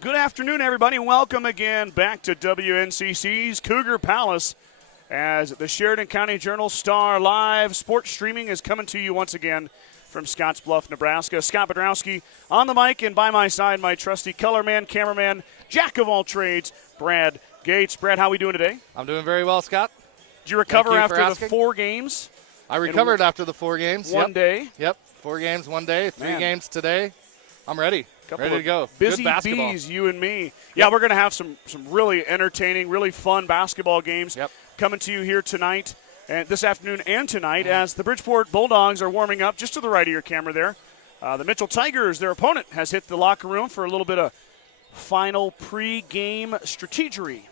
Good afternoon, everybody. Welcome again back to WNCC's Cougar Palace as the Sheridan County Journal Star live sports streaming is coming to you once again from Scottsbluff, Nebraska. Scott Bedrowski on the mic, and by my side, my trusty color man, cameraman, jack of all trades, Brad Gates. Brad, how are we doing today? I'm doing very well, Scott. Did you recover after the 4 games? I recovered after the 4 games. One day? Yep, 4 games one day, 3 games today. I'm ready. Ready to go. Busy Good basketball. bees, you and me. Yeah, we're going to have some really entertaining, really fun basketball games coming to you here tonight, and this afternoon and tonight as the Bridgeport Bulldogs are warming up just to the right of your camera there. The Mitchell Tigers, their opponent, has hit the locker room for a little bit of final pre-game strategery.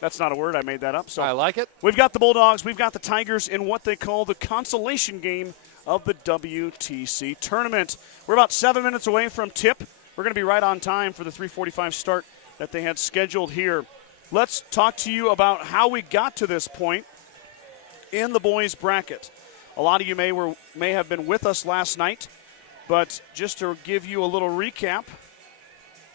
That's not a word. I made that up. So I like it. We've got the Bulldogs. We've got the Tigers in what they call the consolation game of the WTC tournament. We're about 7 minutes away from tip. We're going to be right on time for the 3:45 start that they had scheduled here. Let's talk to you about how we got to this point in the boys bracket. A lot of you may have been with us last night, but just to give you a little recap,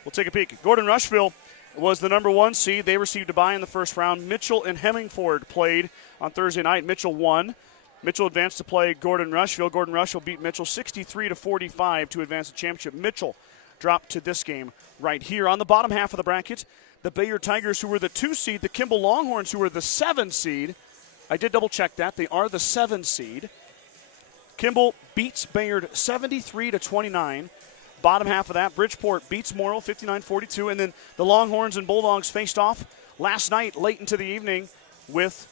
we'll take a peek. Gordon-Rushville was the number 1 seed. They received a bye in the first round. Mitchell and Hemingford played on Thursday night. Mitchell won. Mitchell advanced to play Gordon-Rushville. Gordon-Rushville beat Mitchell 63-45 to advance the championship. Mitchell dropped to this game right here. On the bottom half of the bracket, the Bayard Tigers, who were the 2 seed, the Kimball Longhorns, who were the 7 seed. I did double check that. They are the 7 seed. Kimball beats Bayard 73-29. Bottom half of that, Bridgeport beats Morrill 59-42. And then the Longhorns and Bulldogs faced off last night late into the evening with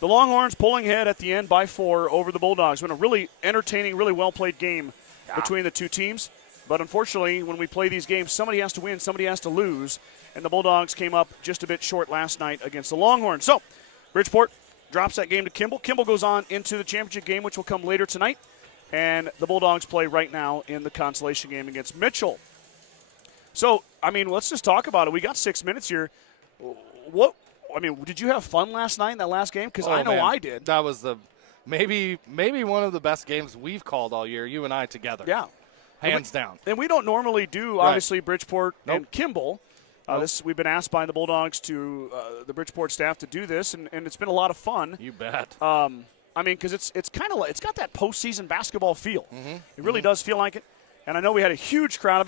the Longhorns pulling ahead at the end by 4 over the Bulldogs. Been a really entertaining, really well-played game between the two teams. But unfortunately, when we play these games, somebody has to win, somebody has to lose. And the Bulldogs came up just a bit short last night against the Longhorns. So Bridgeport drops that game to Kimball. Kimball goes on into the championship game, which will come later tonight. And the Bulldogs play right now in the consolation game against Mitchell. So, let's just talk about it. We got 6 minutes here. Did you have fun last night in that last game? Because I know I did. That was maybe one of the best games we've called all year, you and I together. Yeah. Hands down. And we don't normally do, obviously, Bridgeport and Kimball. We've been asked by the Bulldogs to the Bridgeport staff to do this, and it's been a lot of fun. You bet. Because it's kind of it's got that postseason basketball feel. It really does feel like it. And I know we had a huge crowd.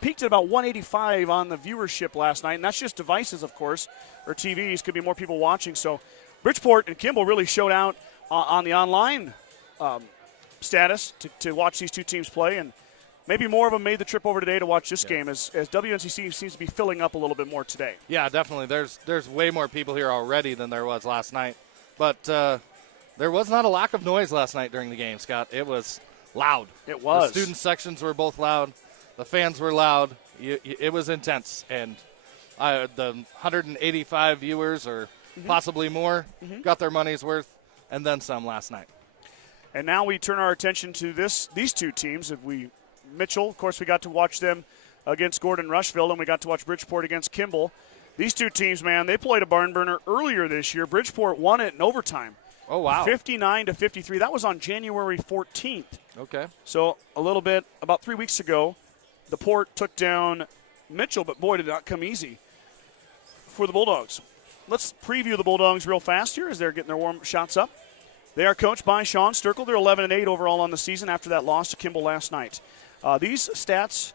Peaked at about 185 on the viewership last night, and that's just devices, of course, or TVs. Could be more people watching. So Bridgeport and Kimball really showed out on the online status to watch these two teams play, and maybe more of them made the trip over today to watch this game as WNCC seems to be filling up a little bit more today. Yeah, definitely. There's way more people here already than there was last night. But there was not a lack of noise last night during the game, Scott. It was loud. It was. The student sections were both loud. The fans were loud. It was intense. And the 185 viewers or possibly more got their money's worth and then some last night. And now we turn our attention to these two teams. Mitchell, of course, we got to watch them against Gordon-Rushville, and we got to watch Bridgeport against Kimball. These two teams, man, they played a barn burner earlier this year. Bridgeport won it in overtime. Oh, wow. 59-53. That was on January 14th. Okay. So about 3 weeks ago, the Port took down Mitchell, but boy, did not come easy for the Bulldogs. Let's preview the Bulldogs real fast here as they're getting their warm shots up. They are coached by Sean Sturkle. They're 11-8 overall on the season after that loss to Kimball last night. These stats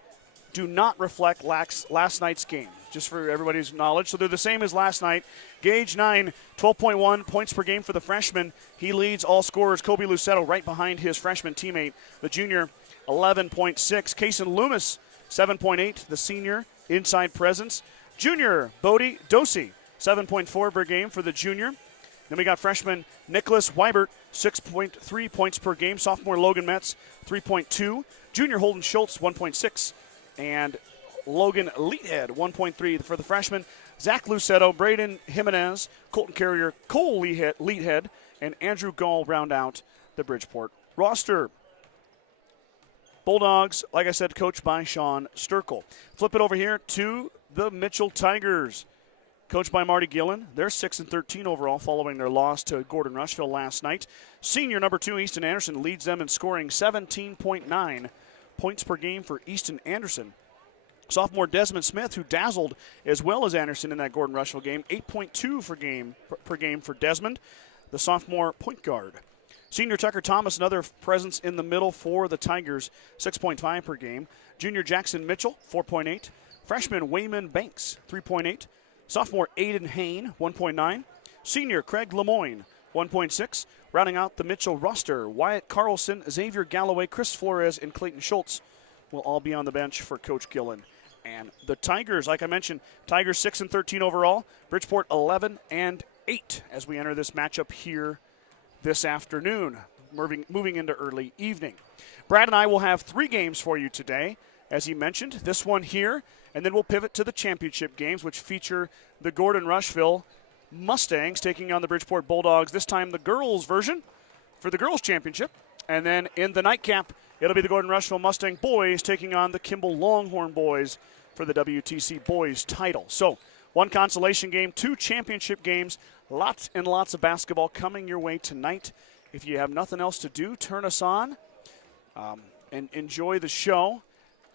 do not reflect last night's game, just for everybody's knowledge. So they're the same as last night. Gage 9, 12.1 points per game for the freshman. He leads all scorers. Kobe Lucetto right behind his freshman teammate, the junior, 11.6. Kaysen Loomis, 7.8, the senior, inside presence. Junior, Bodie Dosey, 7.4 per game for the junior. Then we got freshman Nicholas Weibert, 6.3 points per game. Sophomore Logan Metz, 3.2. Junior Holden Schultz, 1.6. And Logan Leathead, 1.3 for the freshman. Zach Lucetto, Braden Jimenez, Colton Carrier, Cole Leathead, and Andrew Gall round out the Bridgeport roster. Bulldogs, like I said, coached by Sean Sturkle. Flip it over here to the Mitchell Tigers. Coached by Marty Gillen. They're 6-13 overall following their loss to Gordon-Rushville last night. Senior number 2, Easton Anderson, leads them in scoring 17.9 points per game for Easton Anderson. Sophomore Desmond Smith, who dazzled as well as Anderson in that Gordon-Rushville game, 8.2 per game for Desmond, the sophomore point guard. Senior Tucker Thomas, another presence in the middle for the Tigers, 6.5 per game. Junior Jackson Mitchell, 4.8. Freshman Wayman Banks, 3.8. Sophomore Aiden Hain, 1.9. Senior Craig Lemoyne, 1.6. Rounding out the Mitchell roster, Wyatt Carlson, Xavier Galloway, Chris Flores, and Clayton Schultz will all be on the bench for Coach Gillen. And the Tigers, like I mentioned, Tigers 6-13 overall. Bridgeport 11-8 as we enter this matchup here this afternoon, moving into early evening. Brad and I will have 3 games for you today, as he mentioned. This one here, and then we'll pivot to the championship games, which feature the Gordon-Rushville Mustangs taking on the Bridgeport Bulldogs, this time the girls version for the girls championship. And then in the nightcap, it'll be the Gordon-Rushville Mustang boys taking on the Kimball Longhorn boys for the WTC boys title. So 1 consolation game, 2 championship games, lots and lots of basketball coming your way tonight. If you have nothing else to do, turn us on and enjoy the show.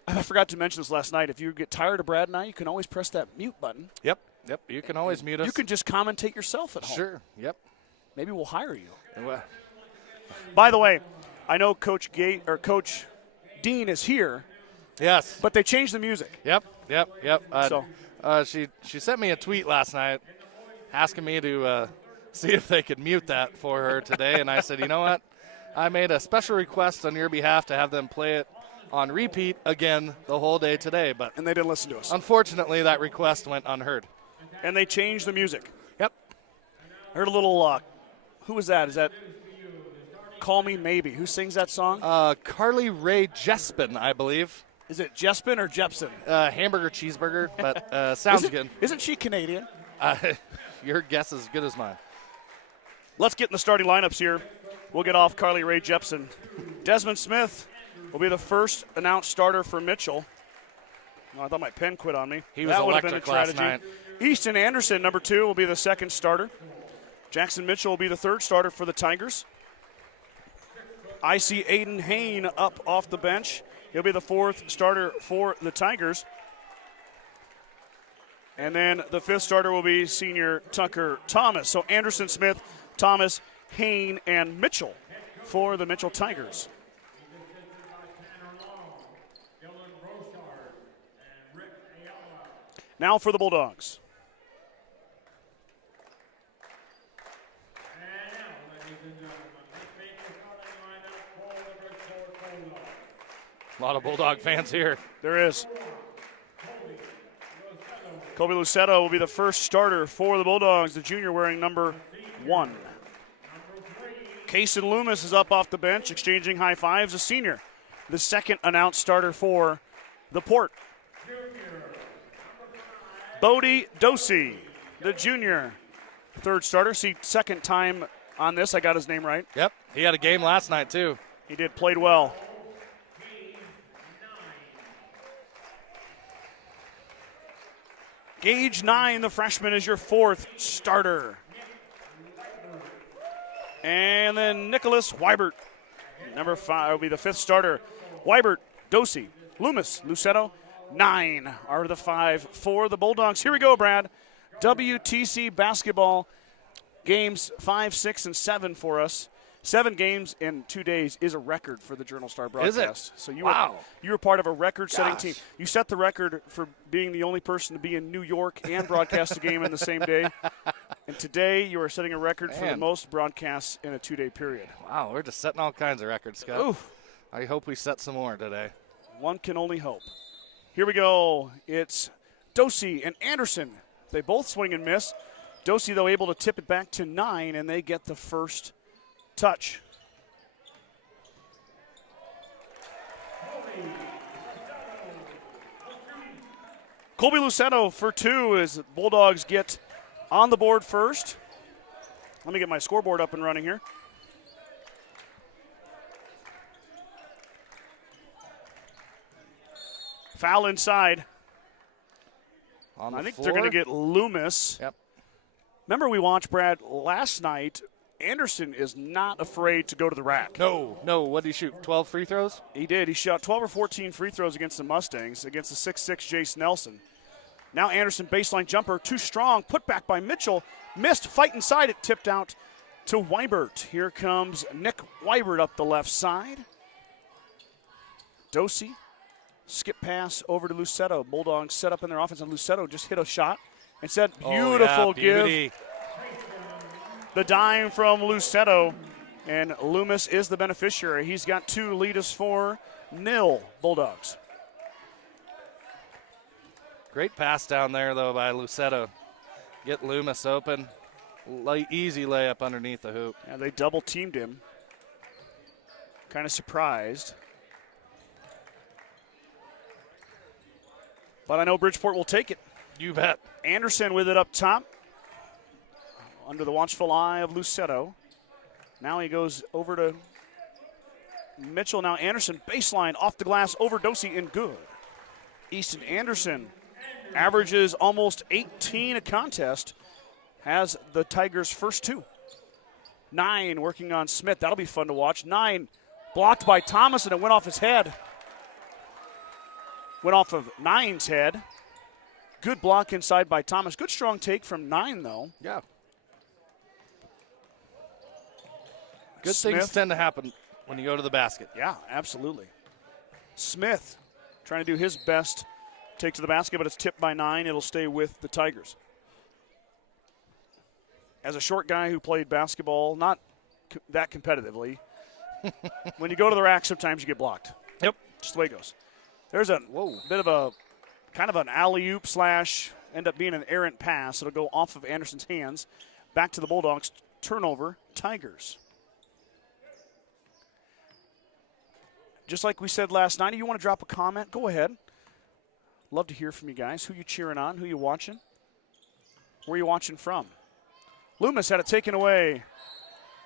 I forgot to mention this last night. If you get tired of Brad and I, you can always press that mute button. Yep. You can always mute us. You can just commentate yourself at home. Sure. Yep. Maybe we'll hire you. Well, by the way, I know Coach Dean is here. Yes. But they changed the music. Yep. She sent me a tweet last night asking me to see if they could mute that for her today, and I said, you know what? I made a special request on your behalf to have them play it on repeat again the whole day today, and they didn't listen to us. Unfortunately, that request went unheard. And they changed the music. Yep. I heard a little, who was that? Is that Call Me Maybe? Who sings that song? Carly Rae Jepsen, I believe. Is it Jespin or Jepsen? Hamburger cheeseburger, but sounds good. Isn't she Canadian? Your guess is as good as mine. Let's get in the starting lineups here. We'll get off Carly Rae Jepsen. Desmond Smith will be the first announced starter for Mitchell. Oh, I thought my pen quit on me. He was electric last night. Easton Anderson, number 2, will be the second starter. Jackson Mitchell will be the third starter for the Tigers. I see Aiden Hain up off the bench. He'll be the fourth starter for the Tigers. And then the fifth starter will be senior Tucker Thomas. So Anderson, Smith, Thomas, Hain, and Mitchell for the Mitchell Tigers. Now for the Bulldogs. A lot of Bulldog fans here. There is. Kobe Lucetto will be the first starter for the Bulldogs, the junior wearing number 1. Kason Loomis is up off the bench, exchanging high fives, a senior, the second announced starter for the Port. Bodie Dosey, the junior, third starter. See, second time on this, I got his name right. Yep, he had a game last night too. He did, played well. Gage 9, the freshman, is your fourth starter. And then Nicholas Weibert, number 5, will be the fifth starter. Weibert, Dosey, Loomis, Lucetto, 9 are the 5 for the Bulldogs. Here we go, Brad. WTC basketball games 5, 6, and 7 for us. 7 games in 2 days is a record for the Journal Star broadcast. Is it? So you were part of a record-setting team. You set the record for being the only person to be in New York and broadcast a game in the same day. And today you are setting a record for the most broadcasts in a 2-day period. Wow, we're just setting all kinds of records, Scott. Oof. I hope we set some more today. One can only hope. Here we go. It's Dosey and Anderson. They both swing and miss. Dosey, though, able to tip it back to 9, and they get the first touch. Colby Lucetto for 2 as Bulldogs get on the board first. Let me get my scoreboard up and running here. Foul inside. I think they're going to get Loomis. Yep. Remember we watched, Brad, last night, Anderson is not afraid to go to the rack. No. What did he shoot? 12 free throws? He did. He shot 12 or 14 free throws against the Mustangs, against the 6'6" Jace Nelson. Now Anderson, baseline jumper, too strong. Put back by Mitchell. Missed. Fight inside it. Tipped out to Weibert. Here comes Nick Weibert up the left side. Dosey. Skip pass over to Lucetto. Bulldogs set up in their offense, and Lucetto just hit a shot. Instead, beautiful give. The dime from Lucetto, and Loomis is the beneficiary. He's got 2, lead us 4-0 Bulldogs. Great pass down there, though, by Lucetto. Get Loomis open. Easy layup underneath the hoop. Yeah, they double-teamed him. Kind of surprised. But I know Bridgeport will take it. You bet. Anderson with it up top. Under the watchful eye of Lucetto. Now he goes over to Mitchell. Now Anderson, baseline, off the glass, over Dosey, and good. Easton Anderson averages almost 18 a contest. Has the Tigers' first 2. 9 working on Smith. That'll be fun to watch. 9 blocked by Thomas, and it went off his head. Went off of 9's head. Good block inside by Thomas. Good strong take from 9, though. Yeah. Good things tend to happen when you go to the basket. Yeah, absolutely. Smith trying to do his best. Take to the basket, but it's tipped by 9. It'll stay with the Tigers. As a short guy who played basketball, not that competitively, when you go to the rack, sometimes you get blocked. Yep. Just the way it goes. There's a bit of a kind of an alley-oop / end up being an errant pass. It'll go off of Anderson's hands. Back to the Bulldogs. Turnover, Tigers. Just like we said last night, if you want to drop a comment, go ahead. Love to hear from you guys. Who you cheering on? Who you watching? Where you watching from? Loomis had it taken away,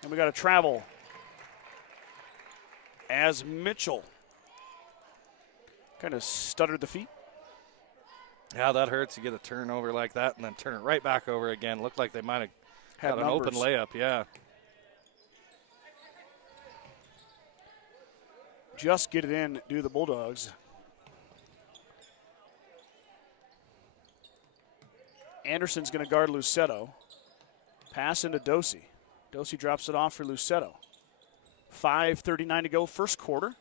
and we got to travel as Mitchell kind of stuttered the feet. Yeah, that hurts. You get a turnover like that and then turn it right back over again. Looked like they might have had an open layup, yeah. Just get it in, do the Bulldogs. Anderson's going to guard Lucetto. Pass into Dosey. Dosey drops it off for Lucetto. 5:39 to go, first quarter.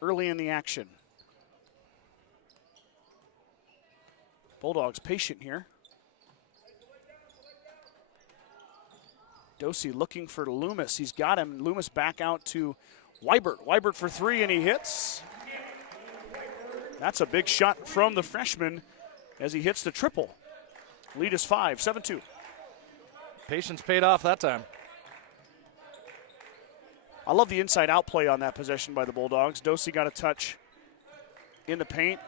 Early in the action. Bulldogs patient here. Dosey looking for Loomis. He's got him. Loomis back out to Weibert. Weibert for 3, and he hits. That's a big shot from the freshman as he hits the triple. Lead is 5, 7-2. Patience paid off that time. I love the inside-out play on that possession by the Bulldogs. Dosey got a touch in the paint.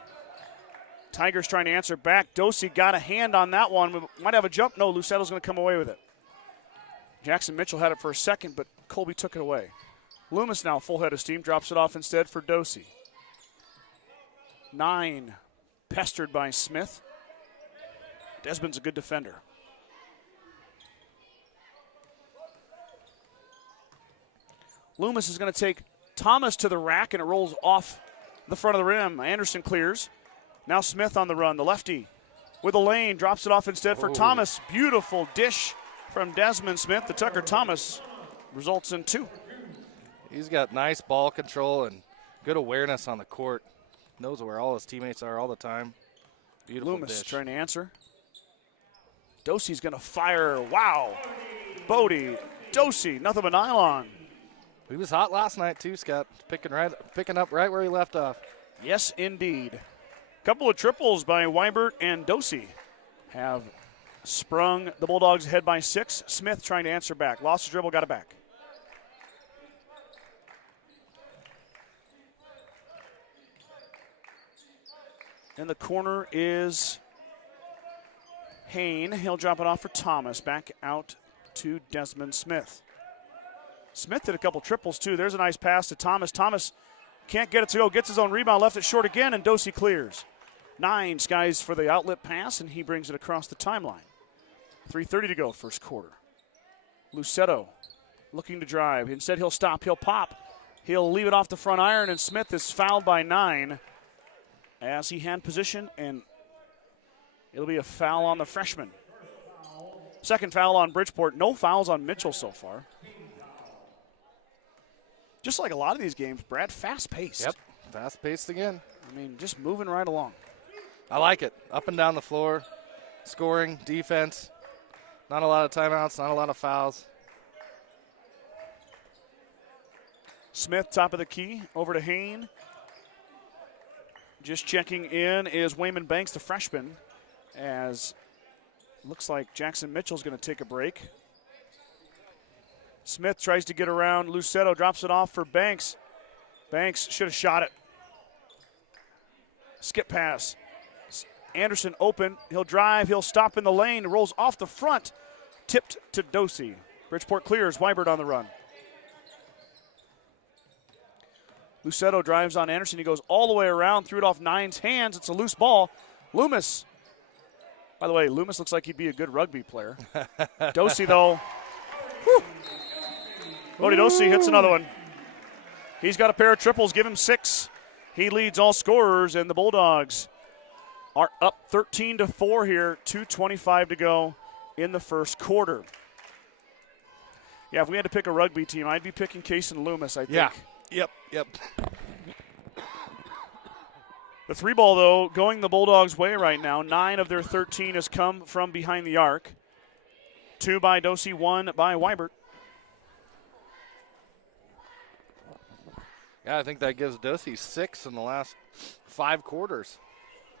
Tigers trying to answer back. Dosey got a hand on that one. We might have a jump. No, Lucetto's going to come away with it. Jackson Mitchell had it for a second, but Colby took it away. Loomis now full head of steam, drops it off instead for Dosey. 9 pestered by Smith. Desmond's a good defender. Loomis is going to take Thomas to the rack, and it rolls off the front of the rim. Anderson clears. Now Smith on the run, the lefty with a lane, drops it off instead for Thomas. Beautiful dish from Desmond Smith. The Tucker Thomas results in 2. He's got nice ball control and good awareness on the court. Knows where all his teammates are all the time. Beautiful Loomis dish. trying to answer. Dosey's going to fire. Wow. Bodie, Dosey, nothing but nylon. He was hot last night too, Scott. Picking up right where he left off. Yes, indeed. Couple of triples by Weibert and Dosey have sprung the Bulldogs ahead by 6. Smith trying to answer back. Lost his dribble, got it back. In the corner is Hain. He'll drop it off for Thomas. Back out to Desmond Smith. Smith did a couple triples, too. There's a nice pass to Thomas. Thomas can't get it to go. Gets his own rebound. Left it short again, and Dosey clears. 9 skies for the outlet pass, and he brings it across the timeline. 3:30 to go, first quarter. Lucetto looking to drive. Instead, he'll stop. He'll pop. He'll leave it off the front iron, and Smith is fouled by 9 as he had position, and it'll be a foul on the freshman. Second foul on Bridgeport. No fouls on Mitchell so far. Just like a lot of these games, Brad, fast-paced. Yep, fast-paced again. I mean, just moving right along. I like it. Up and down the floor, scoring, defense. Not a lot of timeouts, not a lot of fouls. Smith, top of the key, over to Hain. Just checking in is Wayman Banks, the freshman, as looks like Jackson Mitchell's going to take a break. Smith tries to get around. Lucetto drops it off for Banks. Banks should have shot it. Skip pass. Anderson open. He'll drive. He'll stop in the lane. Rolls off the front. Tipped to Dosey. Bridgeport clears. Weibert on the run. Lucetto drives on Anderson. He goes all the way around. Threw it off 9's hands. It's a loose ball. Loomis. By the way, Loomis looks like he'd be a good rugby player. Dosey, though. Whew. Cody Dosey hits another one. He's got a pair of triples. Give him 6. He leads all scorers, and the Bulldogs are up 13-4 here. 2:25 to go in the first quarter. Yeah, if we had to pick a rugby team, I'd be picking Case and Loomis, I think. Yeah. Yep. The 3 ball, though, going the Bulldogs' way right now. 9 of their 13 has come from behind the arc. 2 by Dosey, 1 by Weibert. Yeah, I think that gives Dosey 6 in the last 5 quarters.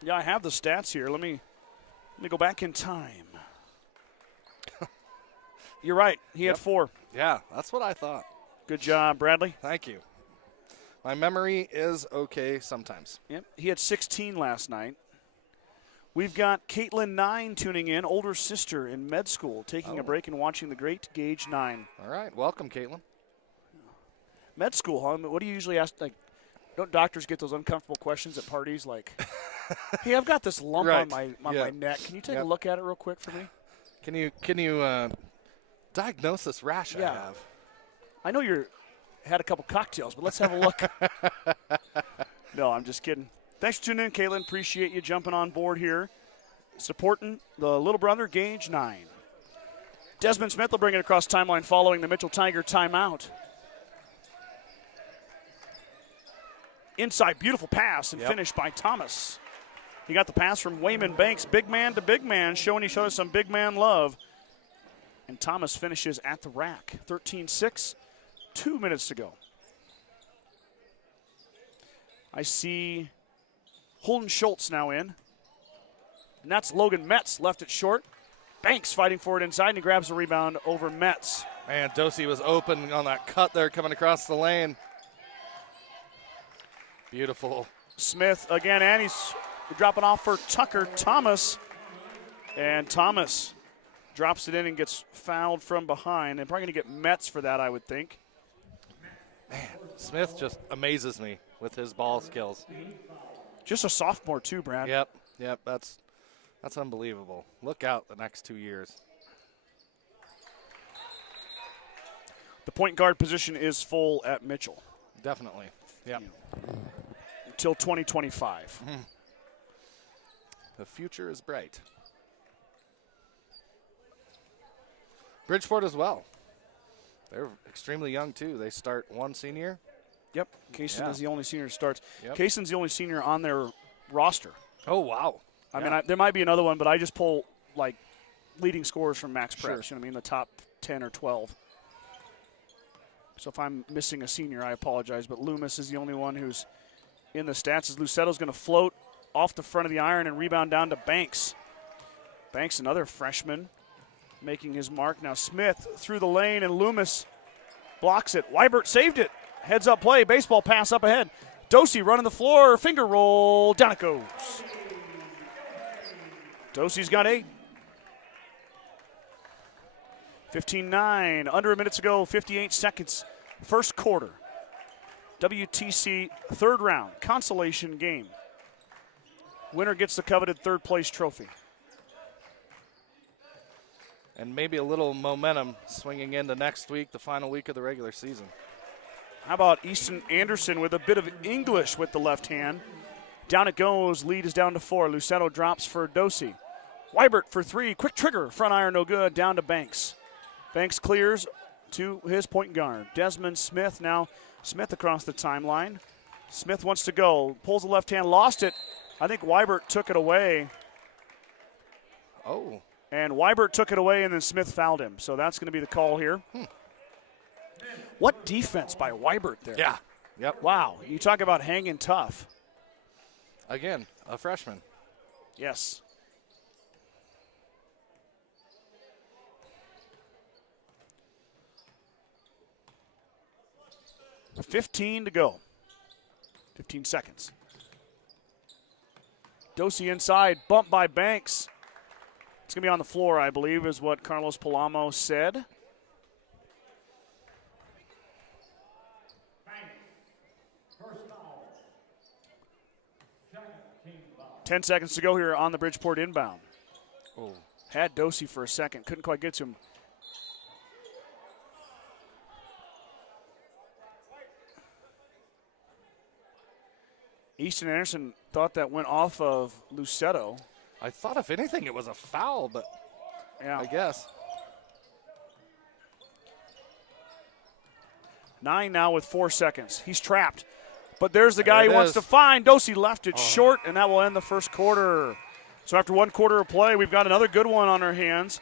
Yeah, I have the stats here. Let me go back in time. You're right. He had 4. Yeah, that's what I thought. Good job, Bradley. Thank you. My memory is okay sometimes. Yep. He had 16 last night. We've got Caitlin 9 tuning in, older sister in med school, taking a break and watching the great Gage 9. All right. Welcome, Caitlin. Med school, huh? What do you usually ask? Like, don't doctors get those uncomfortable questions at parties? Like, hey, I've got this lump on my neck. Can you take a look at it real quick for me? Can you diagnose this rash I have? I know you're had a couple cocktails, but let's have a look. No, I'm just kidding. Thanks for tuning in, Caitlin. Appreciate you jumping on board here, supporting the little brother, Gage 9. Desmond Smith will bring it across timeline following the Mitchell Tiger timeout. Inside, beautiful pass and finish by Thomas. He got the pass from Wayman Banks, big man to big man, showing each other some big man love. And Thomas finishes at the rack. 13-6, 2 minutes to go. I see Holden Schultz now in. And that's Logan Metz, left it short. Banks fighting for it inside, and he grabs the rebound over Metz. Man, Dosey was open on that cut there coming across the lane. Beautiful. Smith again, and he's dropping off for Tucker Thomas. And Thomas drops it in and gets fouled from behind. And probably going to get Metz for that, I would think. Man, Smith just amazes me with his ball skills. Just a sophomore too, Brad. Yep, that's unbelievable. Look out the next 2 years. The point guard position is full at Mitchell. Definitely. Yep. Until 2025. Mm-hmm. The future is bright. Bridgeport as well. They're extremely young, too. They start one senior. Yep. Kaysen is the only senior who starts. Yep. Kaysen's the only senior on their roster. Oh, wow. I mean, there might be another one, but I just pull, like, leading scorers from Max Press. You know what I mean? The top 10 or 12. So if I'm missing a senior, I apologize. But Loomis is the only one who's in the stats. As Lucetto's going to float off the front of the iron and rebound down to Banks. Banks, another freshman, making his mark. Now Smith through the lane, and Loomis blocks it. Weibert saved it. Heads up play, baseball pass up ahead. Dosey running the floor, finger roll, down it goes. Dosey's got 8. 15-9, under a minute to go, 58 seconds. First quarter. WTC third round, consolation game. Winner gets the coveted third place trophy. and maybe a little momentum swinging into next week, the final week of the regular season. How about Easton Anderson with a bit of English with the left hand? Down it goes. Lead is down to 4. Lucetto drops for Dosey. Weibert for 3. Quick trigger. Front iron no good. Down to Banks. Banks clears to his point guard. Desmond Smith now. Smith across the timeline. Smith wants to go. Pulls the left hand. Lost it. I think Weibert took it away. Oh. And Weibert took it away, and then Smith fouled him. So that's going to be the call here. What defense by Weibert there. Yeah. Yep. Wow. You talk about hanging tough. Again, a freshman. Yes. $15 to go. 15 seconds. Dosey inside, bumped by Banks. It's going to be on the floor, I believe, is what Carlos Palamo said. 10 seconds to go here on the Bridgeport inbound. Oh. Had Dosey for a second. Couldn't quite get to him. Easton Anderson thought that went off of Lucetto. I thought, if anything, it was a foul, but Yeah. I guess. 9 now with 4 seconds. He's trapped. But there's the guy There he it wants is. to find. Dosey left it short, and that will end the first quarter. So after 1 quarter of play, we've got another good one on our hands.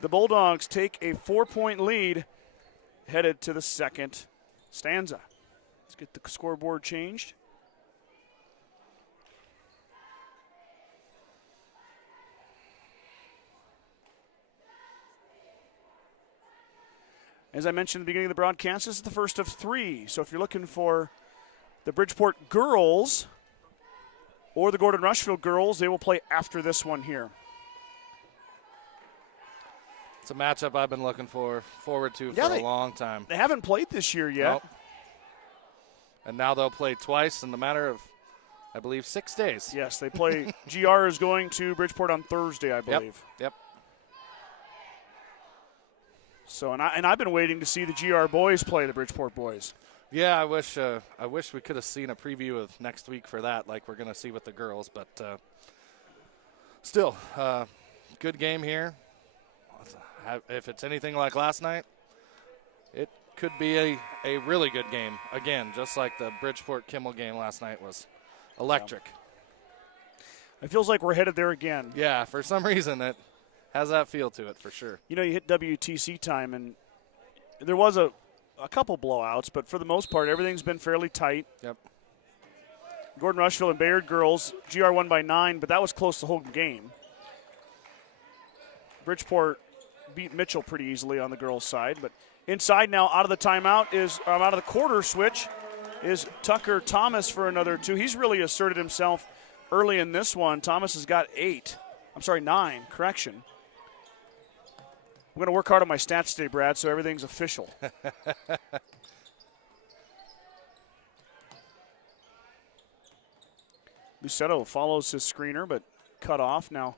The Bulldogs take a 4-point lead, headed to the second stanza. Let's get the scoreboard changed. As I mentioned at the beginning of the broadcast, this is the first of 3. So if you're looking for the Bridgeport girls or the Gordon-Rushville girls, they will play after this one here. It's a matchup I've been looking forward to for a long time. They haven't played this year yet. Nope. And now they'll play twice in the matter of, I believe, 6 days. Yes, they play. GR is going to Bridgeport on Thursday, I believe. Yep. So, and I've been waiting to see the GR boys play the Bridgeport boys. Yeah, I wish we could have seen a preview of next week for that, like we're going to see with the girls. But still, good game here. If it's anything like last night, it could be a really good game. Again, just like the Bridgeport-Kimball game last night was electric. Yeah. It feels like we're headed there again. Yeah, for some reason it has that feel to it for sure. You know, you hit WTC time, and there was a couple blowouts, but for the most part, everything's been fairly tight. Yep. Gordon-Rushville and Bayard girls, GR won by 9, but that was close the whole game. Bridgeport beat Mitchell pretty easily on the girls' side, but inside now, out of the timeout out of the quarter switch is Tucker Thomas for another 2. He's really asserted himself early in this one. Thomas has got 9, correction. I'm going to work hard on my stats today, Brad, so everything's official. Lucetto follows his screener, but cut off. Now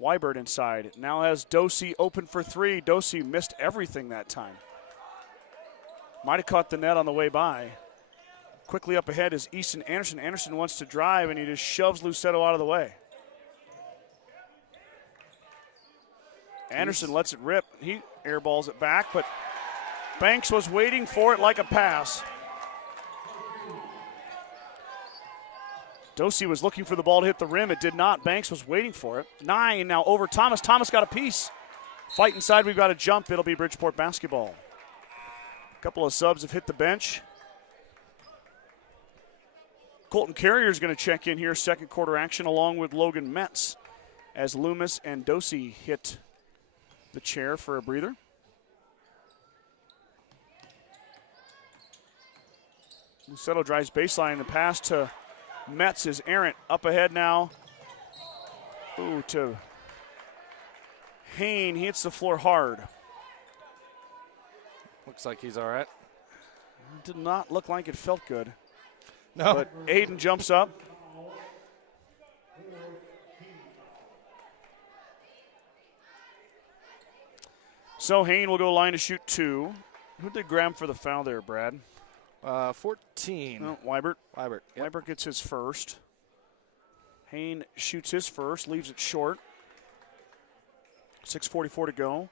Weibert inside. Now has Dosey open for 3. Dosey missed everything that time. Might have caught the net on the way by. Quickly up ahead is Easton Anderson. Anderson wants to drive, and he just shoves Lucetto out of the way. Anderson lets it rip. He airballs it back, but Banks was waiting for it like a pass. Dosey was looking for the ball to hit the rim. It did not. Banks was waiting for it. 9 now over Thomas. Thomas got a piece. Fight inside. We've got a jump. It'll be Bridgeport basketball. A couple of subs have hit the bench. Colton Carrier is going to check in here, second quarter action, along with Logan Metz, as Loomis and Dosey hit the chair for a breather. Lucetto drives baseline. The pass to Metz is errant. Up ahead now. Ooh, to Hain. He hits the floor hard. Looks like he's all right. It did not look like it felt good. No. But Aiden jumps up. So Hain will go line to shoot 2. Who'd they grab for the foul there, Brad? 14. No, Weibert. Weibert. Yep. Weibert gets his first. Hain shoots his first, leaves it short. 6:44 to go.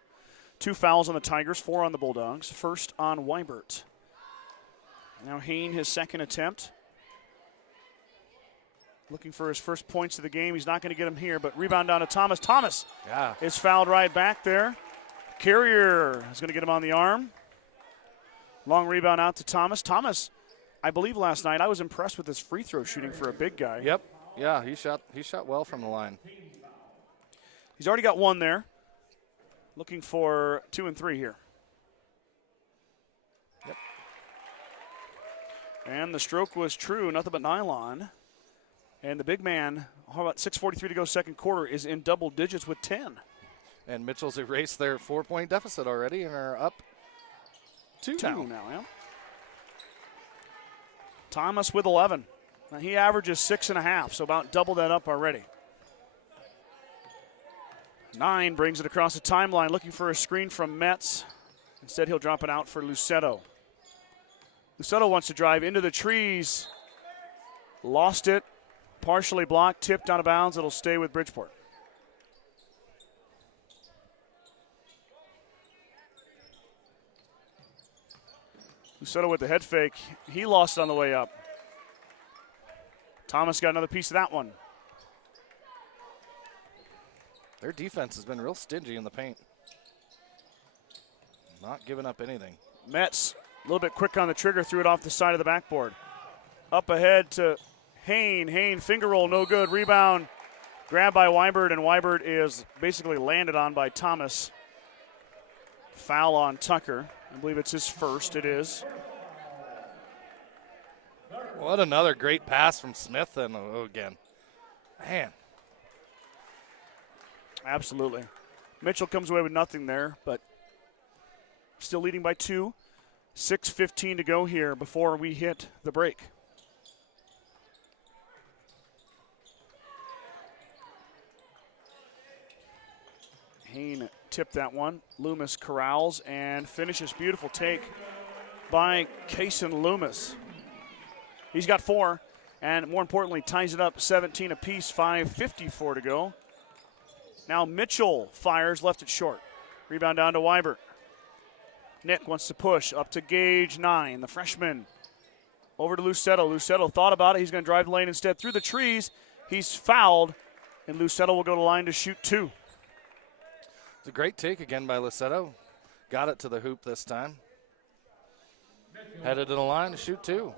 2 fouls on the Tigers, 4 on the Bulldogs. First on Weibert. Now Hain, his second attempt. Looking for his first points of the game. He's not going to get them here, but rebound down to Thomas. Thomas is fouled right back there. Carrier is going to get him on the arm. Long rebound out to Thomas. Thomas, I believe last night, I was impressed with his free throw shooting for a big guy. Yep. Yeah, he shot well from the line. He's already got 1 there. Looking for 2 and 3 here. Yep. And the stroke was true, nothing but nylon. And the big man, how about 6:43 to go second quarter, is in double digits with 10. And Mitchell's erased their 4-point deficit already and are up 2 now. Yeah. Thomas with 11. Now he averages 6.5, so about double that up already. 9 brings it across the timeline, looking for a screen from Metz. Instead, he'll drop it out for Lucetto. Lucetto wants to drive into the trees. Lost it. Partially blocked, tipped out of bounds. It'll stay with Bridgeport. Lucetto with the head fake. He lost it on the way up. Thomas got another piece of that one. Their defense has been real stingy in the paint. Not giving up anything. Metz, a little bit quick on the trigger, threw it off the side of the backboard. Up ahead to Hain. Hain, finger roll, no good. Rebound, grabbed by Weibert, and Weibert is basically landed on by Thomas. Foul on Tucker. I believe it's his first. It is. What another great pass from Smith and again. Man. Absolutely. Mitchell comes away with nothing there, but still leading by 2. 6:15 to go here before we hit the break. Hain tipped that one. Loomis corrals and finishes. Beautiful take by Kason Loomis. He's got 4, and more importantly, ties it up 17 apiece, 5:54 to go. Now Mitchell fires, left it short. Rebound down to Weibert. Nick wants to push up to Gage, 9, the freshman. Over to Lucetto. Lucetto thought about it. He's going to drive the lane instead. Through the trees, he's fouled, and Lucetto will go to line to shoot 2. It's a great take again by Lucetto. Got it to the hoop this time. Headed to the line to shoot 2.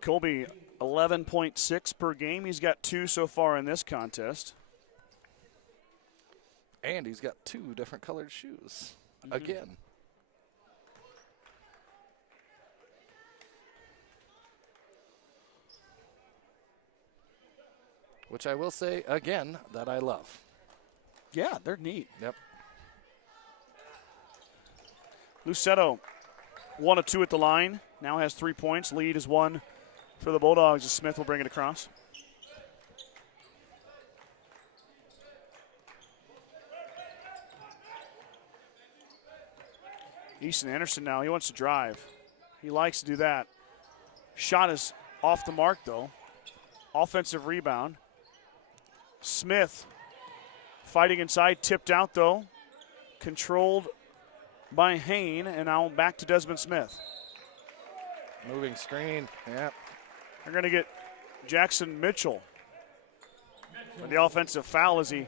Colby, 11.6 per game. He's got 2 so far in this contest. And he's got 2 different colored shoes. Again. Which I will say, again, that I love. Yeah, they're neat. Yep. Lucetto, 1 of 2 at the line. Now has 3 points. Lead is 1 for the Bulldogs as Smith will bring it across. Easton Anderson now, he wants to drive. He likes to do that. Shot is off the mark, though. Offensive rebound. Smith fighting inside, tipped out, though. Controlled by Hain, and now back to Desmond Smith. Moving screen, yeah. They're going to get Jackson Mitchell for the offensive foul as he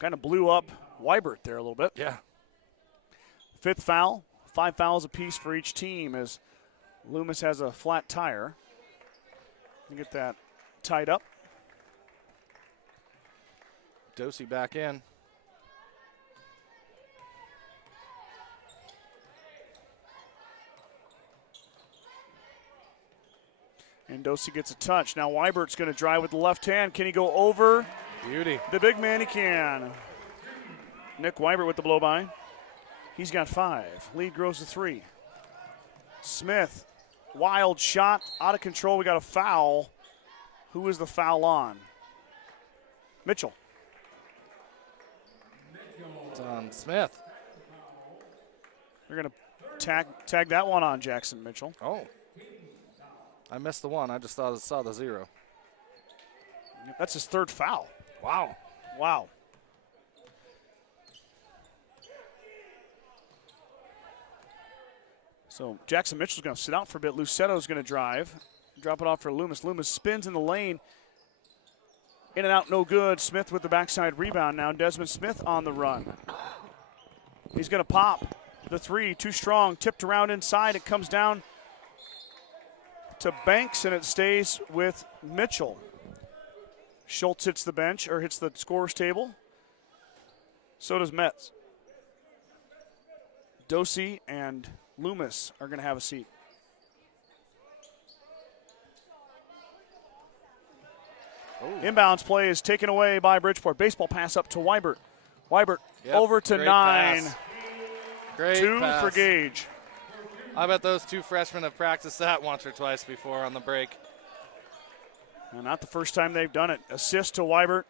kind of blew up Weibert there a little bit. Yeah. 5th foul, 5 fouls apiece for each team as Loomis has a flat tire. Get that tied up. Dosey back in. And Dosey gets a touch. Now Weibert's going to drive with the left hand. Can he go over? Beauty. The big man, he can. Nick Weibert with the blow-by. He's got 5. Lead grows to 3. Smith, wild shot, out of control. We got a foul. Who is the foul on? Mitchell. on Smith. They're going to tag that one on Jackson Mitchell. Oh. I missed the one. I just saw the 0. That's his 3rd foul. Wow. Wow. So Jackson Mitchell's going to sit out for a bit. Lucetto's going to drive. Drop it off for Loomis. Loomis spins in the lane. In and out, no good. Smith with the backside rebound now. Desmond Smith on the run. He's going to pop the 3. Too strong. Tipped around inside. It comes down to Banks, and it stays with Mitchell. Schultz hits the bench, or hits the scorer's table. So does Metz. Dosey and Loomis are going to have a seat. Ooh. Inbounds play is taken away by Bridgeport. Baseball pass up to Weibert. Weibert over to 9. Pass. Great 2 pass. for Gage. I bet those 2 freshmen have practiced that once or twice before on the break. And not the first time they've done it. Assist to Weibert.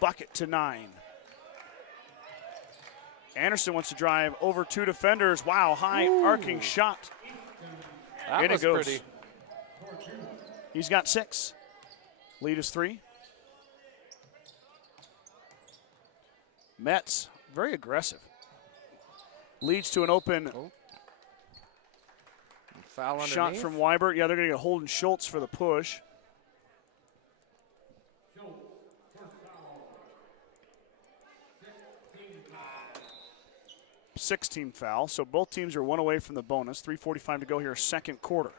Bucket to 9. Anderson wants to drive over 2 defenders. Wow, high arcing shot. That was pretty. He's got 6. Lead is 3. Metz, very aggressive. Leads to an open foul underneath. Shot from Weibert. Yeah, they're going to get Holden Schultz for the push. Six-team foul, so both teams are 1 away from the bonus. 3:45 to go here, 2nd quarter.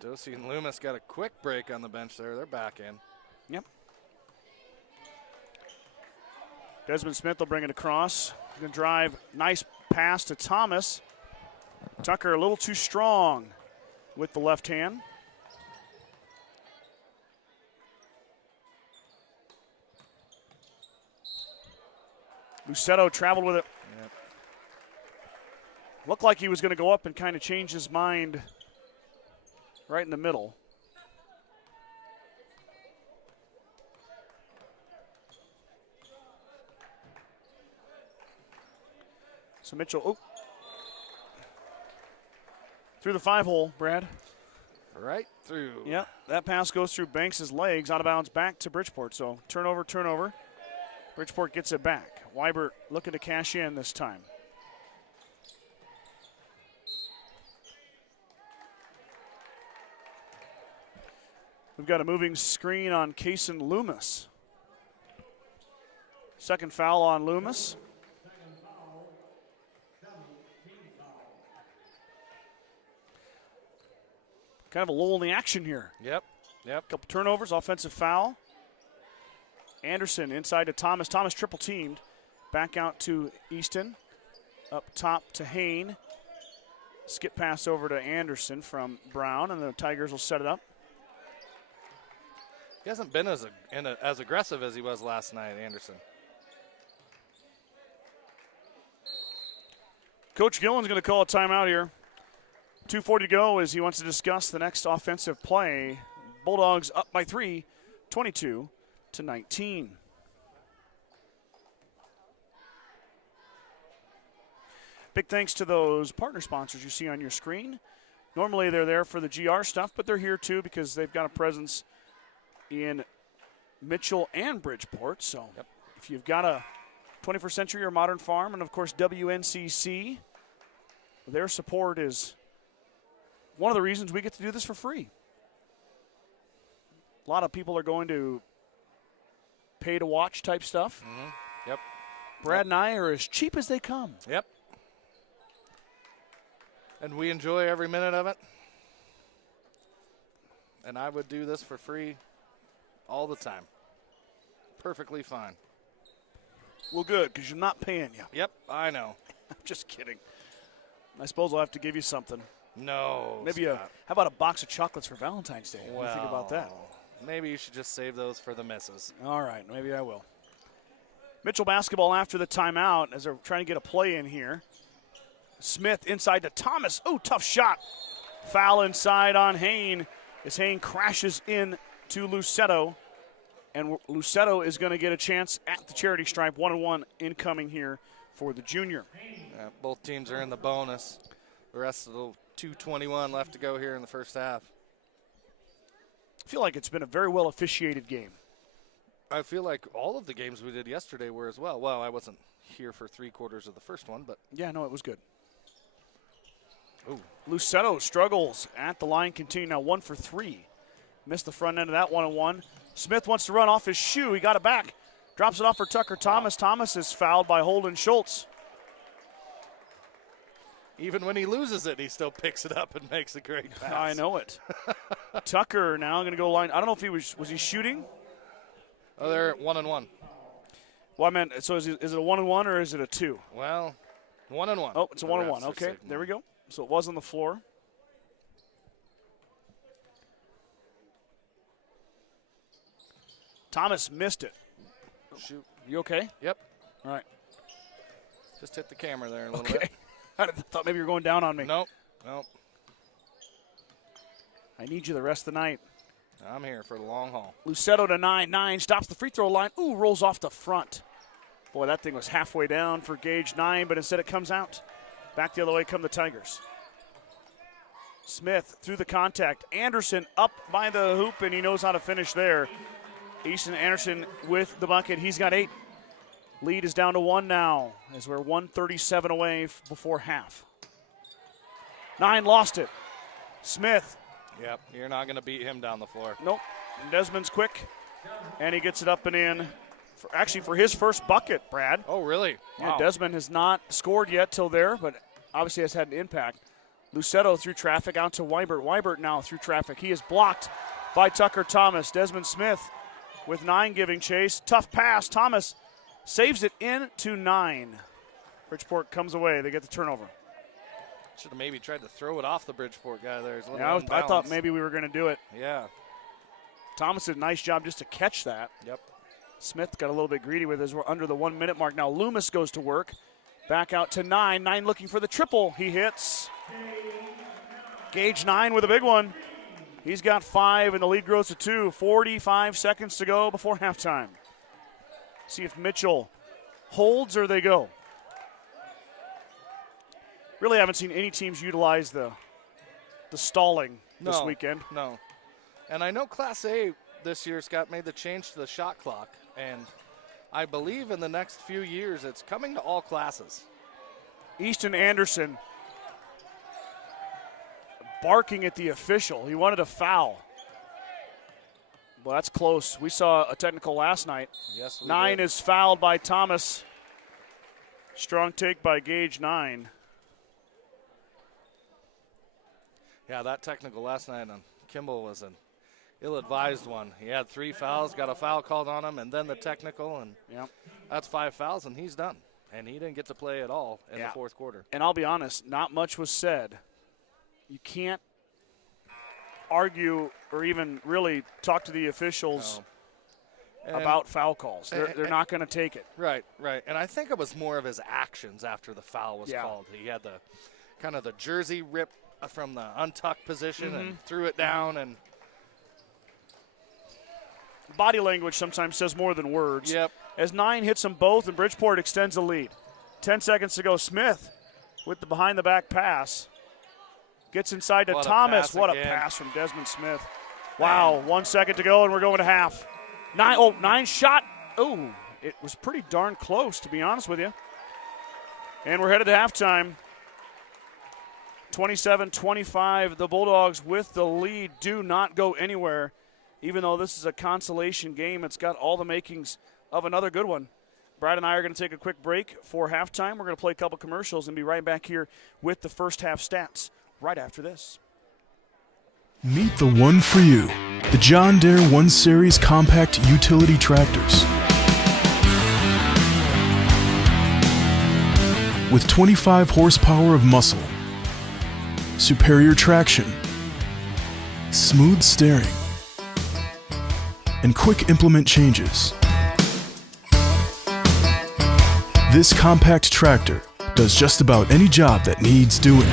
Dosey and Loomis got a quick break on the bench there. They're back in. Yep. Desmond Smith will bring it across. Going to drive, nice pass to Thomas. Tucker a little too strong with the left hand. Lucetto traveled with it. Yep. Looked like he was going to go up and kind of change his mind right in the middle. So Mitchell, through the 5-hole, Brad. Right through. Yep, that pass goes through Banks' legs, out of bounds back to Bridgeport. So turnover. Bridgeport gets it back. Weibert looking to cash in this time. We've got a moving screen on Kason Loomis. 2nd foul on Loomis. Kind of a lull in the action here. Yep. Couple turnovers, offensive foul. Anderson inside to Thomas. Thomas triple teamed. Back out to Easton. Up top to Hain. Skip pass over to Anderson from Brown, and the Tigers will set it up. He hasn't been as aggressive as he was last night, Anderson. Coach Gillen's going to call a timeout here. 2:40 to go as he wants to discuss the next offensive play. Bulldogs up by 3, 22-19. Big thanks to those partner sponsors you see on your screen. Normally they're there for the GR stuff, but they're here too because they've got a presence in Mitchell and Bridgeport. So if you've got a 21st Century or Modern Farm, and of course WNCC, their support is one of the reasons we get to do this for free. A lot of people are going to pay to watch type stuff. Mm-hmm. Yep. Brad and I are as cheap as they come. Yep. And we enjoy every minute of it. And I would do this for free all the time. Perfectly fine. Well, good, because you're not paying you. Yep, I know. I'm just kidding. I suppose I'll have to give you something. No, Maybe Scott. how about a box of chocolates for Valentine's Day? What do you think about that? Maybe you should just save those for the missus. All right, maybe I will. Mitchell basketball after the timeout as they're trying to get a play in here. Smith inside to Thomas. Oh, tough shot. Foul inside on Hain as Hain crashes in to Lucetto. And Lucetto is going to get a chance at the charity stripe. 1-1 incoming here for the junior. Yeah, both teams are in the bonus. The rest of the 2:21 left to go here in the first half. I feel like it's been a very well officiated game. I feel like all of the games we did yesterday were as well. Well, I wasn't here for 3/4 of the first one, but. Yeah, no, it was good. Ooh. Lucetto struggles at the line, continue now 1 for 3. Missed the front end of that 1-1. Smith wants to run off his shoe. He got it back. Drops it off for Tucker Thomas. Wow. Thomas is fouled by Holden Schultz. Even when he loses it, he still picks it up and makes a great pass. I know it. Tucker now going to go line. I don't know if he was he shooting? Oh, they're at 1-1. Well, I meant, so is it a 1-1 or is it a 2? Well, 1-1. Oh, it's a 1-1. Okay, there we go. So it was on the floor. Thomas missed it. Shoot. You okay? Yep. All right. Just hit the camera there a little bit. I thought maybe you were going down on me. Nope. I need you the rest of the night. I'm here for the long haul. Lucetto to 9. Stops the free throw line. Ooh, rolls off the front. Boy, that thing was halfway down for Gage 9, but instead it comes out. Back the other way come the Tigers. Smith through the contact. Anderson up by the hoop, and he knows how to finish there. Easton Anderson with the bucket. He's got 8. Lead is down to 1 now as we're 1:37 away before half. 9 lost it. Smith. Yep, you're not going to beat him down the floor. Nope. Desmond's quick, and he gets it up and in. For his first bucket, Brad. Oh, really? Yeah, Wow. Desmond has not scored yet till there, but obviously has had an impact. Lucetto through traffic out to Weibert. Weibert now through traffic. He is blocked by Tucker Thomas. Desmond Smith with 9 giving chase. Tough pass. Thomas saves it into 9. Bridgeport comes away. They get the turnover. Should have maybe tried to throw it off the Bridgeport guy there. Yeah, I thought maybe we were going to do it. Yeah. Thomas did a nice job just to catch that. Yep. Smith got a little bit greedy with it as we're under the 1 minute mark. Now Loomis goes to work. Back out to 9. 9 looking for the triple. He hits. Gage 9 with a big one. He's got 5, and the lead grows to 2. 45 seconds to go before halftime. See if Mitchell holds or they go. Really haven't seen any teams utilize the stalling this weekend. No. And I know Class A this year, Scott, made the change to the shot clock. And I believe in the next few years it's coming to all classes. Easton Anderson barking at the official. He wanted a foul. Well, that's close. We saw a technical last night. Yes, we 9 did. is fouled by Thomas. Strong take by Gage 9. Yeah, that technical last night on Kimball was an ill-advised one. He had 3 fouls, got a foul called on him, and then the technical, and that's 5 fouls, and he's done. And he didn't get to play at all in the fourth quarter. And I'll be honest, not much was said. You can't argue or even really talk to the officials about foul calls. They're not going to take it. Right. And I think it was more of his actions after the foul was called. He had the kind of the jersey rip from the untucked position and threw it down. And body language sometimes says more than words. Yep. As 9 hits them both, and Bridgeport extends the lead. 10 seconds to go. Smith with the behind-the-back pass. Gets inside to Thomas. What a pass from Desmond Smith. Wow, 1 second to go, and we're going to half. 9 shot. Oh, it was pretty darn close, to be honest with you. And we're headed to halftime. 27-25, the Bulldogs with the lead. Do not go anywhere. Even though this is a consolation game, it's got all the makings of another good one. Brad and I are going to take a quick break for halftime. We're going to play a couple commercials and be right back here with the first half stats right after this. Meet the one for you, the John Deere 1 Series compact utility tractors. With 25 horsepower of muscle, superior traction, smooth steering, and quick implement changes. This compact tractor does just about any job that needs doing.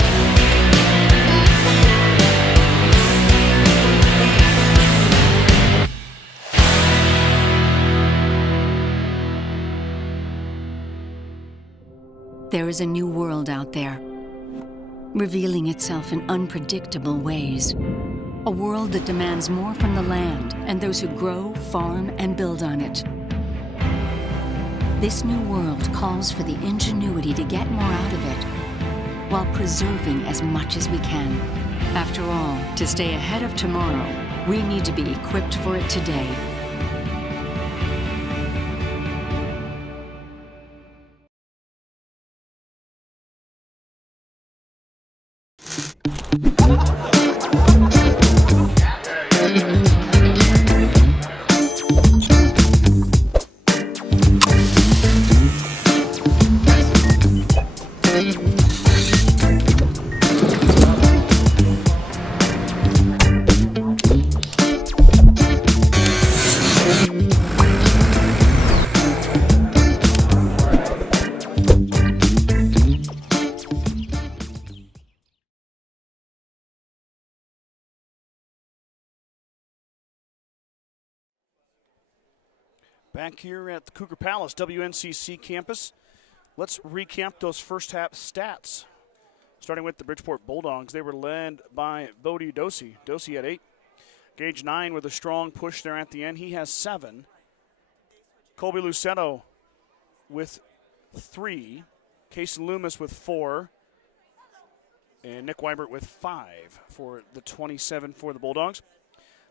There is a new world out there, revealing itself in unpredictable ways. A world that demands more from the land and those who grow, farm, and build on it. This new world calls for the ingenuity to get more out of it, while preserving as much as we can. After all, to stay ahead of tomorrow, we need to be equipped for it today. Back here at the Cougar Palace WNCC campus, let's recap those first half stats. Starting with the Bridgeport Bulldogs, they were led by Bodie Dosey. Dosey had 8. Gage 9 with a strong push there at the end. He has 7. Colby Lucetto with 3. Casey Loomis with 4. And Nick Weibert with 5 for the 27 for the Bulldogs.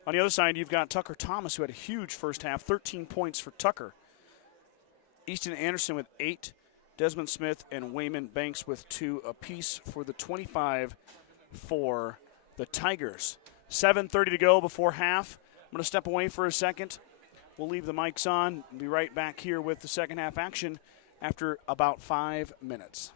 On the other side, you've got Tucker Thomas, who had a huge first half, 13 points for Tucker. Easton Anderson with 8. Desmond Smith and Wayman Banks with 2 apiece for the 25 for the Tigers. 7:30 to go before half. I'm going to step away for a second. We'll leave the mics on and be right back here with the second half action after about 5 minutes.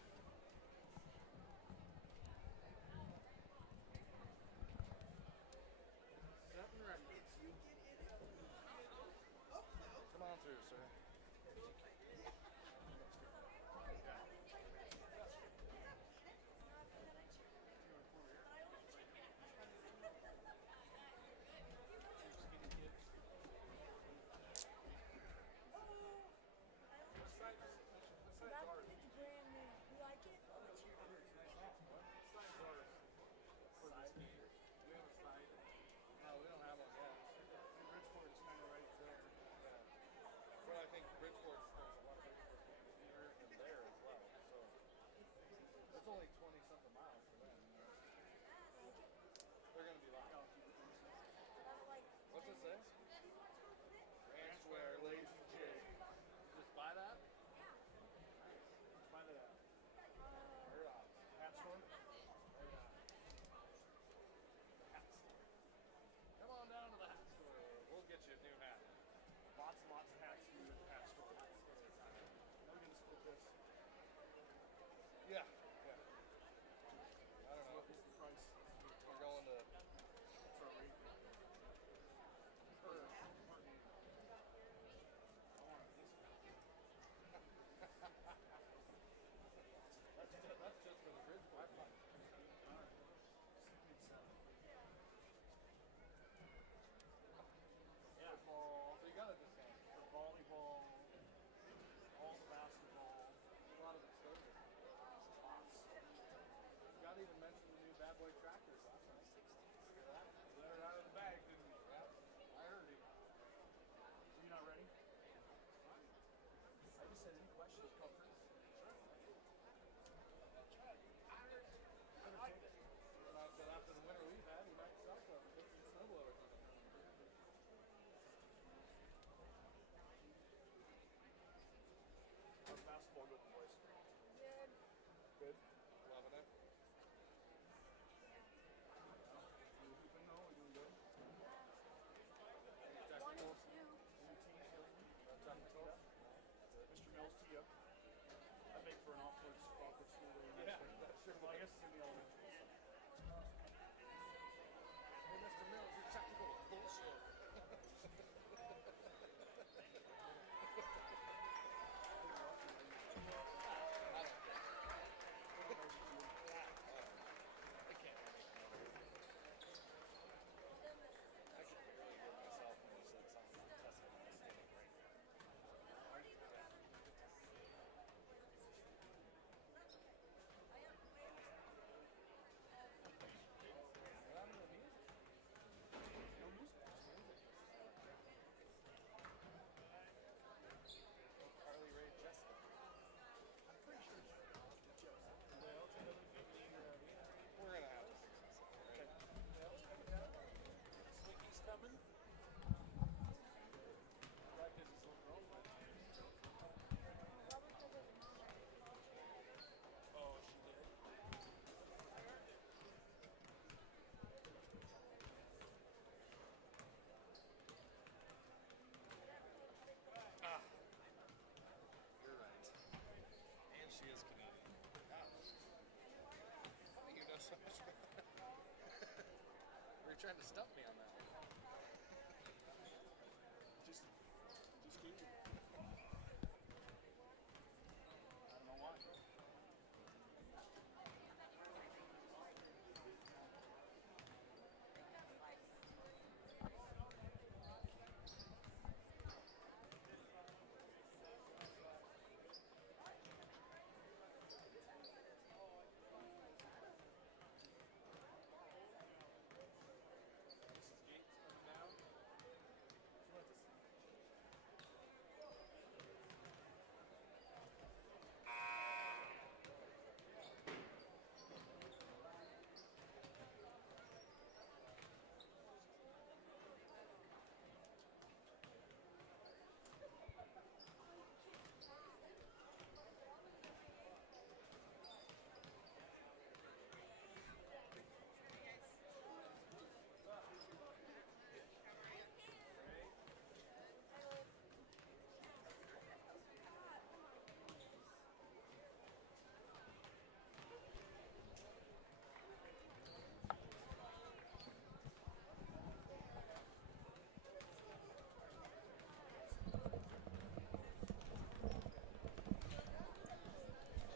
trying to stump me on that.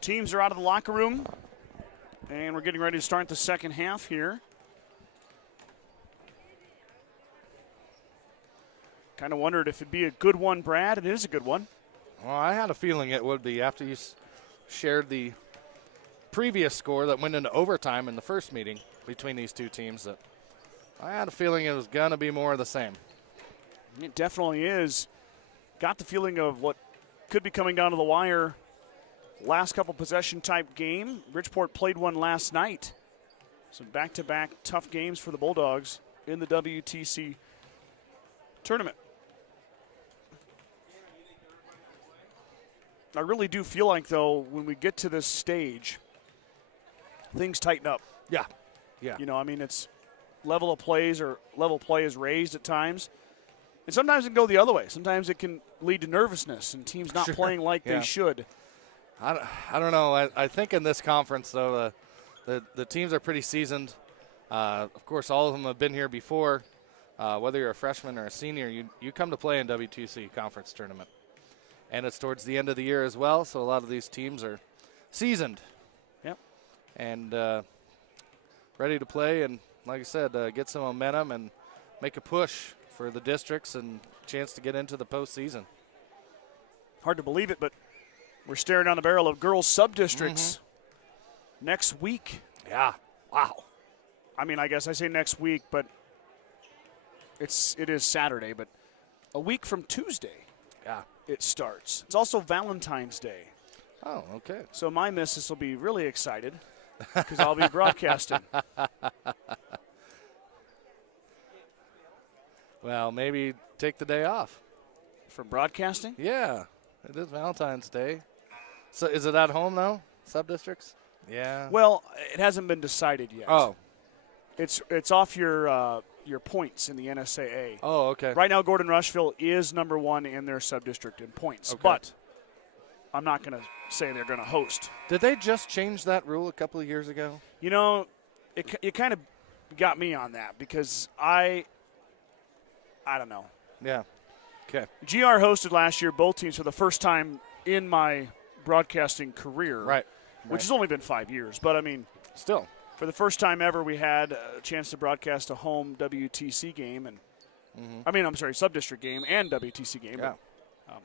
Teams are out of the locker room, and we're getting ready to start the second half here. Kind of wondered if it'd be a good one, Brad. It is a good one. Well, I had a feeling it would be after you shared the previous score that went into overtime in the first meeting between these two teams. That I had a feeling it was going to be more of the same. It definitely is. Got the feeling of what could be coming down to the wire. Last couple possession type game. Bridgeport played one last night. Some back-to-back tough games for the Bulldogs in the WTC tournament. I really do feel like, though, when we get to this stage, things tighten up. Yeah. Yeah. You know, I mean, it's level of plays or level play is raised at times. And sometimes it can go the other way. Sometimes it can lead to nervousness and teams not playing like they should. I don't know. I think in this conference, though, the teams are pretty seasoned. Of course, all of them have been here before. Whether you're a freshman or a senior, you come to play in WTC conference tournament. And it's towards the end of the year as well, so a lot of these teams are seasoned. Yep. And ready to play and, like I said, get some momentum and make a push for the districts and chance to get into the postseason. Hard to believe it, but we're staring down the barrel of girls sub-districts next week. Yeah. Wow. I mean, I guess I say next week, but it is Saturday, but a week from Tuesday. Yeah. It starts. It's also Valentine's Day. Oh, okay. So my missus will be really excited because I'll be broadcasting. Well, maybe take the day off. For broadcasting? Yeah. It is Valentine's Day. So is it at home now, sub-districts? Yeah. Well, it hasn't been decided yet. Oh. It's off your points in the NSAA. Oh, okay. Right now, Gordon-Rushville is number one in their sub-district in points. Okay. But I'm not going to say they're going to host. Did they just change that rule a couple of years ago? You know, it kind of got me on that because I don't know. Yeah. Okay. GR hosted last year both teams for the first time in my broadcasting career. Right. Which has only been 5 years. But, I mean, still. For the first time ever, we had a chance to broadcast a home WTC game. And sub-district game and WTC game. Yeah. But,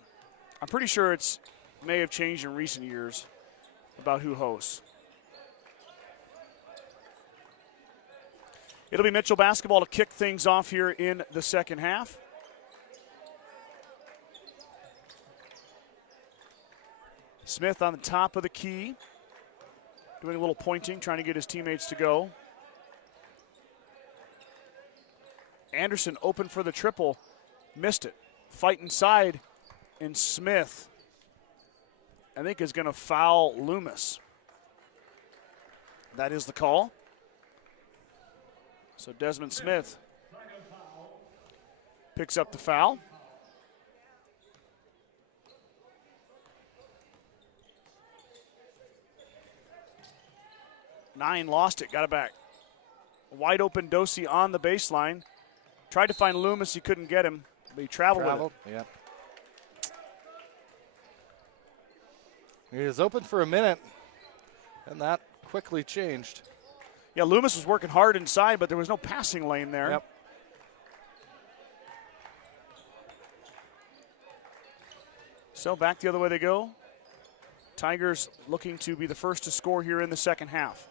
I'm pretty sure it's may have changed in recent years about who hosts. It'll be Mitchell basketball to kick things off here in the second half. Smith on the top of the key, doing a little pointing, trying to get his teammates to go. Anderson open for the triple, missed it. Fight inside, and Smith, I think, is going to foul Loomis. That is the call. So Desmond Smith picks up the foul. Nine lost it, got it back. Wide open Dosey on the baseline. Tried to find Loomis. He couldn't get him, but he traveled with it. Yep. He was open for a minute, and that quickly changed. Yeah, Loomis was working hard inside, but there was no passing lane there. Yep. So back the other way they go. Tigers looking to be the first to score here in the second half.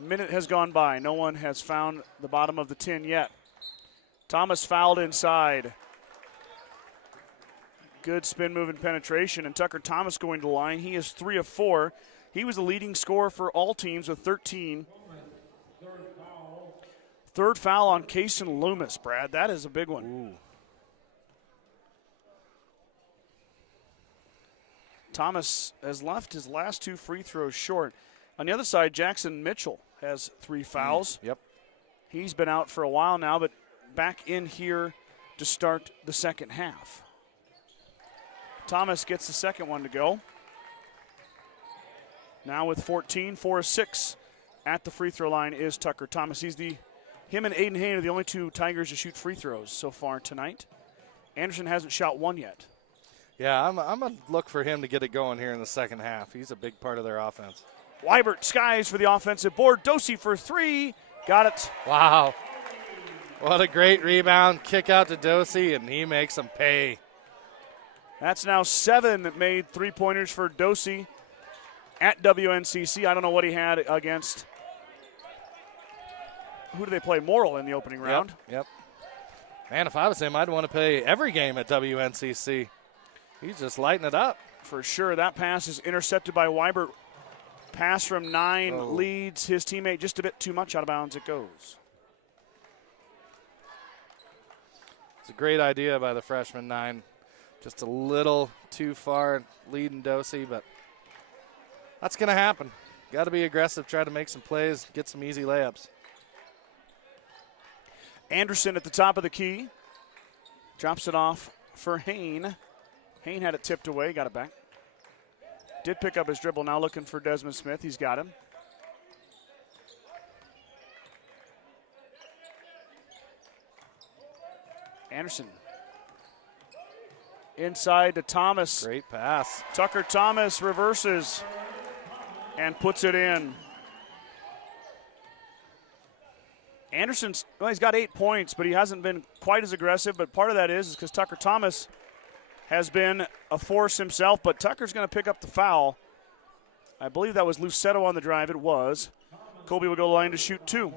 Minute has gone by. No one has found the bottom of the tin yet. Thomas fouled inside. Good spin move and penetration, and Tucker Thomas going to the line. He is 3 of 4. He was the leading scorer for all teams with 13. Third foul on Kason Loomis, Brad. That is a big one. Ooh. Thomas has left his last 2 free throws short. On the other side, Jackson Mitchell has 3 fouls. Yep. He's been out for a while now, but back in here to start the second half. Thomas gets the second one to go. Now with 14, 4 of 6 at the free throw line is Tucker Thomas. Him and Aiden Hain are the only 2 Tigers to shoot free throws so far tonight. Anderson hasn't shot 1 yet. Yeah, I'm going to look for him to get it going here in the second half. He's a big part of their offense. Weibert skies for the offensive board. Dosey for 3. Got it. Wow. What a great rebound. Kick out to Dosey, and he makes them pay. That's now 7 made three-pointers for Dosey at WNCC. I don't know what he had against. Who do they play? Morrill in the opening round. Yep. Man, if I was him, I'd want to play every game at WNCC. He's just lighting it up. For sure. That pass is intercepted by Weibert. Pass from 9 leads his teammate just a bit too much out of bounds. It goes. It's a great idea by the freshman 9. Just a little too far leading Dosey, but that's going to happen. Got to be aggressive, try to make some plays, get some easy layups. Anderson at the top of the key. Drops it off for Hain. Hain had it tipped away, got it back. Did pick up his dribble, now looking for Desmond Smith. He's got him. Anderson. Inside to Thomas. Great pass. Tucker Thomas reverses and puts it in. Anderson's, well, he's got 8 points, but he hasn't been quite as aggressive. But part of that is because Tucker Thomas has been a force himself, but Tucker's going to pick up the foul. I believe that was Lucetto on the drive. It was. Colby will go to the line to shoot 2.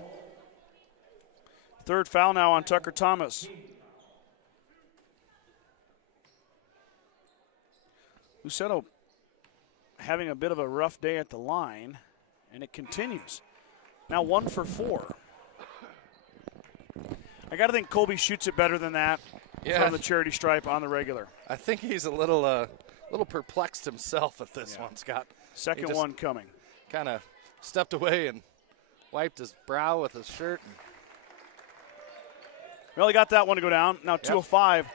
Third foul now on Tucker Thomas. Lucetto having a bit of a rough day at the line, and it continues. Now 1 for 4. I got to think Colby shoots it better than that from the charity stripe on the regular. I think he's a little perplexed himself at this one, Scott. Second one coming. Kind of stepped away and wiped his brow with his shirt. Well, he got that one to go down. Now 2 of 5.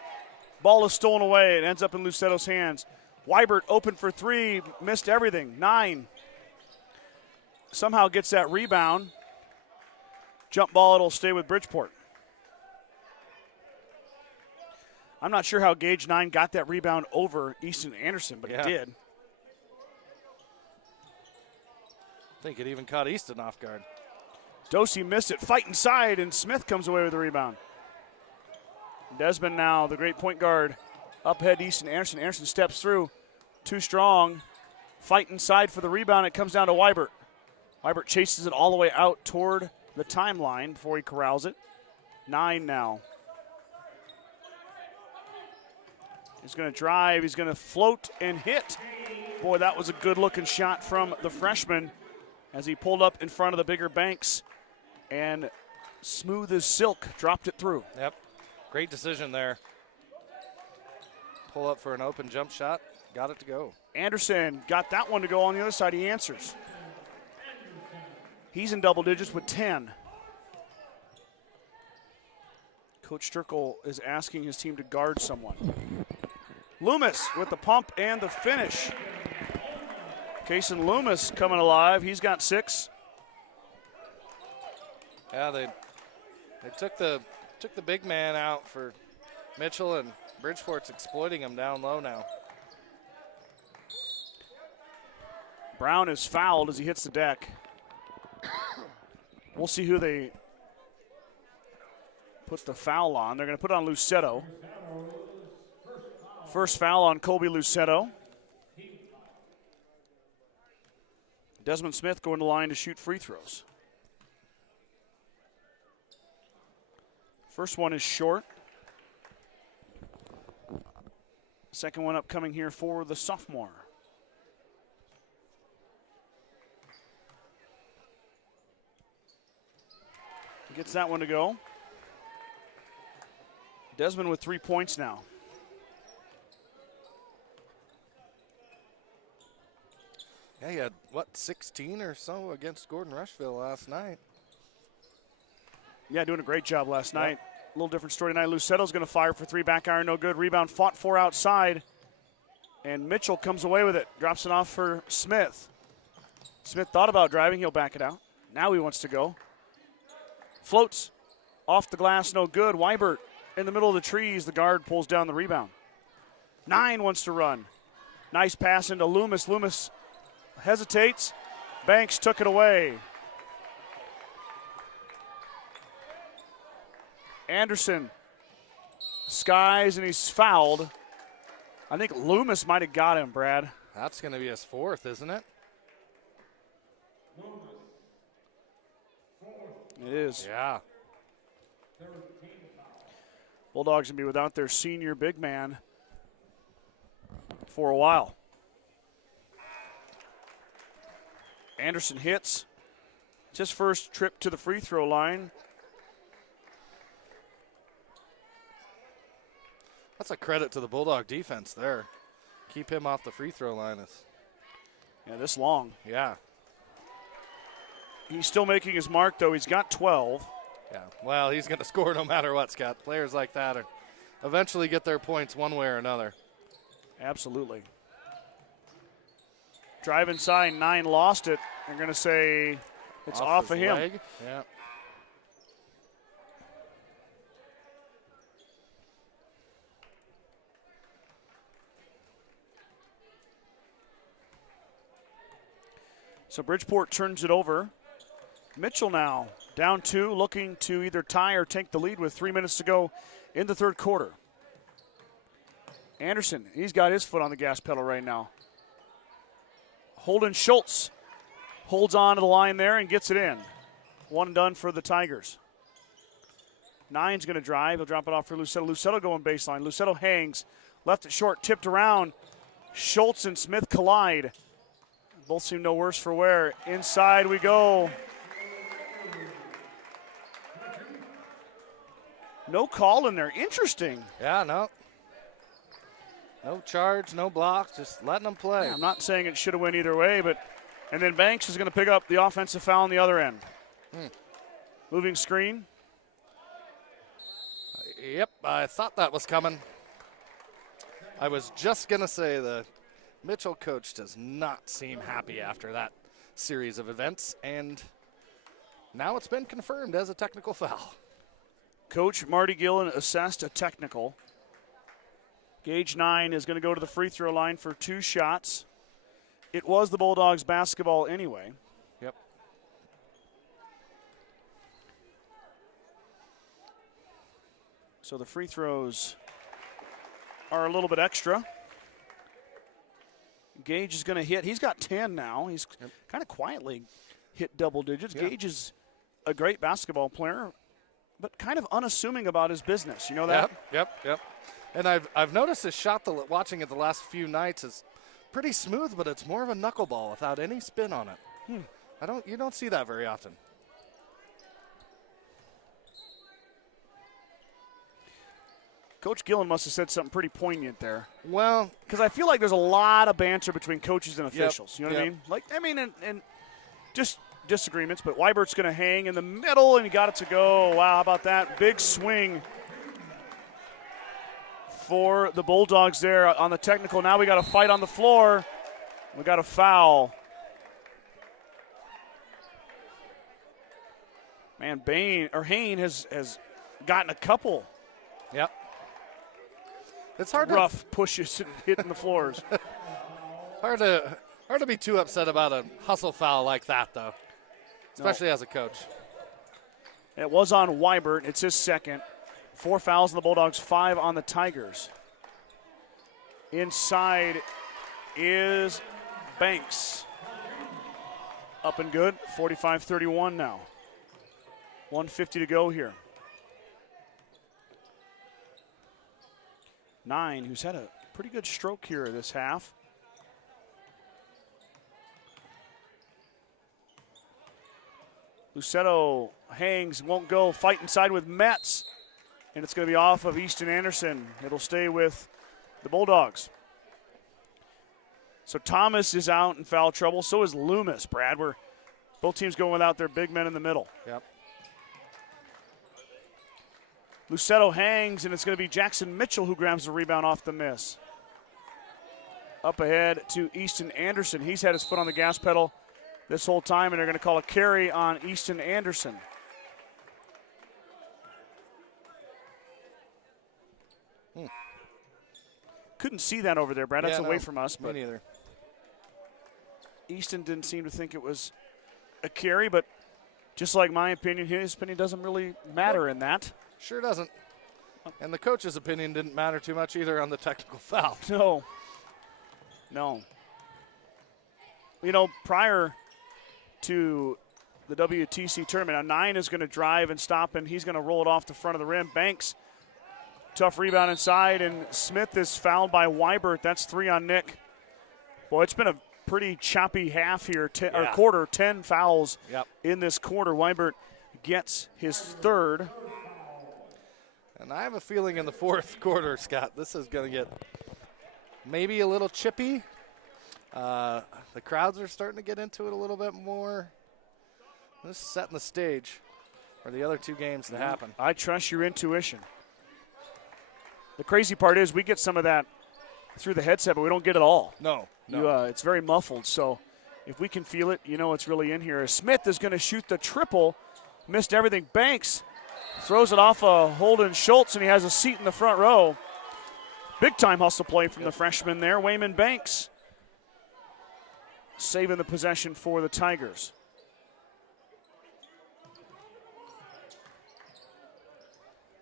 Ball is stolen away. It ends up in Lucetto's hands. Weibert open for 3, missed everything. 9. Somehow gets that rebound. Jump ball, it'll stay with Bridgeport. I'm not sure how Gage 9 got that rebound over Easton Anderson, but he did. I think it even caught Easton off guard. Dosey missed it, fight inside, and Smith comes away with the rebound. Desmond now, the great point guard, up ahead Easton Anderson. Anderson steps through, too strong. Fight inside for the rebound, it comes down to Weibert. Weibert chases it all the way out toward the timeline before he corrals it. 9 now. He's going to drive, he's going to float and hit. Boy, that was a good-looking shot from the freshman as he pulled up in front of the bigger Banks and smooth as silk, dropped it through. Yep, great decision there. Pull up for an open jump shot, got it to go. Anderson got that one to go on the other side, he answers. He's in double digits with 10. Coach Sturkle is asking his team to guard someone. Loomis with the pump and the finish. Kason Loomis coming alive. He's got 6. Yeah, they took the big man out for Mitchell, and Bridgeport's exploiting him down low now. Brown is fouled as he hits the deck. We'll see who they put the foul on. They're going to put on Lucetto. First foul on Colby Lucetto. Desmond Smith going to the line to shoot free throws. First one is short. Second one upcoming here for the sophomore. Gets that one to go. Desmond with 3 points now. Yeah, he had, 16 or so against Gordon-Rushville last night. Yeah, doing a great job last night. A little different story tonight. Lucetto's going to fire for three, back iron, no good. Rebound fought for outside. And Mitchell comes away with it, drops it off for Smith. Smith thought about driving, he'll back it out. Now he wants to go. Floats off the glass, no good. Weibert in the middle of the trees, the guard pulls down the rebound. 9 wants to run. Nice pass into Loomis. Loomis hesitates. Banks took it away. Anderson skies, and he's fouled. I think Loomis might have got him, Brad. That's going to be his fourth, isn't it? It is. Yeah. Bulldogs going to be without their senior big man for a while. Anderson hits. It's his first trip to the free throw line. That's a credit to the Bulldog defense there. Keep him off the free throw line. Yeah, this long. Yeah. He's still making his mark, though. He's got 12. Yeah. Well, he's going to score no matter what, Scott. Players like that are eventually get their points one way or another. Absolutely. Drive inside, 9 lost it. They're going to say it's off of him. Leg. Yeah. So Bridgeport turns it over. Mitchell now down 2, looking to either tie or take the lead with 3 minutes to go in the third quarter. Anderson, he's got his foot on the gas pedal right now. Holden Schultz holds on to the line there and gets it in. One and done for the Tigers. 9's going to drive. He'll drop it off for Lucetto. Lucetto going baseline. Lucetto hangs. Left it short, tipped around. Schultz and Smith collide. Both seem no worse for wear. Inside we go. No call in there. Interesting. Yeah, no. No charge, no block, just letting them play. Yeah, I'm not saying it should have went either way, but and then Banks is going to pick up the offensive foul on the other end. Moving screen. Yep, I thought that was coming. I was just going to say the Mitchell coach does not seem happy after that series of events, and now it's been confirmed as a technical foul. Coach Marty Gillen assessed a technical. Gage 9 is going to go to the free throw line for 2 shots. It was the Bulldogs basketball anyway. Yep. So the free throws are a little bit extra. Gage is going to hit. He's got 10 now. He's kind of quietly hit double digits. Yep. Gage is a great basketball player, but kind of unassuming about his business. You know that? Yep. And I've noticed his shot, watching it the last few nights, is pretty smooth, but it's more of a knuckleball without any spin on it. You don't see that very often. Coach Gillen must have said something pretty poignant there. Well, because I feel like there's a lot of banter between coaches and officials. You know what I mean? And just disagreements, but Weibert's going to hang in the middle, and he got it to go. Wow, how about that? Big swing for the Bulldogs there on the technical. Now we got a fight on the floor. We got a foul. Man, Hain has gotten a couple Yep. It's hard rough pushes and hitting the floors. hard to be too upset about a hustle foul like that, though, especially as a coach. It was on Weibert. It's his second. 4 fouls on the Bulldogs, 5 on the Tigers. Inside is Banks. Up and good, 45-31 now. 150 to go here. 9, who's had a pretty good stroke here this half. Lucetto hangs, won't go, fight inside with Metz. And it's going to be off of Easton Anderson. It'll stay with the Bulldogs. So Thomas is out in foul trouble. So is Loomis, Brad. Both teams going without their big men in the middle. Yep. Lucetto hangs, and it's going to be Jackson Mitchell who grabs the rebound off the miss. Up ahead to Easton Anderson. He's had his foot on the gas pedal this whole time, and they're going to call a carry on Easton Anderson. Couldn't see that over there, Brad. That's away from us. Me neither. Easton didn't seem to think it was a carry, but just like my opinion, his opinion doesn't really matter in that. Sure doesn't. And the coach's opinion didn't matter too much either on the technical foul. No. You know, prior to the WTC tournament, now 9 is going to drive and stop, and he's going to roll it off the front of the rim. Banks, tough rebound inside, and Smith is fouled by Weibert. That's 3 on Nick. Boy, it's been a pretty choppy half here, or quarter, 10 fouls in this quarter. Weibert gets his third. And I have a feeling in the fourth quarter, Scott, this is going to get maybe a little chippy. The crowds are starting to get into it a little bit more. This is setting the stage for the other 2 games to happen. I trust your intuition. The crazy part is we get some of that through the headset, but we don't get it all. No. It's very muffled, so if we can feel it, you know it's really in here. Smith is going to shoot the triple. Missed everything. Banks throws it off Holden Schultz, and he has a seat in the front row. Big-time hustle play from the freshman there, Wayman Banks. Saving the possession for the Tigers.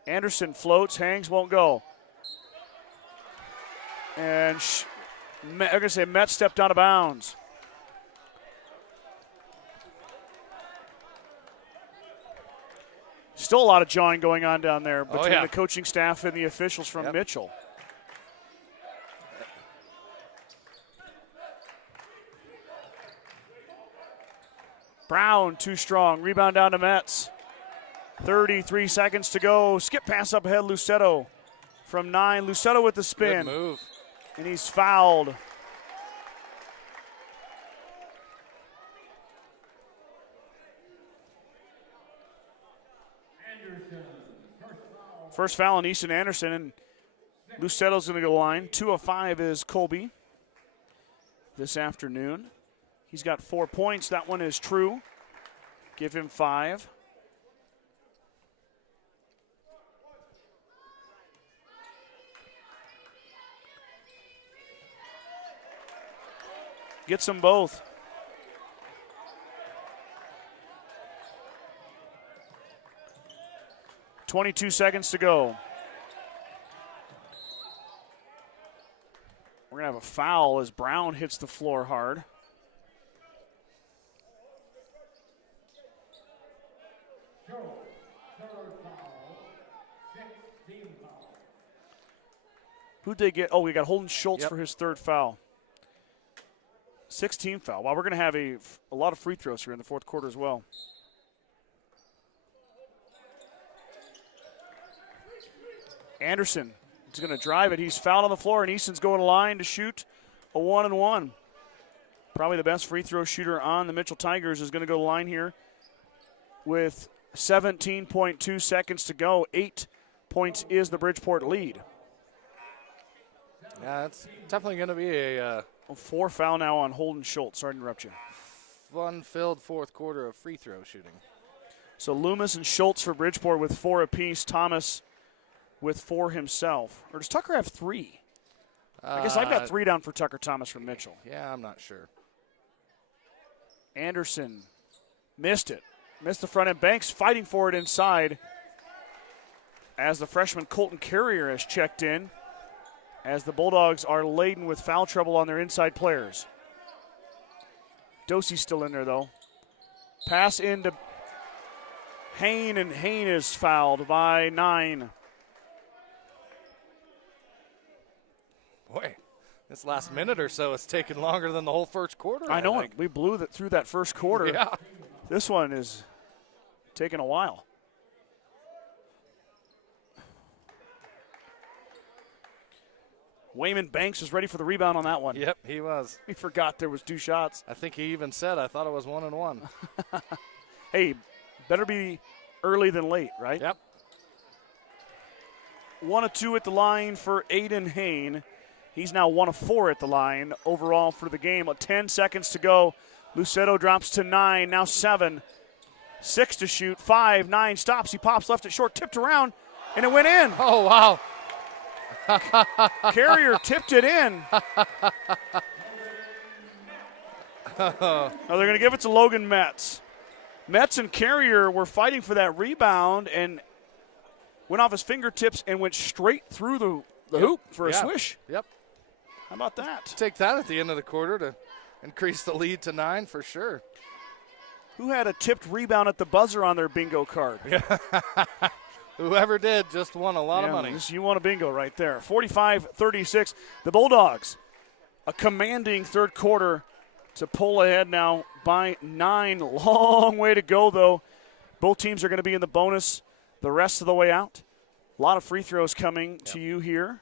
Anderson floats, hangs, won't go. And I'm going to say Metz stepped out of bounds. Still a lot of jawing going on down there between the coaching staff and the officials from Mitchell. Brown too strong. Rebound down to Metz. 33 seconds to go. Skip pass up ahead, Lucetto from 9. Lucetto with the spin. Good move. And he's fouled. First foul on Easton Anderson, and Lucetto's going to go line. 2 of 5 is Colby this afternoon. He's got 4 points. That one is true. Give him 5. Gets them both. .22 seconds to go. We're going to have a foul as Brown hits the floor hard. Who'd they get? Oh, we got Holden Schultz for his third foul. 16 foul. Wow, we're going to have a lot of free throws here in the fourth quarter as well. Anderson is going to drive it. He's fouled on the floor, and Easton's going to line to shoot a 1-and-1. Probably the best free throw shooter on the Mitchell Tigers is going to go to line here with 17.2 seconds to go. 8 points is the Bridgeport lead. Yeah, it's definitely going to be a 4 foul now on Holden Schultz. Sorry to interrupt you. Fun-filled fourth quarter of free throw shooting. So Loomis and Schultz for Bridgeport with 4 apiece. Thomas with 4 himself. Or does Tucker have 3? I guess I've got 3 down for Tucker Thomas from Mitchell. Yeah, I'm not sure. Anderson missed it. Missed the front end. Banks fighting for it inside as the freshman Colton Carrier has checked in, as the Bulldogs are laden with foul trouble on their inside players. Dosey's still in there, though. Pass into Hain, and Hain is fouled by 9. Boy, this last minute or so has taken longer than the whole first quarter. I know it. We blew through that first quarter. Yeah. This one is taking a while. Wayman Banks was ready for the rebound on that one. Yep, he was. He forgot there was 2 shots. I think he even said, I thought it was 1-1. Hey, better be early than late, right? Yep. 1 of 2 at the line for Aiden Hain. He's now 1 of 4 at the line overall for the game. 10 seconds to go. Lucetto drops to 9, now 7. 6 to shoot, 5, 9 stops. He pops left it short, tipped around, and it went in. Oh, wow. Carrier tipped it in. Now they're going to give it to Logan Metz. Metz and Carrier were fighting for that rebound and went off his fingertips and went straight through the hoop for a swish. Yep. How about that? Take that at the end of the quarter to increase the lead to 9 for sure. Who had a tipped rebound at the buzzer on their bingo card? Whoever did just won a lot of money. You won a bingo right there. 45-36. The Bulldogs, a commanding third quarter to pull ahead now by 9. Long way to go, though. Both teams are going to be in the bonus the rest of the way out. A lot of free throws coming to you here.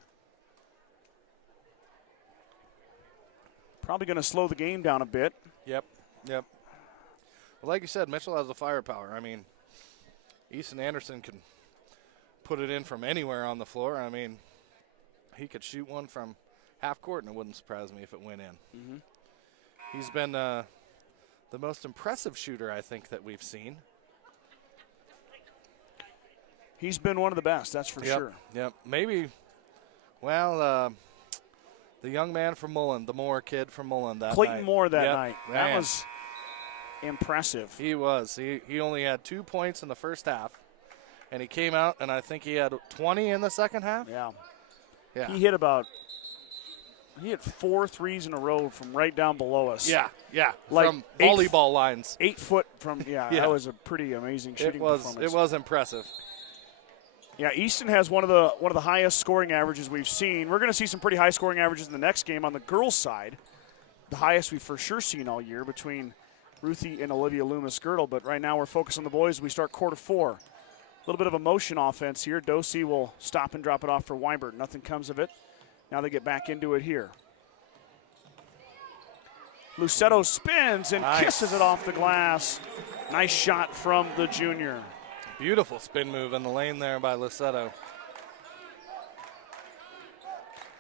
Probably going to slow the game down a bit. Yep. Well, like you said, Mitchell has the firepower. I mean, Easton Anderson can put it in from anywhere on the floor. I mean, he could shoot one from half court, and it wouldn't surprise me if it went in. Mm-hmm. He's been the most impressive shooter, I think, that we've seen. He's been one of the best, that's for sure. Yep. Maybe, well, the young man from Mullen, the Moore kid from Mullen that Clayton night. Moore that night. Man. That was impressive. He was. He only had 2 points in the first half, and he came out, and I think he had 20 in the second half. Yeah. Yeah. He hit 4 threes in a row from right down below us. Yeah. Like from volleyball lines. 8 foot from, that was a pretty amazing shooting performance. It was impressive. Yeah, Easton has one of the highest scoring averages we've seen. We're going to see some pretty high scoring averages in the next game on the girls' side. The highest we've for sure seen all year between Ruthie and Olivia Loomis-Girdle. But right now we're focused on the boys as we start quarter 4. A little bit of a motion offense here. Dosey will stop and drop it off for Weinberg. Nothing comes of it. Now they get back into it here. Lucetto spins and kisses it off the glass. Nice shot from the junior. Beautiful spin move in the lane there by Lucetto.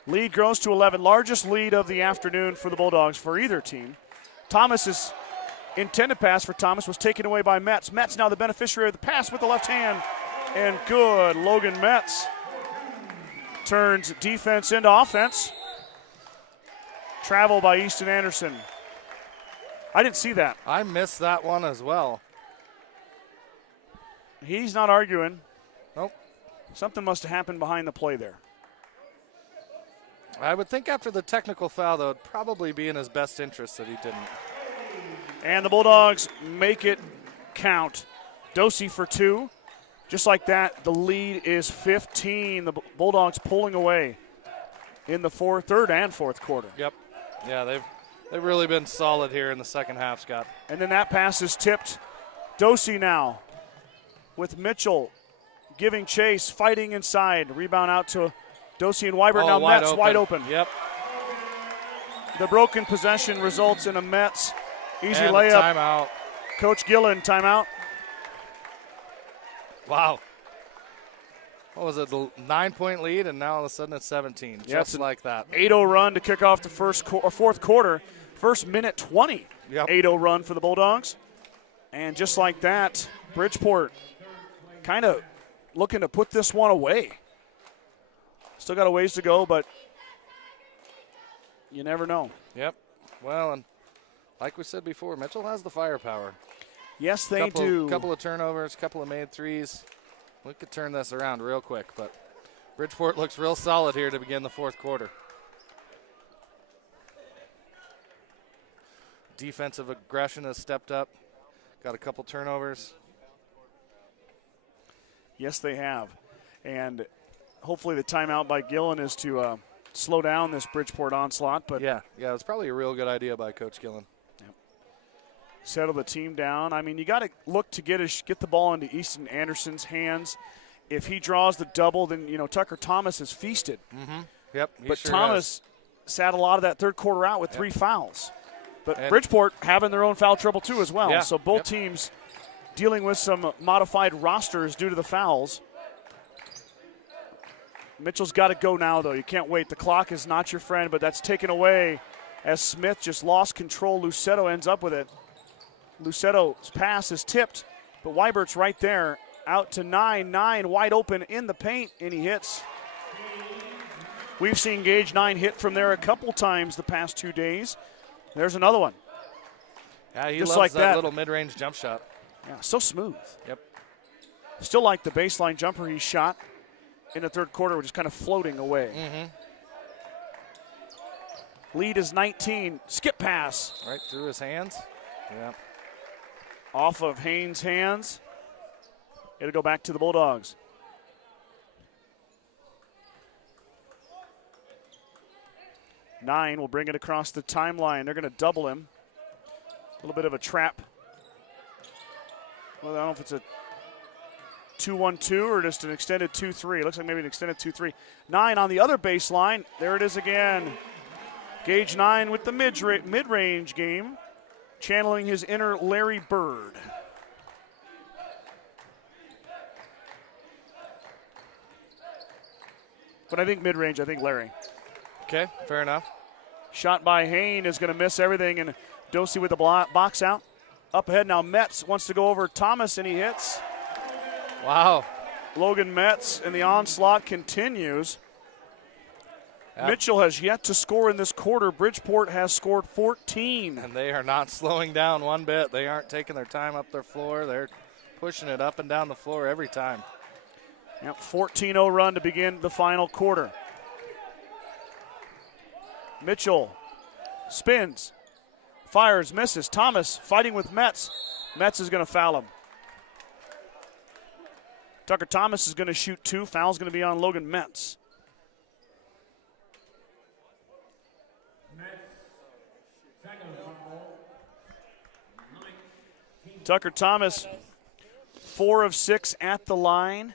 Lead grows to 11. Largest lead of the afternoon for the Bulldogs for either team. Thomas's intended pass for Thomas was taken away by Metz. Metz now the beneficiary of the pass with the left hand. And good. Logan Metz turns defense into offense. Travel by Easton Anderson. I didn't see that. I missed that one as well. He's not arguing. Nope. Something must have happened behind the play there. I would think after the technical foul, though, it'd probably be in his best interest that he didn't. And the Bulldogs make it count. Dosey for 2. Just like that, the lead is 15. The Bulldogs pulling away in the third and fourth quarter. Yep. Yeah, they've really been solid here in the second half, Scott. And then that pass is tipped. Dosey now with Mitchell giving chase, fighting inside. Rebound out to Dosey and Weinberg. Now Metz wide open. Yep. The broken possession results in a Metz easy and layup. Timeout. Coach Gillen, timeout. Wow. What was it, the 9-point lead, and now all of a sudden it's 17, just like that. 8-0 run to kick off the fourth quarter. First minute 20. Yep. 8-0 run for the Bulldogs. And just like that, Bridgeport kind of looking to put this one away. Still got a ways to go, but you never know. Yep. Well, and like we said before, Mitchell has the firepower. Yes, they do. Couple of turnovers, couple of made threes. We could turn this around real quick, but Bridgeport looks real solid here to begin the fourth quarter. Defensive aggression has stepped up. Got a couple turnovers. Yes, they have. And hopefully the timeout by Gillen is to slow down this Bridgeport onslaught. But yeah, it's probably a real good idea by Coach Gillen. Yep. Settle the team down. I mean, you got to look to get the ball into Easton Anderson's hands. If he draws the double, then, Tucker Thomas is feasted. Mm-hmm. Yep, but sure Thomas sat a lot of that third quarter out with 3 fouls. But and Bridgeport having their own foul trouble too as well. Yeah, So both teams dealing with some modified rosters due to the fouls. Mitchell's got to go now, though. You can't wait. The clock is not your friend, but that's taken away as Smith just lost control. Luceto ends up with it. Luceto's pass is tipped, but Weibert's right there. Out to 9 wide open in the paint, and he hits. We've seen Gage 9 hit from there a couple times the past 2 days. There's another one. Yeah, he just loves like that little mid-range jump shot. Yeah, so smooth. Yep. Still like the baseline jumper he shot in the third quarter, which is kind of floating away. Mm-hmm. Lead is 19. Skip pass. Right through his hands. Yeah. Off of Haynes' hands. It'll go back to the Bulldogs. Nine will bring it across the timeline. They're going to double him. A little bit of a trap. Well, I don't know if it's a 2-1-2 or just an extended 2-3. It looks like maybe an extended 2-3. 9 on the other baseline. There it is again. Gage 9 with the mid-range game, channeling his inner Larry Bird. But I think mid-range, I think Larry. Okay, fair enough. Shot by Hain is going to miss everything, and Dosey with the box out. Up ahead now, Metz wants to go over Thomas, and he hits. Wow. Logan Metz, and the onslaught continues. Yep. Mitchell has yet to score in this quarter. Bridgeport has scored 14. And they are not slowing down one bit. They aren't taking their time up their floor. They're pushing it up and down the floor every time. Yep, 14-0 run to begin the final quarter. Mitchell spins, fires, misses. Thomas fighting with Metz. Metz is going to foul him. Tucker Thomas is going to shoot 2. Foul's going to be on Logan Metz. Tucker Thomas, 4 of 6 at the line.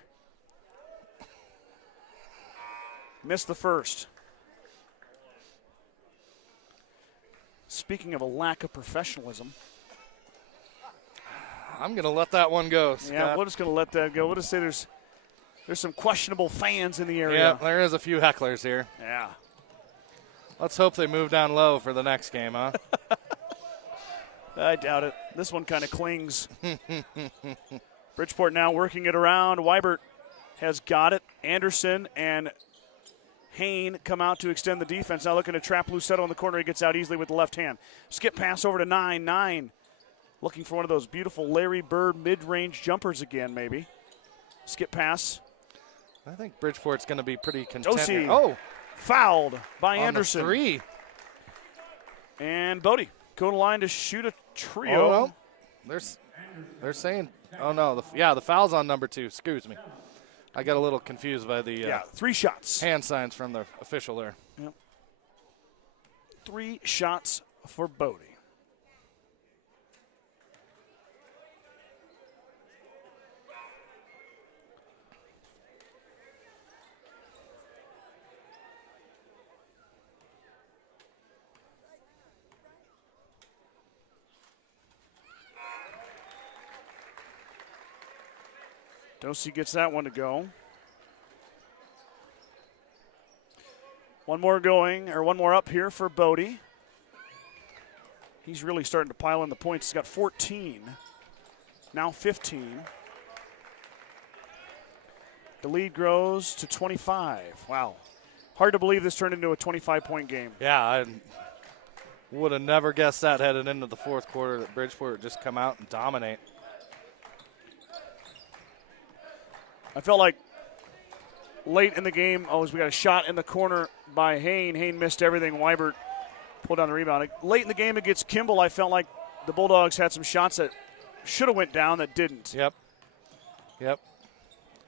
Missed the first. Speaking of a lack of professionalism. I'm going to let that one go, Scott. Yeah, we're just going to let that go. We'll just say there's some questionable fans in the area. Yeah, there is a few hecklers here. Yeah. Let's hope they move down low for the next game, huh? I doubt it. This one kind of clings. Bridgeport now working it around. Weibert has got it. Anderson and Hain come out to extend the defense. Now looking to trap Lucetto in the corner. He gets out easily with the left hand. Skip pass over to 9. 9 looking for one of those beautiful Larry Bird mid-range jumpers again, maybe. Skip pass. I think Bridgeport's going to be pretty content Dosey here. Oh, fouled by on Anderson. The 3. And Bodie going to line to shoot a trio. Oh, no. They're saying, oh, no. The foul's on number 2. Excuse me. I got a little confused by the 3 shots. hand signs from the official there. Yep. 3 shots for Bodie. Dosey gets that one to go. One more up here for Bodie. He's really starting to pile in the points. He's got 14. now 15. The lead grows to 25. Wow. Hard to believe this turned into a 25-point game. Yeah, I would have never guessed that headed into the fourth quarter that Bridgeport would just come out and dominate. I felt like late in the game, we got a shot in the corner by Hain. Hain missed everything. Weibert pulled down the rebound. Late in the game against Kimball, I felt like the Bulldogs had some shots that should have went down that didn't. Yep.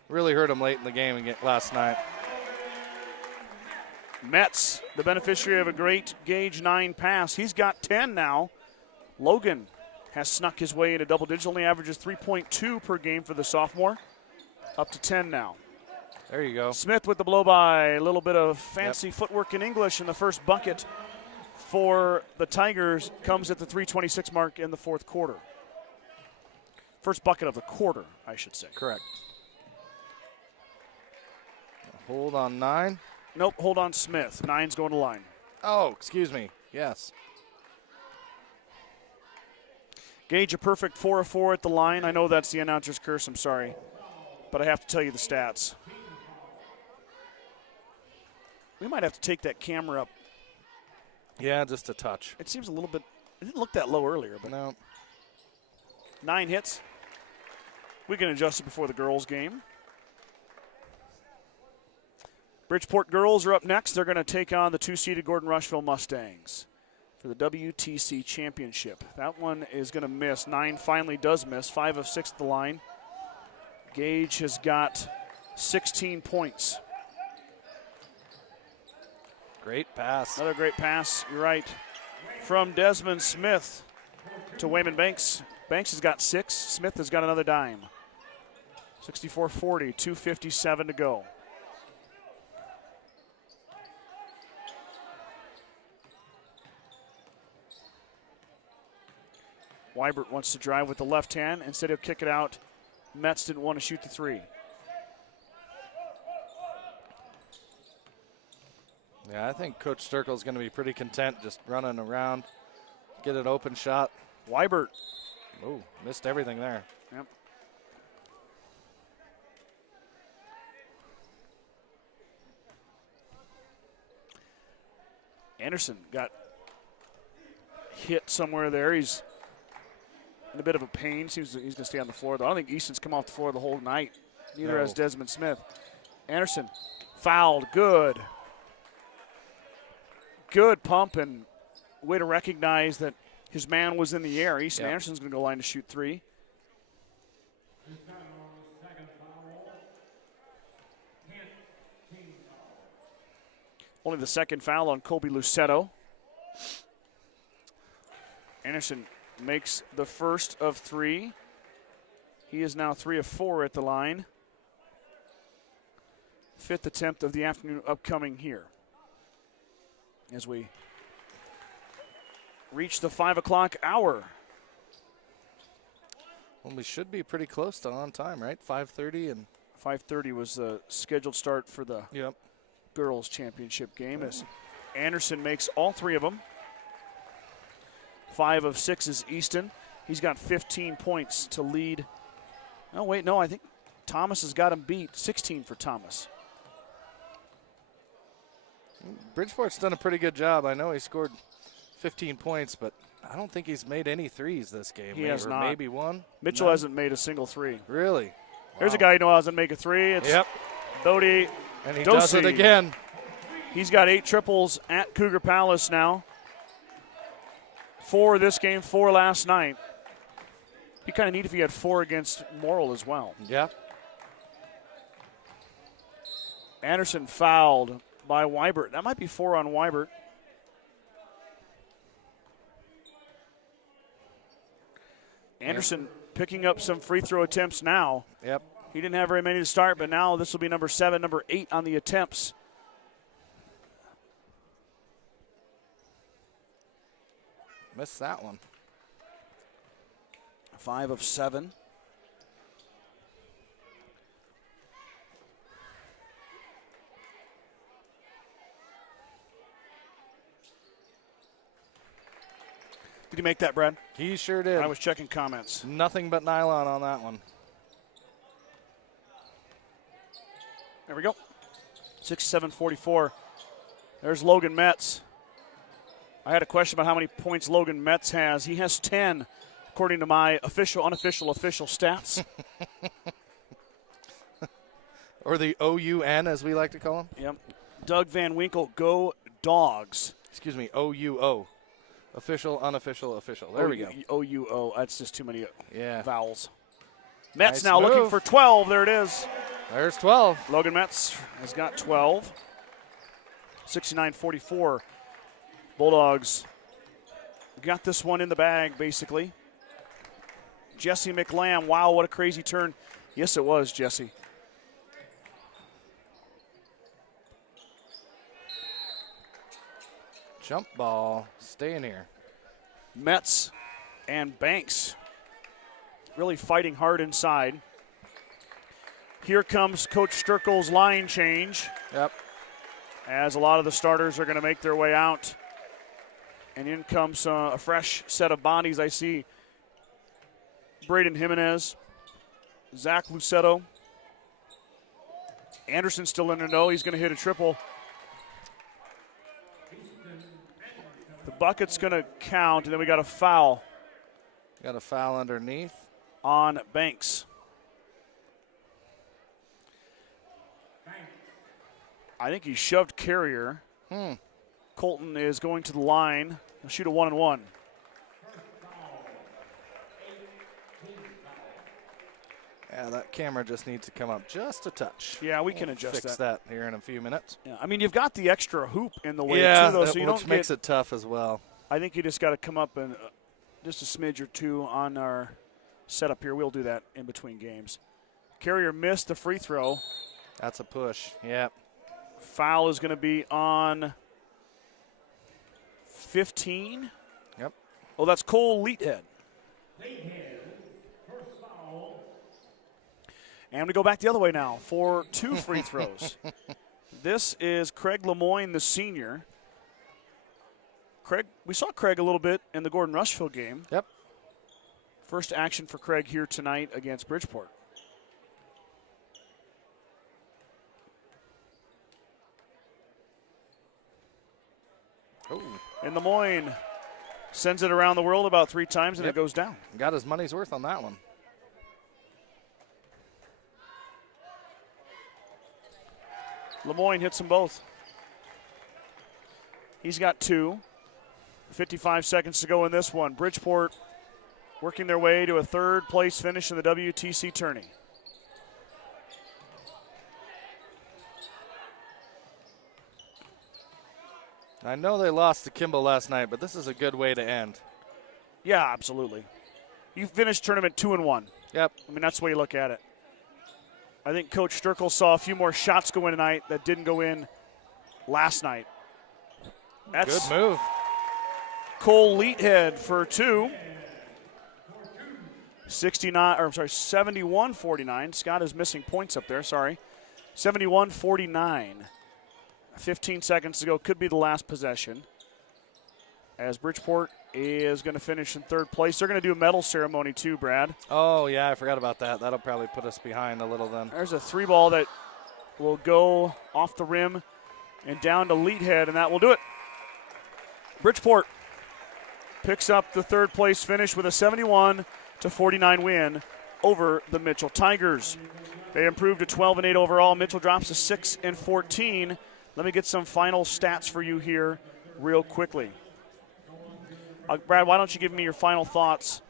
Really hurt them late in the game last night. Metz, the beneficiary of a great Gage 9 pass. He's got 10 now. Logan has snuck his way into double digits, only averages 3.2 per game for the sophomore. Up to 10 now. There you go. Smith with the blow by. A little bit of fancy footwork in English, and the first bucket for the Tigers comes at the 3:26 mark in the fourth quarter. First bucket of the quarter, I should say. Correct. Hold on 9. Nope, hold on Smith. 9's going to line. Oh, excuse me. Yes. Gage a perfect 4 of 4 at the line. I know that's the announcer's curse, I'm sorry. But I have to tell you the stats. We might have to take that camera up. Yeah, just a touch. It seems a little bit, it didn't look that low earlier, but No. 9 hits. We can adjust it before the girls' game. Bridgeport girls are up next. They're going to take on the 2-seeded Gordon-Rushville Mustangs for the WTC Championship. That one is going to miss. 9 finally does miss. 5 of 6 at the line. Gage has got 16 points. Great pass. Another great pass, you're right, from Desmond Smith to Wayman Banks. Banks has got 6. Smith has got another dime. 64-40, 2:57 to go. Weibert wants to drive with the left hand. Instead, he'll kick it out. Metz didn't want to shoot the 3. Yeah, I think Coach Sturkle is going to be pretty content just running around, get an open shot. Weibert. Oh, missed everything there. Yep. Anderson got hit somewhere there. He's in a bit of a pain. Seems that he's going to stay on the floor, though. I don't think Easton's come off the floor the whole night. Neither has Desmond Smith. Anderson fouled. Good. Good pump and way to recognize that his man was in the air. Easton Anderson's going to go line to shoot 3. Only the second foul on Colby Lucetto. Anderson makes the first of 3. He is now 3 of 4 at the line. 5th attempt of the afternoon upcoming here. As we reach the 5 o'clock hour. Well, we should be pretty close to on time, right? 5:30 and 5:30 was the scheduled start for the girls' championship game. As Anderson makes all 3 of them. 5 of 6 is Easton. He's got 15 points to lead. Oh, wait, no, I think Thomas has got him beat. 16 for Thomas. Bridgeport's done a pretty good job. I know he scored 15 points, but I don't think he's made any threes this game. He has not. Maybe one. Mitchell hasn't made a single 3. Really? Wow. There's a guy who knows how doesn't make a 3. It's Bodie. And he does it again. He's got 8 triples at Cougar Palace now. 4 this game, 4 last night. Be kind of neat if he had 4 against Morrill as well. Yeah. Anderson fouled by Weibert. That might be 4 on Weibert. Anderson picking up some free throw attempts now. Yep. He didn't have very many to start, but now this will be number 7, number 8 on the attempts. Missed that one. 5 of 7. Did he make that, Brad? He sure did. I was checking comments. Nothing but nylon on that one. There we go. 67-44. There's Logan Metz. I had a question about how many points Logan Metz has. He has 10, according to my official stats. Or the OUN, as we like to call him. Yep. Doug Van Winkle, go Dogs. Excuse me, OUO. Official, unofficial, official. There we go. OUO. That's just too many vowels. Metz Nice now move. looking for 12. There it is. There's 12. Logan Metz has got 12. 69-44. Bulldogs got this one in the bag, basically. Jesse McLam. Wow, what a crazy turn. Yes, it was, Jesse. Jump ball. Staying here. Metz and Banks really fighting hard inside. Here comes Coach Sturkel's line change. Yep. As a lot of the starters are going to make their way out. And in comes a fresh set of bodies. I see Braden Jimenez, Zach Lucetto. Anderson still in the know. He's going to hit a triple. The bucket's going to count, and then we got a foul. Got a foul underneath. On Banks. I think he shoved Carrier. Colton is going to the line. He'll shoot a 1-and-1. Yeah, that camera just needs to come up just a touch. Yeah, we can adjust fix that here in a few minutes. Yeah, I mean, you've got the extra hoop in the way, too, though, so you which don't makes it tough as well. I think you just got to come up and just a smidge or two on our setup here. We'll do that in between games. Carrier missed the free throw. That's a push. Yep. Foul is going to be on 15. Yep. Oh, that's Cole Leathead. And we go back the other way now for 2 free throws. This is Craig Lemoyne, the senior. We saw Craig a little bit in the Gordon-Rushville game. Yep. First action for Craig here tonight against Bridgeport. Oh. And Lemoyne sends it around the world about 3 times, and it goes down. Got his money's worth on that one. Lemoyne hits them both. He's got 2. 55 seconds to go in this one. Bridgeport working their way to a 3rd place finish in the WTC tourney. I know they lost to Kimball last night, but this is a good way to end. Yeah, absolutely. You finished tournament 2-1. Yep. I mean, that's the way you look at it. I think Coach Sturkel saw a few more shots go in tonight that didn't go in last night. That's good move. Cole Leathead for 2. 71-49. Scott is missing points up there, sorry. 71-49. 15 seconds to go. Could be the last possession. As Bridgeport is going to finish in 3rd place. They're going to do a medal ceremony too, Brad. Oh, yeah, I forgot about that. That'll probably put us behind a little then. There's a 3 ball that will go off the rim and down to Leathead, and that will do it. Bridgeport picks up the 3rd place finish with a 71-49 win over the Mitchell Tigers. They improved to 12-8 overall. Mitchell drops to 6-14. Let me get some final stats for you here real quickly. Brad, why don't you give me your final thoughts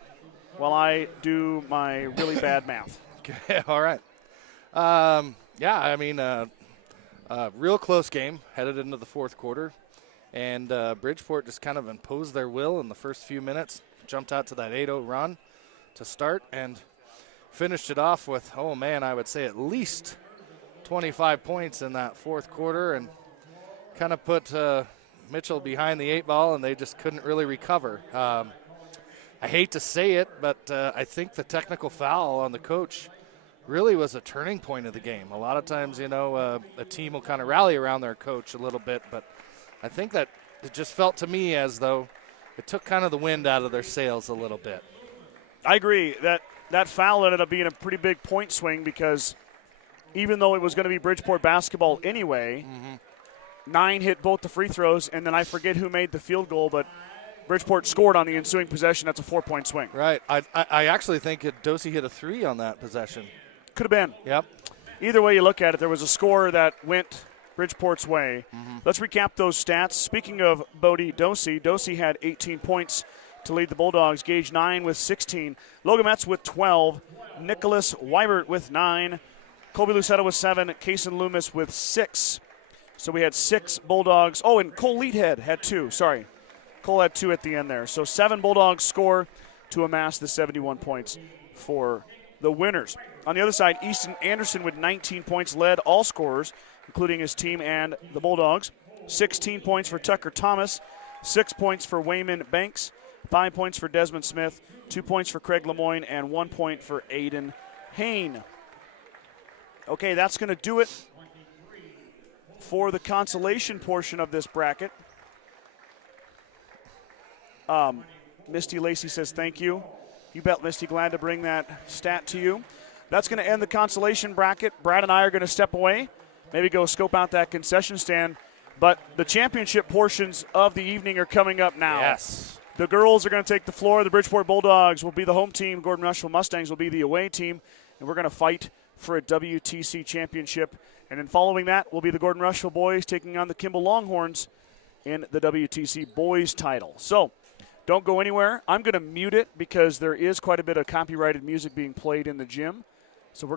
while I do my really bad math? Okay, all right. Yeah, I mean, real close game headed into the 4th quarter. And Bridgeport just kind of imposed their will in the first few minutes, jumped out to that 8-0 run to start, and finished it off with, oh, man, I would say at least 25 points in that 4th quarter, and kind of put Mitchell behind the 8 ball, and they just couldn't really recover. I hate to say it, but I think the technical foul on the coach really was a turning point of the game. A lot of times, a team will kind of rally around their coach a little bit, but I think that it just felt to me as though it took kind of the wind out of their sails a little bit. I agree. That foul ended up being a pretty big point swing because even though it was going to be Bridgeport basketball anyway, 9 hit both the free throws, and then I forget who made the field goal, but Bridgeport scored on the ensuing possession. That's a 4-point swing. Right. I actually think Dosey hit a 3 on that possession. Could have been. Yep. Either way you look at it, there was a score that went Bridgeport's way. Let's recap those stats. Speaking of Bodie Dosey had 18 points to lead the Bulldogs. Gage 9 with 16. Logan Metz with 12. Nicholas Weibert with 9. Colby Lucetta with 7. Kason Loomis with 6. So we had 6 Bulldogs. Oh, and Cole Leadhead had 2. Sorry. Cole had 2 at the end there. So 7 Bulldogs score to amass the 71 points for the winners. On the other side, Easton Anderson with 19 points led all scorers, including his team and the Bulldogs. 16 points for Tucker Thomas, 6 points for Wayman Banks, 5 points for Desmond Smith, 2 points for Craig Lemoyne, and 1 point for Aiden Hain. Okay, that's going to do it for the consolation portion of this bracket. Misty Lacey says thank you. You bet, Misty. Glad to bring that stat to you. That's going to end the consolation bracket. Brad and I are going to step away, maybe go scope out that concession stand. But the championship portions of the evening are coming up now. Yes. The girls are going to take the floor. The Bridgeport Bulldogs will be the home team. Gordon-Rushville Mustangs will be the away team. And we're going to fight for a WTC championship. And then following that will be the Gordon-Rushville boys taking on the Kimball Longhorns in the WTC boys title. So don't go anywhere. I'm going to mute it because there is quite a bit of copyrighted music being played in the gym. So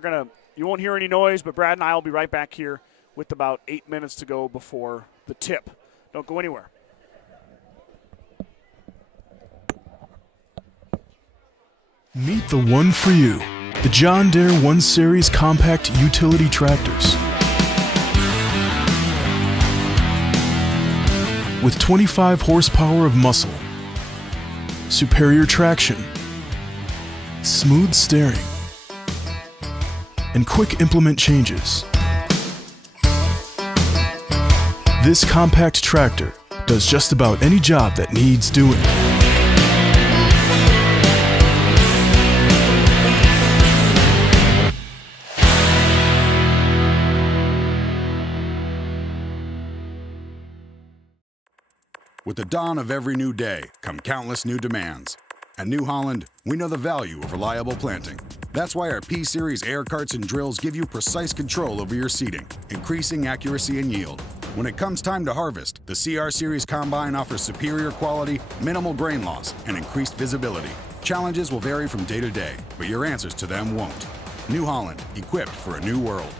you won't hear any noise, but Brad and I will be right back here with about 8 minutes to go before the tip. Don't go anywhere. Meet the one for you, the John Deere 1 Series compact utility tractors. With 25 horsepower of muscle, superior traction, smooth steering, and quick implement changes. This compact tractor does just about any job that needs doing. With the dawn of every new day come countless new demands. At New Holland, we know the value of reliable planting. That's why our P-Series air carts and drills give you precise control over your seeding, increasing accuracy and yield. When it comes time to harvest, the CR Series Combine offers superior quality, minimal grain loss, and increased visibility. Challenges will vary from day to day, but your answers to them won't. New Holland, equipped for a new world.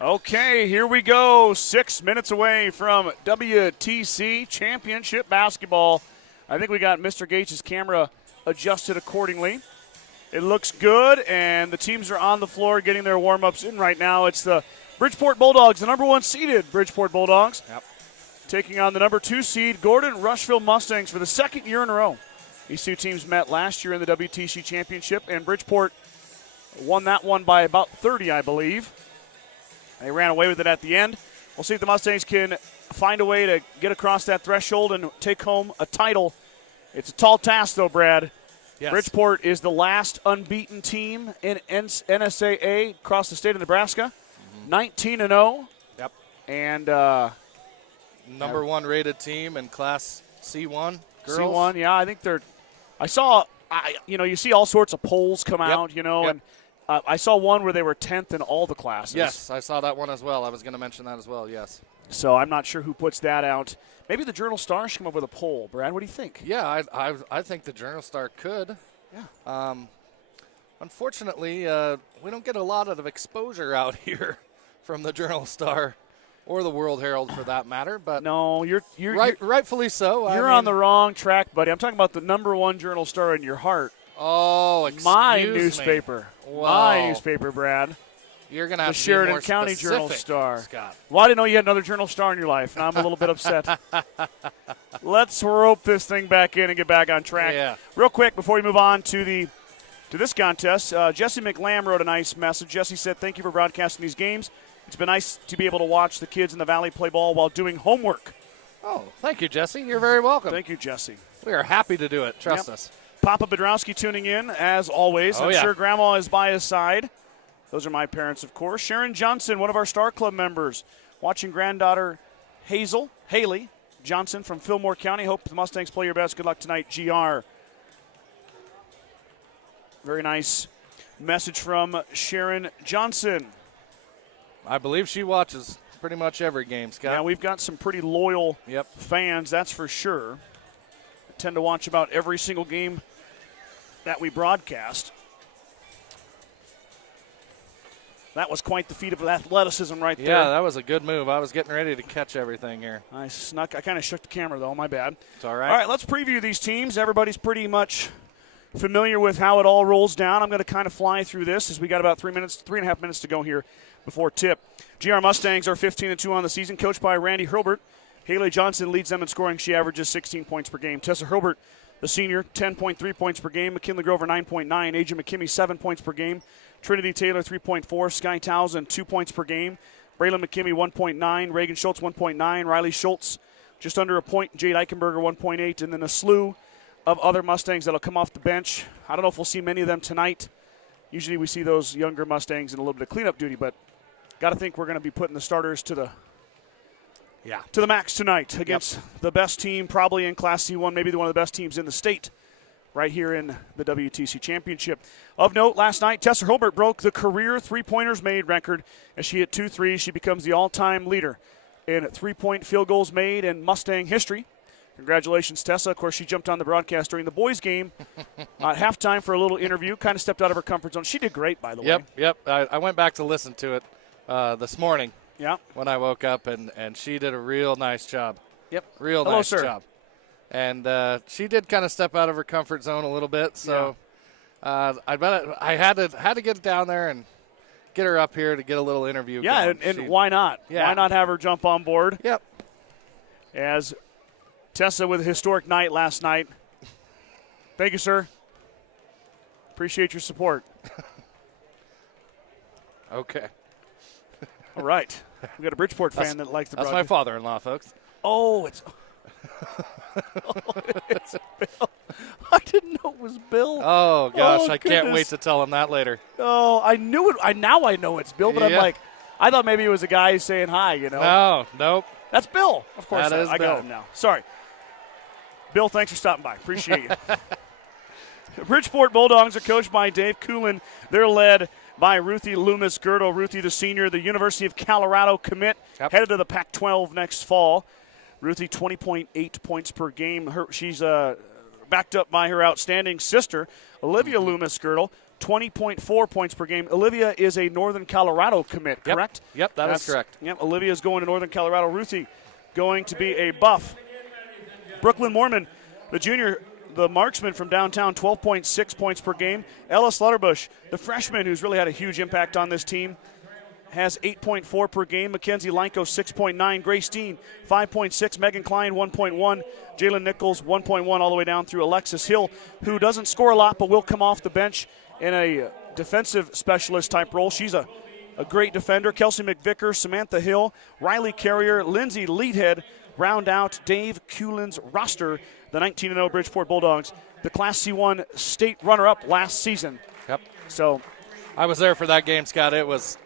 Okay, here we go. 6 minutes away from WTC Championship basketball. I think we got Mr. Gates' camera adjusted accordingly. It looks good, and the teams are on the floor getting their warm-ups in right now. It's the Bridgeport Bulldogs, the number 1 seeded Bridgeport Bulldogs, taking on the number 2 seed Gordon-Rushville Mustangs for the second year in a row. These two teams met last year in the WTC Championship, and Bridgeport won that one by about 30, I believe. They ran away with it at the end. We'll see if the Mustangs can find a way to get across that threshold and take home a title. It's a tall task, though, Brad. Yes. Bridgeport is the last unbeaten team in NSAA across the state of Nebraska, 19-0. Yep. And number 1 rated team in Class C1 girls. C1, yeah, I think they're. I saw, you see all sorts of polls come out, and I saw one where they were 10th in all the classes. Yes, I saw that one as well. I was going to mention that as well, yes. So I'm not sure who puts that out. Maybe the Journal Star should come up with a poll. Brad, what do you think? Yeah, I think the Journal Star could. Yeah. Unfortunately, we don't get a lot of exposure out here from the Journal Star or the World Herald for that matter. But no, you're rightfully so. You're on the wrong track, buddy. I'm talking about the number 1 Journal Star in your heart. Oh, excuse my me. newspaper. Wow. My newspaper, Brad. You're going to have the to Sheridan be more County specific, Journal Star. Scott. Well, I didn't know you had another Journal Star in your life, and I'm a little bit upset. Let's rope this thing back in and get back on track. Yeah. Real quick, before we move on to this contest, Jesse McLam wrote a nice message. Jesse said, "Thank you for broadcasting these games. It's been nice to be able to watch the kids in the Valley play ball while doing homework." Oh, thank you, Jesse. You're very welcome. Thank you, Jesse. We are happy to do it. Trust us. Papa Bedrowski tuning in, as always. I'm sure Grandma is by his side. Those are my parents, of course. Sharon Johnson, one of our Star Club members, watching granddaughter Haley Johnson from Fillmore County. Hope the Mustangs play your best. Good luck tonight, GR. Very nice message from Sharon Johnson. I believe she watches pretty much every game, Scott. Yeah, we've got some pretty loyal fans, that's for sure. I tend to watch about every single game that we broadcast. That was quite the feat of athleticism right there. Yeah, that was a good move. I was getting ready to catch everything here. I kind of shook the camera, though. My bad. It's all right. All right, let's preview these teams. Everybody's pretty much familiar with how it all rolls down. I'm going to kind of fly through this as we got about 3.5 minutes to go here before tip. GR Mustangs are 15-2 on the season, coached by Randy Hurlbert. Haley Johnson leads them in scoring. She averages 16 points per game. Tessa Hurlbert, the senior, 10.3 points per game. McKinley Grover, 9.9. Aja McKimmey, 7 points per game. Trinity Taylor, 3.4. Sky Towson, 2 points per game. Braylon McKimmey, 1.9. Reagan Schultz, 1.9. Riley Schultz, just under a point. Jade Eichenberger, 1.8. And then a slew of other Mustangs that will come off the bench. I don't know if we'll see many of them tonight. Usually we see those younger Mustangs in a little bit of cleanup duty, but got to think we're going to be putting the starters to the max tonight against the best team probably in Class C1, maybe one of the best teams in the state right here in the WTC Championship. Of note, last night, Tessa Hurlbert broke the career three-pointers made record as she hit 2 threes. She becomes the all-time leader in three-point field goals made in Mustang history. Congratulations, Tessa. Of course, she jumped on the broadcast during the boys' game at halftime for a little interview, kind of stepped out of her comfort zone. She did great, by the way. Yep. I went back to listen to it this morning when I woke up, and she did a real nice job. Yep. Nice job. And she did kind of step out of her comfort zone a little bit, so I bet I had to get down there and get her up here to get a little interview. Yeah, and why not? Yeah. Why not have her jump on board? Yep. As Tessa with a historic night last night. Thank you, sir. Appreciate your support. Okay. All right. We got a Bridgeport fan that likes the broadcast. That's my father-in-law, folks. Oh, it's Bill. I didn't know it was Bill. Oh, gosh. Oh, I can't wait to tell him that later. Oh, I knew it. Now I know it's Bill, but I'm like, I thought maybe it was a guy saying hi, you know. No, nope. That's Bill. Of course, that is I Bill. got him now. Sorry. Bill, thanks for stopping by. Appreciate you. The Bridgeport Bulldogs are coached by Dave Coolin. They're led by Ruthie Loomis-Girdle. Ruthie, the senior, the University of Colorado commit, headed to the Pac-12 next fall. Ruthie, 20.8 points per game. She's backed up by her outstanding sister, Olivia Loomis-Girdle, 20.4 points per game. Olivia is a Northern Colorado commit, correct? Yep, that's correct. Yep, Olivia is going to Northern Colorado. Ruthie going to be a Buff. Brooklyn Mormon, the junior, the marksman from downtown, 12.6 points per game. Ella Slaughterbush, the freshman who's really had a huge impact on this team, has 8.4 per game. Mackenzie Lanko, 6.9. Grace Dean, 5.6. Megan Klein, 1.1. Jalen Nichols, 1.1, all the way down through Alexis Hill, who doesn't score a lot but will come off the bench in a defensive specialist type role. She's a great defender. Kelsey McVicker, Samantha Hill, Riley Carrier, Lindsay Leadhead round out Dave Kulin's roster. The 19-0 Bridgeport Bulldogs, the Class C1 state runner-up last season. Yep. So I was there for that game, Scott. It was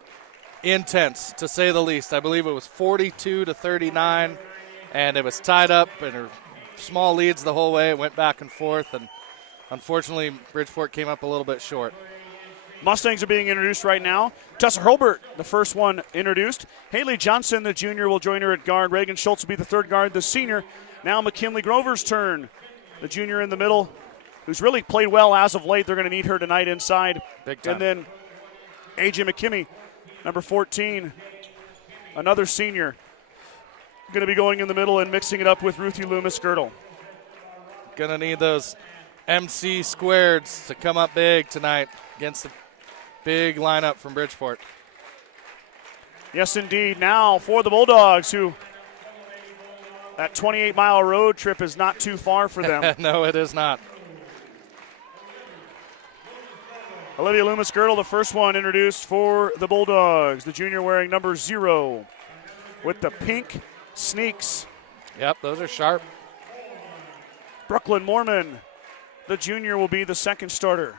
intense, to say the least. I believe it was 42-39, and it was tied up, and her small leads the whole way. It went back and forth, and unfortunately, Bridgeport came up a little bit short. Mustangs are being introduced right now. Tessa Hurlbert, the first one introduced. Haley Johnson, the junior, will join her at guard. Reagan Schultz will be the third guard, the senior. Now McKinley Grover's turn. The junior in the middle, who's really played well as of late. They're going to need her tonight inside. Big time. And then A.J. McKimmey, number 14, another senior, going to be going in the middle and mixing it up with Ruthie Loomis-Girdle. Going to need those MC squareds to come up big tonight against the big lineup from Bridgeport. Yes, indeed. Now for the Bulldogs, who that 28-mile road trip is not too far for them. No, it is not. Olivia Loomis-Girdle, the first one introduced for the Bulldogs. The junior wearing number 0 with the pink sneaks. Yep, those are sharp. Brooklyn Mormon, the junior, will be the second starter.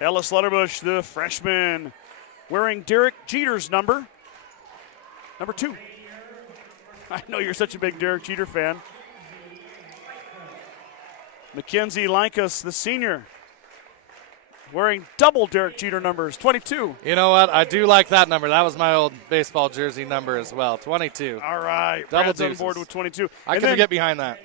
Ella Slaughterbush, the freshman, wearing Derek Jeter's number 2. I know you're such a big Derek Jeter fan. Mackenzie Lankus, the senior, wearing double Derek Jeter numbers, 22. You know what? I do like that number. That was my old baseball jersey number as well, 22. All right. Double Brad's on deuces. board with 22. I can get behind that.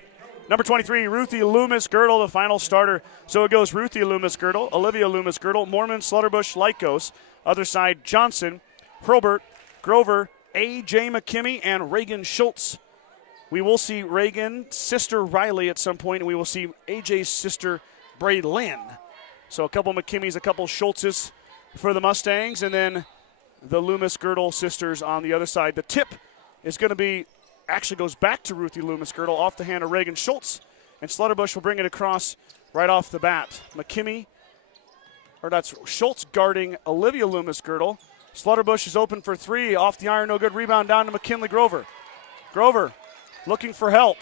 Number 23, Ruthie Loomis-Girdle, the final starter. So it goes Ruthie Loomis-Girdle, Olivia Loomis-Girdle, Mormon, Slaughterbush, Lycos. Other side, Johnson, Hurlbert, Grover, A.J. McKimmey, and Reagan Schultz. We will see Reagan's sister Riley at some point, and we will see A.J.'s sister Braylyn. So a couple McKimmeys, a couple Schultzes for the Mustangs, and then the Loomis-Girdle sisters on the other side. The tip is going to be, actually goes back to Ruthie Loomis-Girdle off the hand of Reagan Schultz, and Slaughterbush will bring it across right off the bat. McKimmey, or that's Schultz guarding Olivia Loomis-Girdle. Slaughterbush is open for 3, off the iron, no good. Rebound down to McKinley Grover. Grover looking for help.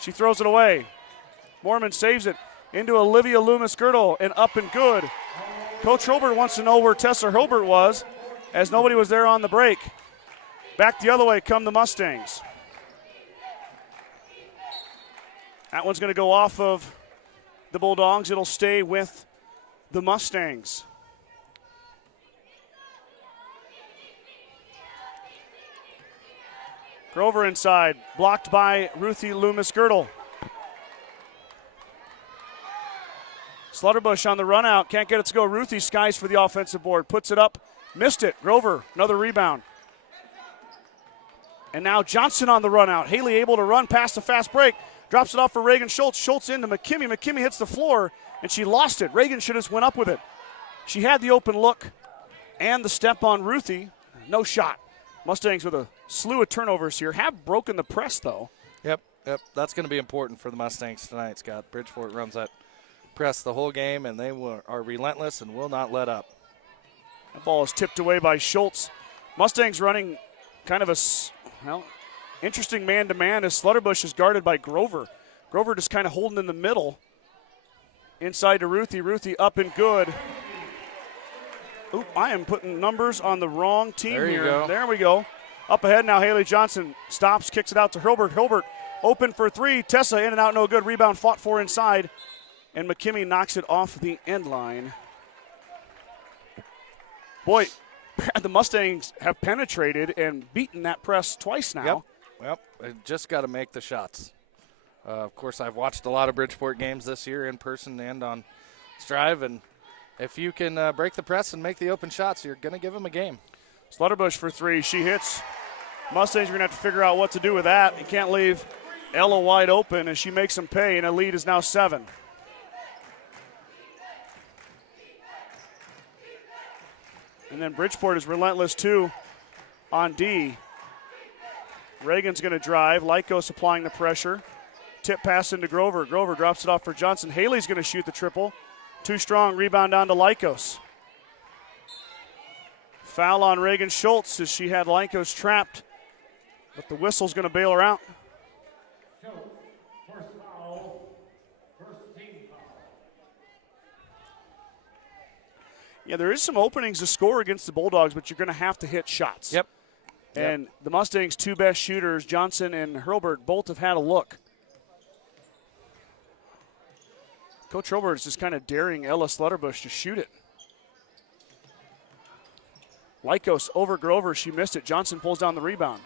She throws it away. Mormon saves it into Olivia Loomis-Girdle, and up and good. Coach Hurlbert wants to know where Tessa Hurlbert was, as nobody was there on the break. Back the other way come the Mustangs. That one's going to go off of the Bulldogs. It'll stay with the Mustangs. Grover inside, blocked by Ruthie Loomis-Girdle. Slaughterbush on the run out, can't get it to go. Ruthie skies for the offensive board, puts it up, missed it. Grover, another rebound. And now Johnson on the run out. Haley able to run past the fast break, drops it off for Reagan Schultz. Schultz into McKimmey. McKimmey hits the floor, and she lost it. Reagan should have went up with it. She had the open look and the step on Ruthie. No shot. Mustangs with a slew of turnovers here. Have broken the press, though. Yep. That's going to be important for the Mustangs tonight, Scott. Bridgeport runs that press the whole game, and they are relentless and will not let up. That ball is tipped away by Schultz. Mustangs running kind of a, interesting man-to-man as Slaughterbush is guarded by Grover. Grover just kind of holding in the middle. Inside to Ruthie. Ruthie up and good. Oop, I am putting numbers on the wrong team there here. Go. There we go. Up ahead now, Haley Johnson stops, kicks it out to Hurlbert. Hurlbert open for 3. Tessa in and out, no good. Rebound fought for inside. And McKimmey knocks it off the end line. Boy, the Mustangs have penetrated and beaten that press twice now. Yep. Just got to make the shots. Of course, I've watched a lot of Bridgeport games this year in person and on Strive, and if you can break the press and make the open shots, you're going to give them a game. Slaughterbush for three. She hits. Mustangs are going to have to figure out what to do with that. You can't leave Ella wide open as she makes them pay, and a lead is now 7. And then Bridgeport is relentless, too, on D. Reagan's going to drive. Lycos applying the pressure. Tip pass into Grover. Grover drops it off for Johnson. Haley's going to shoot the triple. Too strong. Rebound down to Lycos. Foul on Reagan Schultz as she had Lycos trapped, but the whistle's going to bail her out. Yeah, there is some openings to score against the Bulldogs, but you're going to have to hit shots. Yep. And the Mustangs' two best shooters, Johnson and Hurlbert, both have had a look. Coach Hurlbert is just kind of daring Ella Slaughterbush to shoot it. Lycos over Grover. She missed it. Johnson pulls down the rebound.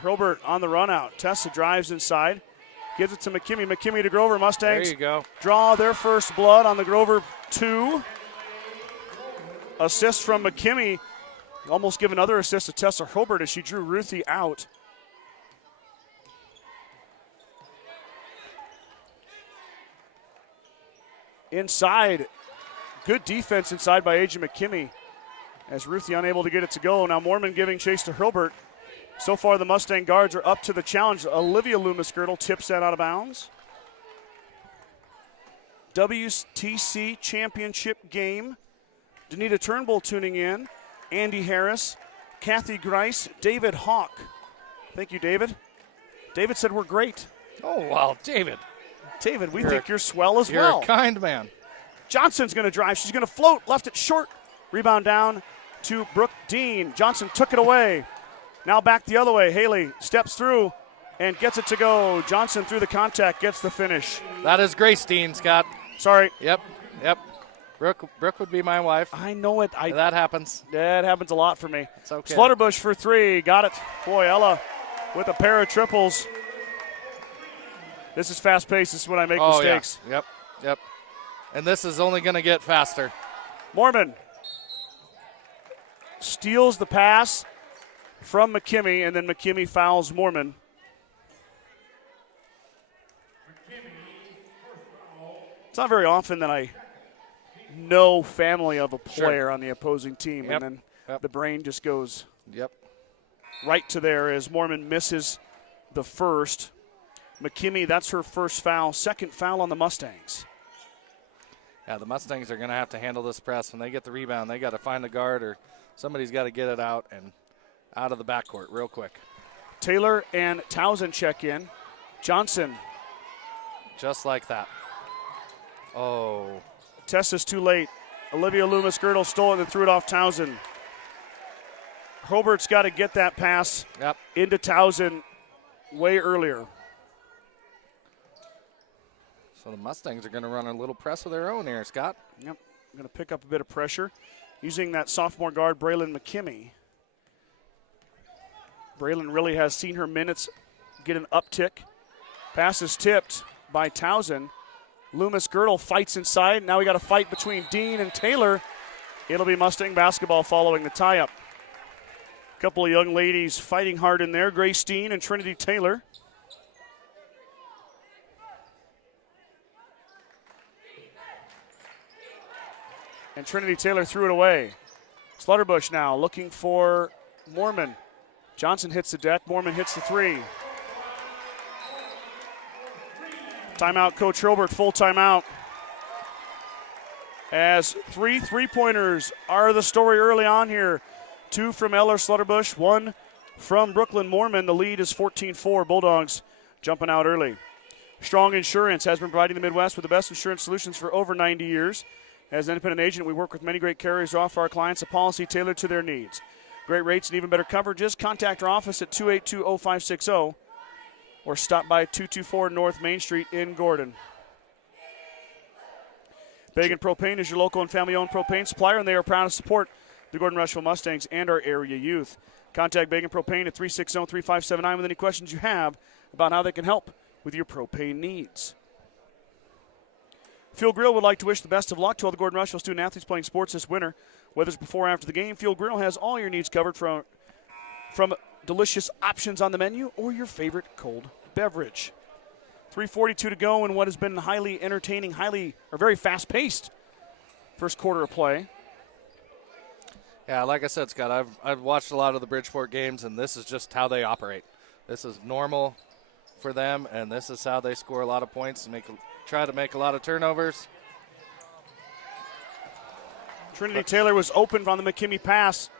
Hurlbert on the run out. Tessa drives inside. Gives it to McKimmey. McKimmey to Grover. Mustangs there you go. Draw their first blood on the Grover 2. Assist from McKimmey. Almost give another assist to Tessa Hurlbert as she drew Ruthie out. Inside. Good defense inside by A.J. McKimmey as Ruthie unable to get it to go. Now Mormon giving chase to Hurlbert. So far, the Mustang guards are up to the challenge. Olivia Loomis-Girdle tips that out of bounds. WTC championship game. Danita Turnbull tuning in. Andy Harris, Kathy Grice, David Hawk. Thank you, David. David said we're great. Oh, wow, David. David, we think you're swell as you're well. You're a kind man. Johnson's going to drive. She's going to float. Left it short. Rebound down to Brooke Dean. Johnson took it away. Now back the other way. Haley steps through and gets it to go. Johnson through the contact, gets the finish. That is Grace Dean, Scott. Sorry. Yep. Brooke would be my wife. I know it. That happens. That happens a lot for me. It's okay. Slaughterbush for three. Got it. Boy, Ella with a pair of triples. This is fast-paced. This is when I make mistakes. Yeah. Yep. And this is only going to get faster. Mormon steals the pass from McKimmey, and then McKimmey fouls Mormon. It's not very often that I know family of a player on the opposing team, and then the brain just goes right to there as Mormon misses the first. McKimmey, that's her first foul. Second foul on the Mustangs. Yeah, the Mustangs are going to have to handle this press. When they get the rebound, they got to find a guard or somebody's got to get it out and out of the backcourt real quick. Taylor and Townsend check in. Johnson. Just like that. Oh. Tessa's too late. Olivia Loomis-Girdle stole it and threw it off Townsend. Hurlbert's got to get that pass into Townsend way earlier. So the Mustangs are going to run a little press of their own here, Scott. Yep, going to pick up a bit of pressure using that sophomore guard, Braylon McKimmey. Braylon really has seen her minutes get an uptick. Pass is tipped by Townsend. Loomis-Girdle fights inside. Now we got a fight between Dean and Taylor. It'll be Mustang basketball following the tie-up. A couple of young ladies fighting hard in there, Grace Dean and Trinity Taylor. And Trinity Taylor threw it away. Slaughterbush now looking for Mormon. Johnson hits the deck. Mormon hits the three. Timeout, Coach Hurlbert, full timeout. As three three-pointers are the story early on here. Two from Ella Slaughterbush, one from Brooklyn Mormon. The lead is 14-4. Bulldogs jumping out early. Strong Insurance has been providing the Midwest with the best insurance solutions for over 90 years. As an independent agent, we work with many great carriers to offer our clients a policy tailored to their needs. Great rates and even better coverages. Contact our office at 282-0560 or stop by 224 North Main Street in Gordon. Bagan Propane is your local and family-owned propane supplier, and they are proud to support the Gordon-Rushville Mustangs and our area youth. Contact Bacon Propane at 360-3579 with any questions you have about how they can help with your propane needs. Fuel Grill would like to wish the best of luck to all the Gordon-Rushville student athletes playing sports this winter. Whether it's before or after the game, Fuel Grill has all your needs covered from delicious options on the menu or your favorite cold beverage. 3:42 to go in what has been highly entertaining, very fast-paced first quarter of play. Yeah, like I said, Scott, I've watched a lot of the Bridgeport games, and this is just how they operate. This is normal for them, and this is how they score a lot of points and try to make a lot of turnovers. Trinity Taylor was open on the McKimmey pass,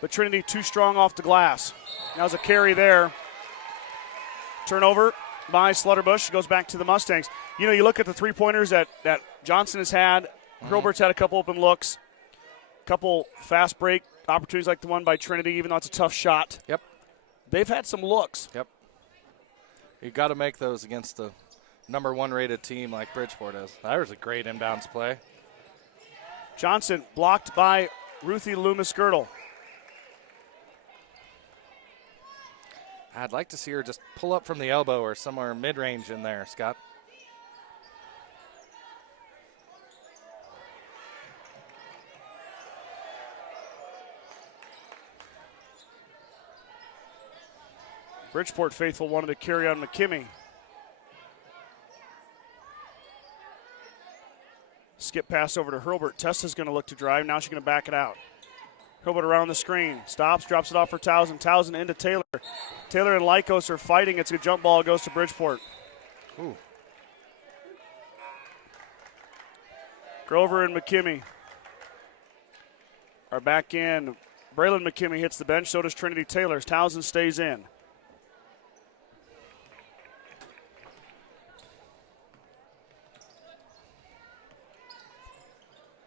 but Trinity too strong off the glass. That was a carry there. Turnover by Slutterbush. Goes back to the Mustangs. You know, you look at the three-pointers that Johnson has had. Hurlbert's had a couple open looks, couple fast break opportunities like the one by Trinity, even though it's a tough shot. Yep. They've had some looks. Yep. You got to make those against the number 1 rated team like Bridgeport is. That was a great inbounds play. Johnson blocked by Ruthie Loomis-Girdle. I'd like to see her just pull up from the elbow or somewhere mid-range in there, Scott. Bridgeport faithful wanted to carry on McKimmey. Skip pass over to Hurlbert. Tessa's going to look to drive. Now she's going to back it out. Hurlbert around the screen. Stops, drops it off for Towson. Towson into Taylor. Taylor and Lycos are fighting. It's a jump ball. Goes to Bridgeport. Ooh. Grover and McKimmey are back in. Braylon McKimmey hits the bench. So does Trinity Taylor. Towson stays in.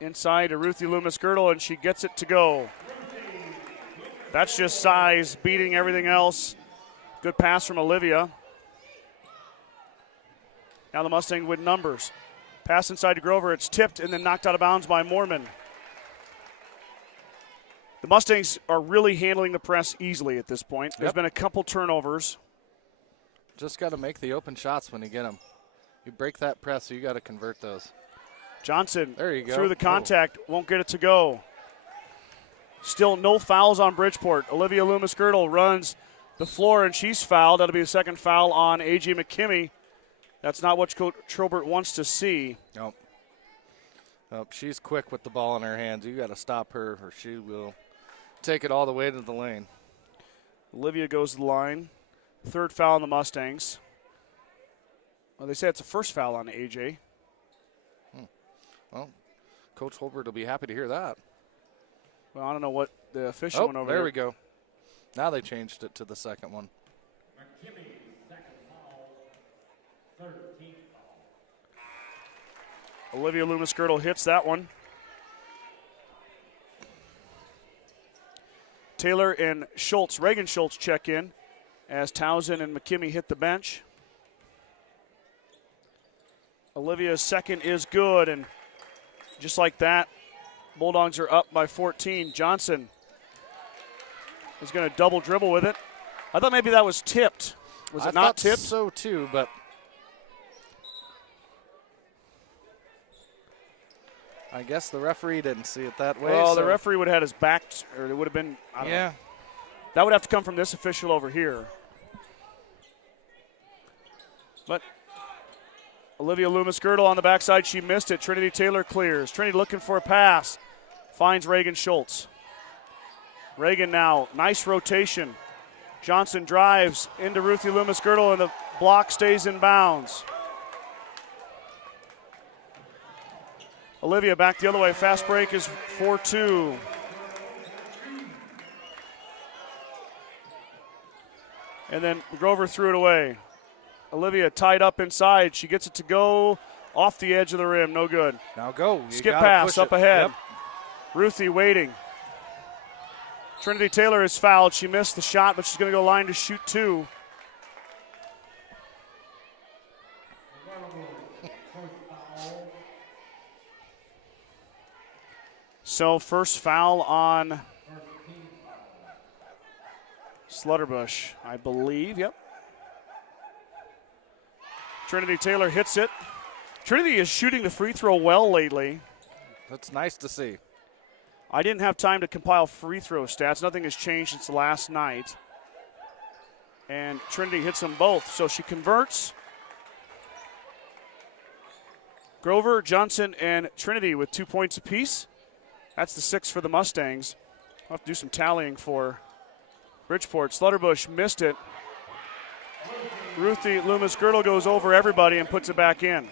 Inside to Ruthie Loomis-Girdle, and she gets it to go. That's just size beating everything else. Good pass from Olivia. Now the Mustang with numbers. Pass inside to Grover. It's tipped and then knocked out of bounds by Moorman. The Mustangs are really handling the press easily at this point. There's been a couple turnovers. Just got to make the open shots when you get them. You break that press, so you got to convert those. Johnson there you go. Through the contact, won't get it to go. Still no fouls on Bridgeport. Olivia Loomis-Girdle runs the floor, and she's fouled. That'll be a second foul on A.J. McKimmey. That's not what Coach Hurlbert wants to see. Nope. She's quick with the ball in her hands. You got to stop her, or she will take it all the way to the lane. Olivia goes to the line. Third foul on the Mustangs. Well, they say it's a first foul on A.J. Well, Coach Holbert will be happy to hear that. Well, I don't know what the official went over there. There we go. Now they changed it to the second one. McKimmey, second foul, 13th foul. Olivia Loomis-Girdle hits that one. Taylor and Schultz, Reagan Schultz check in as Towson and McKimmey hit the bench. Olivia's second is good, and just like that, Bulldogs are up by 14. Johnson is going to double dribble with it. I thought maybe that was tipped. Was it not tipped? So too, but I guess the referee didn't see it that way. Well, the referee would have had his back, or it would have been, I don't know. That would have to come from this official over here. But Olivia Loomis-Girdle on the backside, she missed it. Trinity Taylor clears. Trinity looking for a pass. Finds Reagan Schultz. Reagan now, nice rotation. Johnson drives into Ruthie Loomis-Girdle, and the block stays in bounds. Olivia back the other way. Fast break is 4-2. And then Grover threw it away. Olivia tied up inside. She gets it to go off the edge of the rim. No good. Now go. Skip pass up ahead. Yep. Ruthie waiting. Trinity Taylor is fouled. She missed the shot, but she's going to go line to shoot two. So first foul on Slutterbush, I believe. Yep. Trinity Taylor hits it. Trinity is shooting the free throw well lately. That's nice to see. I didn't have time to compile free throw stats. Nothing has changed since last night. And Trinity hits them both, so she converts. Grover, Johnson, and Trinity with 2 points apiece. That's the 6 for the Mustangs. I'll have to do some tallying for Bridgeport. Slutterbush missed it. Ruthie Loomis-Girdle goes over everybody and puts it back in.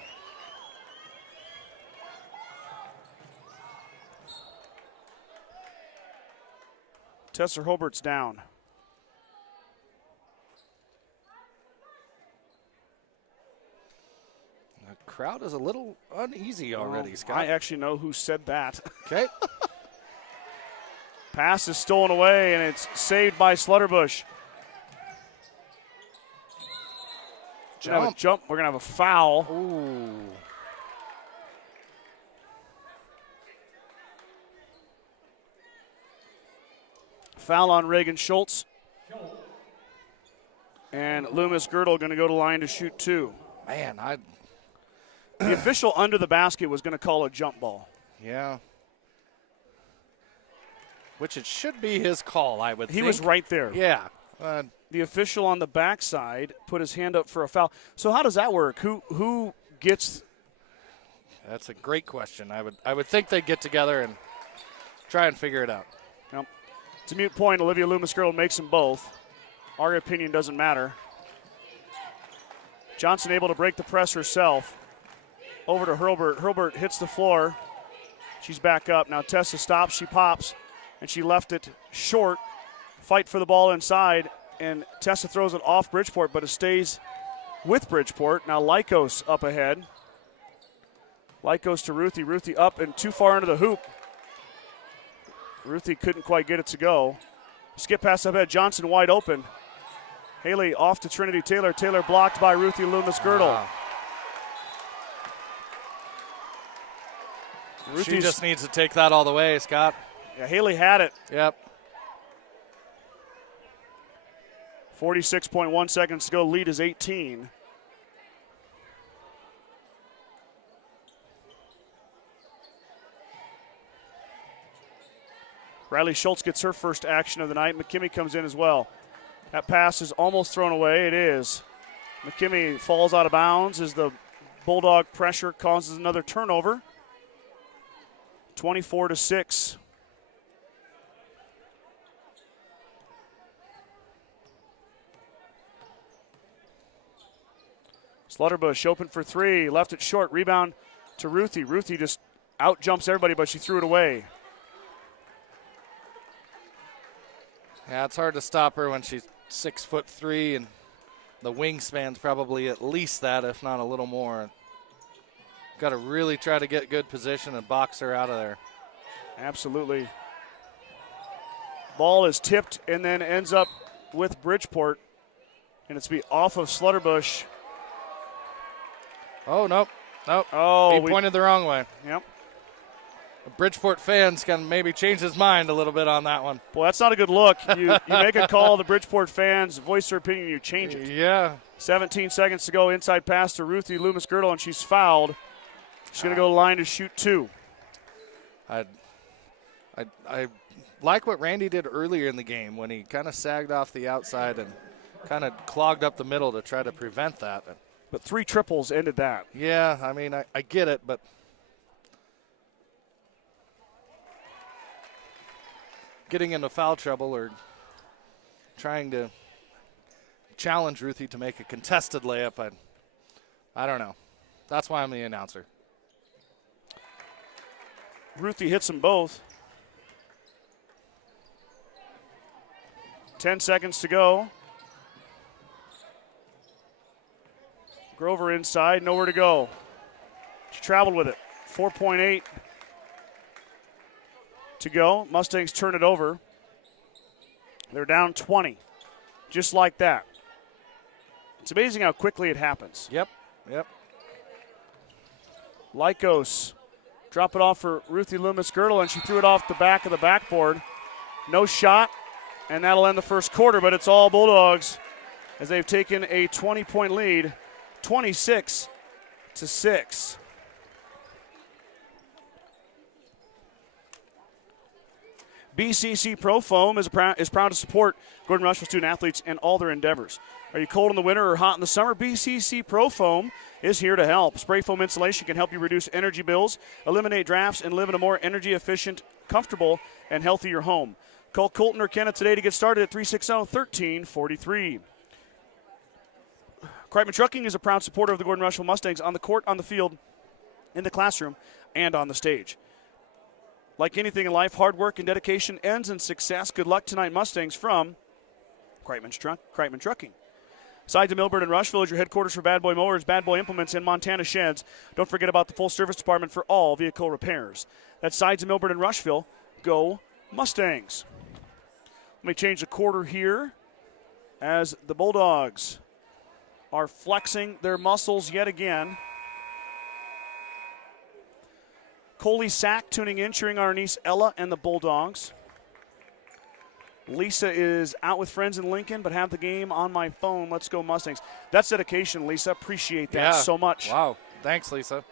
Tesser Hobart's down. The crowd is a little uneasy already, Scott. I actually know who said that. Okay. Pass is stolen away, and it's saved by Slutterbush. Jump. We're going to have a foul. Ooh. Foul on Reagan Schultz. And Loomis-Girdle going to go to line to shoot 2. Man, The official under the basket was going to call a jump ball. yeah. Which it should be his call, I would think. He was right there. Yeah. The official on the backside put his hand up for a foul. So how does that work? Who gets? That's a great question. I would think they'd get together and try and figure it out. Yep. It's a moot point. Olivia Loomis-Girdle makes them both. Our opinion doesn't matter. Johnson able to break the press herself. Over to Hurlbert. Hurlbert hits the floor. She's back up. Now Tessa stops. She pops. And she left it short. Fight for the ball inside. And Tessa throws it off Bridgeport, but it stays with Bridgeport. Now Lycos up ahead. Lycos to Ruthie. Ruthie up and too far into the hoop. Ruthie couldn't quite get it to go. Skip pass up ahead. Johnson wide open. Haley off to Trinity Taylor. Taylor blocked by Ruthie Loomis-Girdle. Wow. She just needs to take that all the way, Scott. Yeah, Haley had it. Yep. 46.1 seconds to go. Lead is 18. Riley Schultz gets her first action of the night. McKimmey comes in as well. That pass is almost thrown away. It is. McKimmey falls out of bounds as the Bulldog pressure causes another turnover. 24-6. Slutterbush open for 3. Left it short. Rebound to Ruthie. Ruthie just out jumps everybody, but she threw it away. Yeah, it's hard to stop her when she's 6'3" and the wingspan's probably at least that, if not a little more. Got to really try to get good position and box her out of there. Absolutely. Ball is tipped and then ends up with Bridgeport, and it's to be off of Slutterbush. Oh, nope. Oh, he pointed the wrong way. Yep. Bridgeport fans can maybe change his mind a little bit on that one. Well, that's not a good look. You make a call, the Bridgeport fans voice their opinion, you change it. Yeah. 17 seconds to go. Inside pass to Ruthie Loomis-Girdle, and she's fouled. She's going to go to the line to shoot 2. I like what Randy did earlier in the game when he kind of sagged off the outside and kind of clogged up the middle to try to prevent that. But 3 triples ended that. Yeah, I mean, I get it, but getting into foul trouble or trying to challenge Ruthie to make a contested layup, I don't know. That's why I'm the announcer. Ruthie hits them both. 10 seconds to go. Grover inside, nowhere to go. She traveled with it. 4.8 to go. Mustangs turn it over. They're down 20, just like that. It's amazing how quickly it happens. Yep. Lycos drop it off for Ruthie Loomis-Girdle, and she threw it off the back of the backboard. No shot. And that'll end the first quarter, but it's all Bulldogs as they've taken a 20-point lead, 26-6. BCC Pro Foam is proud to support Gordon-Rushville student athletes in all their endeavors. Are you cold in the winter or hot in the summer? BCC Pro Foam is here to help. Spray foam insulation can help you reduce energy bills, eliminate drafts, and live in a more energy efficient, comfortable, and healthier home. Call Colton or Kenneth today to get started at 360-1343. Kreitman Trucking is a proud supporter of the Gordon-Rushville Mustangs on the court, on the field, in the classroom, and on the stage. Like anything in life, hard work and dedication ends in success. Good luck tonight, Mustangs, from Kreitman Trucking. Sides of Milburn and Rushville is your headquarters for Bad Boy Mowers, Bad Boy Implements, and Montana Sheds. Don't forget about the full service department for all vehicle repairs. That's Sides of Milburn and Rushville. Go Mustangs. Let me change the quarter here as the Bulldogs are flexing their muscles yet again. Coley Sack tuning in, cheering on our niece Ella and the Bulldogs. Lisa is out with friends in Lincoln, but have the game on my phone. Let's go Mustangs. That's dedication, Lisa. Appreciate that so much. Wow. Thanks, Lisa.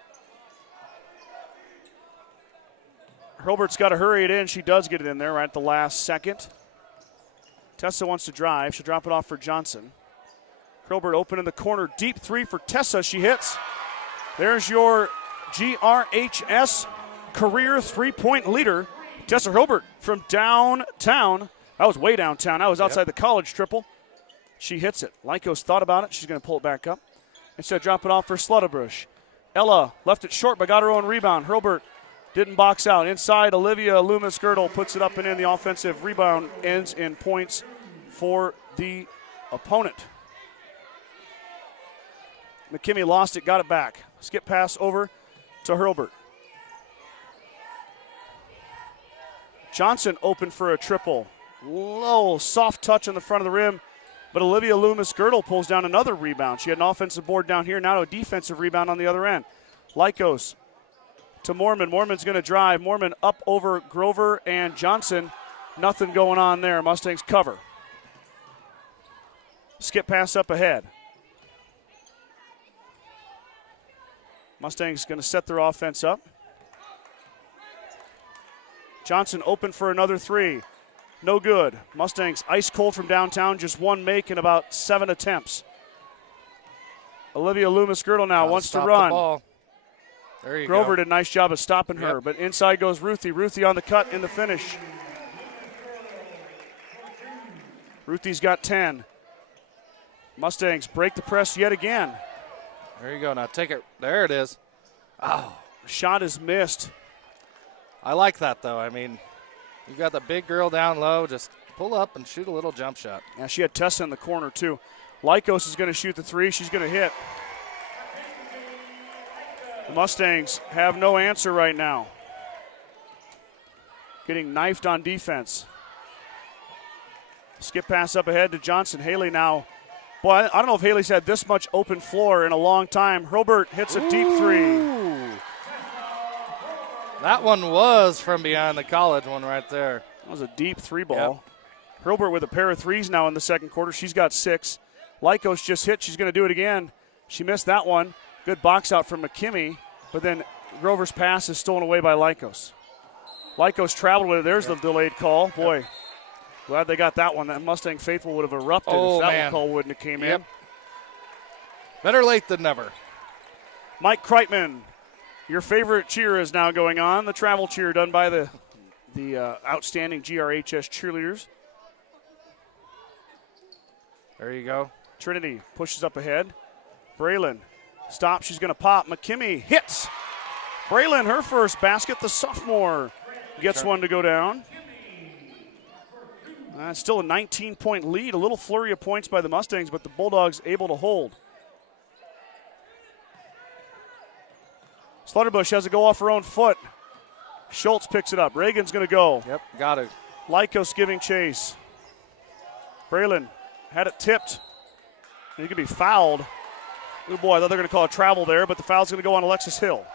Hurlbert's got to hurry it in. She does get it in there right at the last second. Tessa wants to drive. She'll drop it off for Johnson. Hurlbert open in the corner. Deep three for Tessa. She hits. There's your GRHS career three-point leader, Tessa Hurlbert from downtown. That was way downtown. That was outside the college triple. She hits it. Lycos thought about it. She's going to pull it back up. Instead, drop it off for Slutterbush. Ella left it short but got her own rebound. Hurlbert didn't box out. Inside, Olivia Loomis-Girdle puts it up and in. The offensive rebound ends in points for the opponent. McKimmie lost it, got it back. Skip pass over to Hurlbert. Johnson open for a triple. Low, soft touch on the front of the rim, but Olivia Loomis-Girdle pulls down another rebound. She had an offensive board down here, now a defensive rebound on the other end. Lycos to Mormon. Mormon's going to drive. Mormon up over Grover and Johnson. Nothing going on there. Mustangs cover. Skip pass up ahead. Mustangs going to set their offense up. Johnson open for another three. No good. Mustangs ice cold from downtown, just one make in about 7 attempts. Olivia Loomis-Girdle now wants to run. The ball. There you Grover go. did a nice job of stopping her, but inside goes Ruthie. Ruthie on the cut in the finish. Ruthie's got 10. Mustangs break the press yet again. There you go. Now take it. There it is. Oh, shot is missed. I like that, though. I mean, you got the big girl down low. Just pull up and shoot a little jump shot. Yeah, she had Tessa in the corner, too. Lycos is going to shoot the three. She's going to hit. The Mustangs have no answer right now. Getting knifed on defense. Skip pass up ahead to Johnson. Haley now. Boy, I don't know if Haley's had this much open floor in a long time. Hurlbert hits a deep three. That one was from behind the college one right there. That was a deep three ball. Hurlbert with a pair of threes now in the second quarter. She's got 6. Lycos just hit. She's going to do it again. She missed that one. Good box out from McKimmie, but then Grover's pass is stolen away by Lycos. Lycos traveled with it. There's the delayed call. Boy, glad they got that one. That Mustang faithful would have erupted if that call wouldn't have came in. Better late than never. Mike Kreitman, your favorite cheer is now going on. The travel cheer done by the outstanding GRHS cheerleaders. There you go. Trinity pushes up ahead. Braylon stops. She's going to pop. McKimmie hits. Braylon, her first basket. The sophomore gets one to go down. Still a 19-point lead. A little flurry of points by the Mustangs, but the Bulldogs able to hold. Slutterbush has to go off her own foot. Schultz picks it up. Reagan's going to go. Yep, got it. Lycos giving chase. Braylon had it tipped. He could be fouled. Oh boy, I thought they were going to call a travel there, but the foul's going to go on Alexis Hill.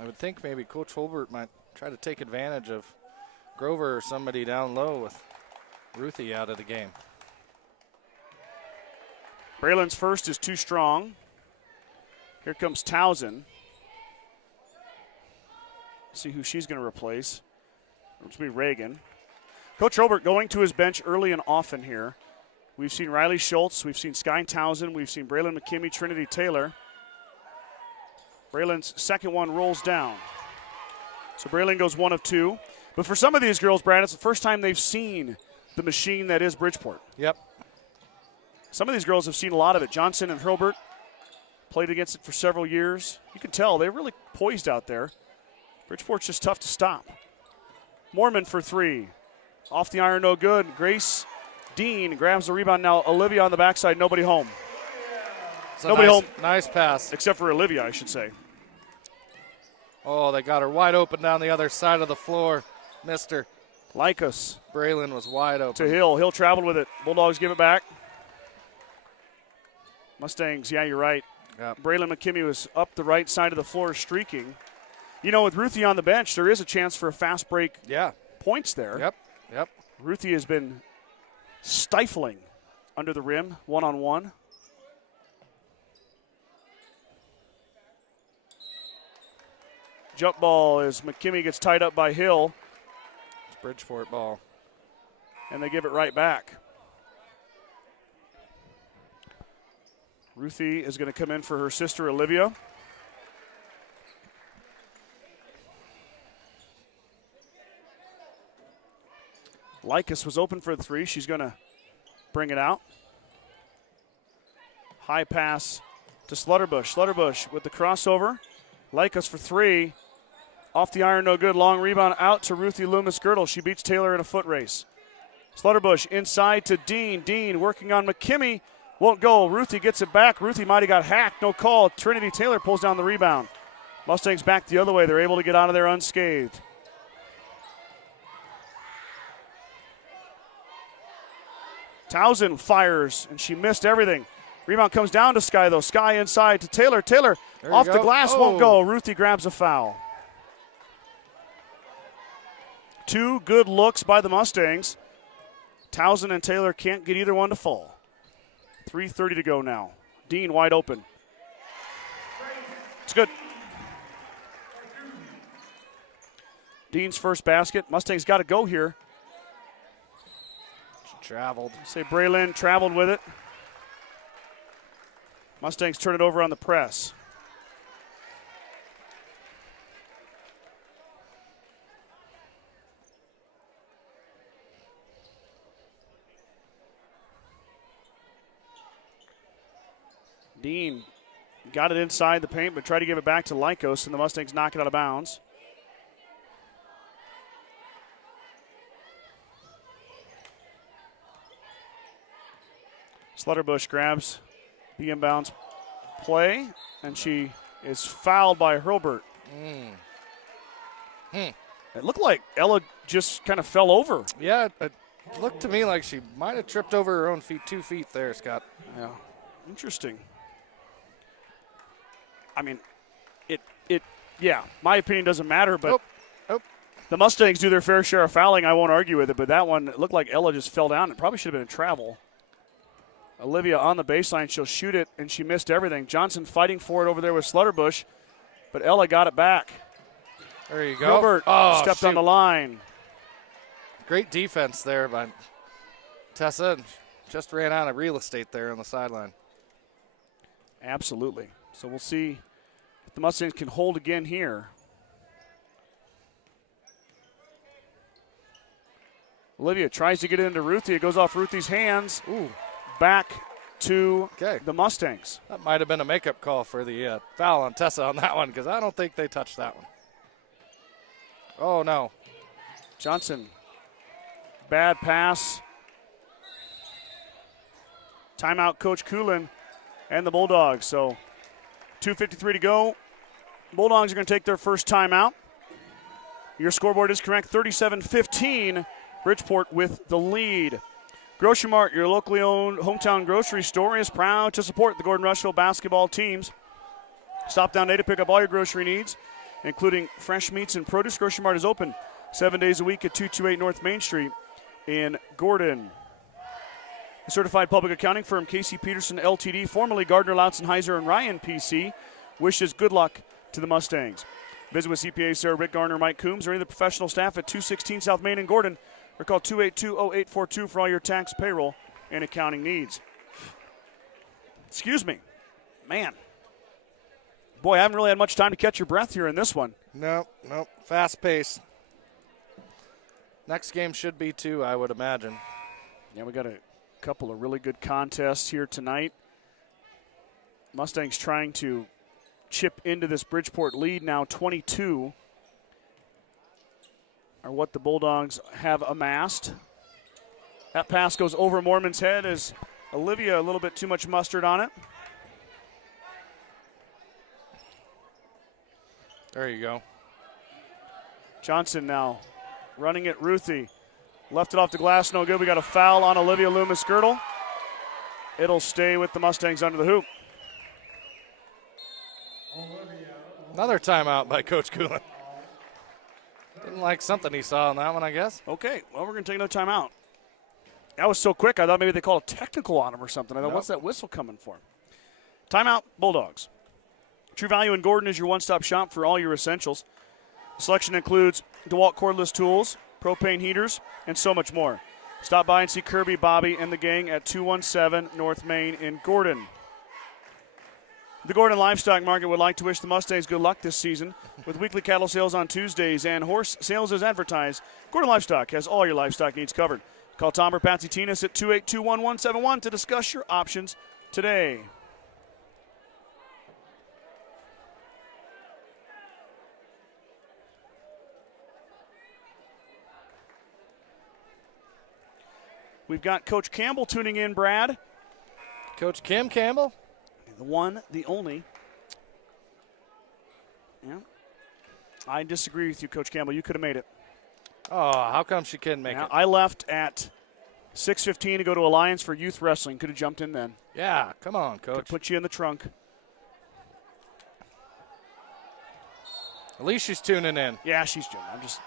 I would think maybe Coach Holbert might try to take advantage of Grover or somebody down low with Ruthie out of the game. Braylon's first is too strong. Here comes Towson. See who she's going to replace. It's going to be Reagan. Coach Holbert going to his bench early and often here. We've seen Riley Schultz. We've seen Skye Towson. We've seen Braylon McKimmey, Trinity Taylor. Braylon's second one rolls down. So Braylon goes 1 of 2. But for some of these girls, Brad, it's the first time they've seen the machine that is Bridgeport. Yep. Some of these girls have seen a lot of it. Johnson and Hurlbert played against it for several years. You can tell they're really poised out there. Bridgeport's just tough to stop. Mormon for 3. Off the iron, no good. Grace Dean grabs the rebound now. Olivia on the backside, nobody home. Nobody home. Nice pass. Except for Olivia, I should say. Oh, they got her wide open down the other side of the floor. Missed her. Lycus Braylon was wide open. to Hill. Hill traveled with it. Bulldogs give it back. Mustangs, yeah, you're right. Yep. Braylon McKimmey was up the right side of the floor streaking. You know, with Ruthie on the bench, there is a chance for a fast break points there. Yep. Ruthie has been stifling under the rim, one-on-one. Jump ball as McKimmey gets tied up by Hill. It's Bridgeport ball. And they give it right back. Ruthie is going to come in for her sister, Olivia. Lycus was open for the 3. She's going to bring it out. High pass to Slutterbush. Slutterbush with the crossover. Lycus for 3. Off the iron, no good. Long rebound out to Ruthie Loomis-Girdle. She beats Taylor in a foot race. Slutterbush inside to Dean. Dean working on McKimmey. Won't go. Ruthie gets it back. Ruthie might have got hacked. No call. Trinity Taylor pulls down the rebound. Mustangs back the other way. They're able to get out of there unscathed. Towson fires, and she missed everything. Rebound comes down to Skye, though. Skye inside to Taylor. Taylor off the glass, won't go. Ruthie grabs a foul. 2 good looks by the Mustangs. Towson and Taylor can't get either one to fall. 3:30 to go now. Dean wide open. It's good. Dean's first basket. Mustangs got to go here. She traveled. Say Braylon traveled with it. Mustangs turn it over on the press. Dean got it inside the paint, but tried to give it back to Lycos, and the Mustangs knock it out of bounds. Slutterbush grabs the inbounds play, and she is fouled by Hurlbert. It looked like Ella just kind of fell over. Yeah, it looked to me like she might have tripped over her own feet, 2 feet there, Scott. Yeah, interesting. I mean, my opinion doesn't matter, but the Mustangs do their fair share of fouling. I won't argue with it, but that one, it looked like Ella just fell down. It probably should have been a travel. Olivia on the baseline, she'll shoot it, and she missed everything. Johnson fighting for it over there with Slutterbush, but Ella got it back. There you go. Gilbert stepped on the line. Great defense there by Tessa. Just ran out of real estate there on the sideline. Absolutely. So we'll see if the Mustangs can hold again here. Olivia tries to get it into Ruthie. It goes off Ruthie's hands. Ooh. Back to the Mustangs. That might have been a makeup call for the foul on Tessa on that one, because I don't think they touched that one. Oh, no. Johnson. Bad pass. Timeout, Coach Coolin and the Bulldogs. So 2:53 to go. Bulldogs are going to take their first timeout. Your scoreboard is correct, 37-15. Bridgeport with the lead. Grocery Mart, your locally owned hometown grocery store, is proud to support the Gordon-Rushville basketball teams. Stop down today to pick up all your grocery needs. including fresh meats and produce. Grocery Mart is open 7 days a week at 228 North Main Street in Gordon. The certified public accounting firm Casey Peterson LTD, formerly Gardner, Lautzenheiser, and Ryan PC, wishes good luck to the Mustangs. Visit with CPA Sarah Rick Garner, Mike Coombs, or any of the professional staff at 216 South Main in Gordon, or call 282-0842 for all your tax, payroll, and accounting needs. Excuse me. Man. Boy, I haven't really had much time to catch your breath here in this one. Nope. Fast pace. Next game should be too, I would imagine. Yeah, we got a couple of really good contests here tonight. Mustangs trying to chip into this Bridgeport lead now. 22 are what the Bulldogs have amassed. That pass goes over Mormon's head as Olivia a little bit too much mustard on it. There you go. Johnson now running it. Ruthie left it off the glass, no good. We got a foul on Olivia Loomis-Girdle. It'll stay with the Mustangs under the hoop. Another timeout by Coach Coolin. Didn't like something he saw on that one, I guess. Okay, well, we're going to take another timeout. That was so quick, I thought maybe they called a technical on him or something. I thought, What's that whistle coming for? Timeout, Bulldogs. True Value in Gordon is your one-stop shop for all your essentials. The selection includes DeWalt cordless tools, propane heaters, and so much more. Stop by and see Kirby, Bobby, and the gang at 217 North Main in Gordon. The Gordon Livestock Market would like to wish the Mustangs good luck this season with weekly cattle sales on Tuesdays and horse sales as advertised. Gordon Livestock has all your livestock needs covered. Call Tom or Patsy Tinas at 282-1171 to discuss your options today. We've got Coach Campbell tuning in, Brad. Coach Kim Campbell? The one, the only. Yeah. I disagree with you, Coach Campbell. You could have made it. Oh, how come she couldn't make it? I left at 6:15 to go to Alliance for youth wrestling. Could have jumped in then. Yeah, come on, Could Coach. put you in the trunk. At least she's tuning in. Yeah, she's doing it.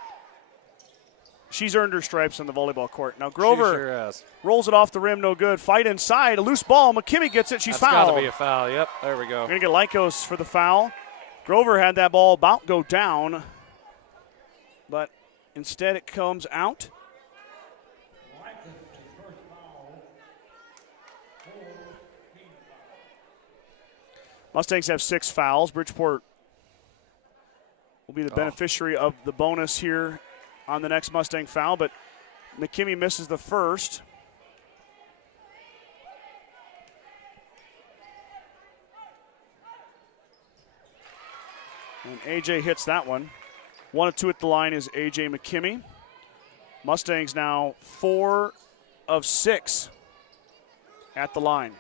She's earned her stripes on the volleyball court. Now Grover She sure has. rolls it off the rim, no good. Fight inside, a loose ball. McKimmey gets it. She's That's fouled. got to be a foul. Yep, there we go. We're going to get Lycos for the foul. Grover had that ball about go down, but instead it comes out. Mustangs have 6 fouls. Bridgeport will be the beneficiary of the bonus here on the next Mustang foul, but McKimmey misses the first. And AJ hits that one. 1 of 2 at the line is AJ McKimmey. Mustangs now 4 of 6 at the line.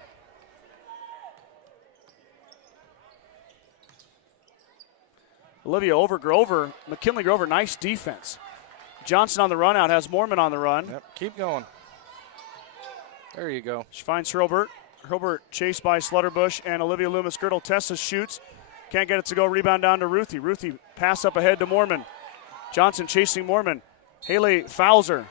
Olivia over Grover. McKinley Grover, nice defense. Johnson on the run out, has Mormon on the run. Yep, keep going. There you go. She finds Hurlburt. Hurlburt chased by Slutterbush and Olivia Loomis-Girdle. Tessa shoots. Can't get it to go. Rebound down to Ruthie. Ruthie pass up ahead to Mormon. Johnson chasing Mormon. Haley fouls her.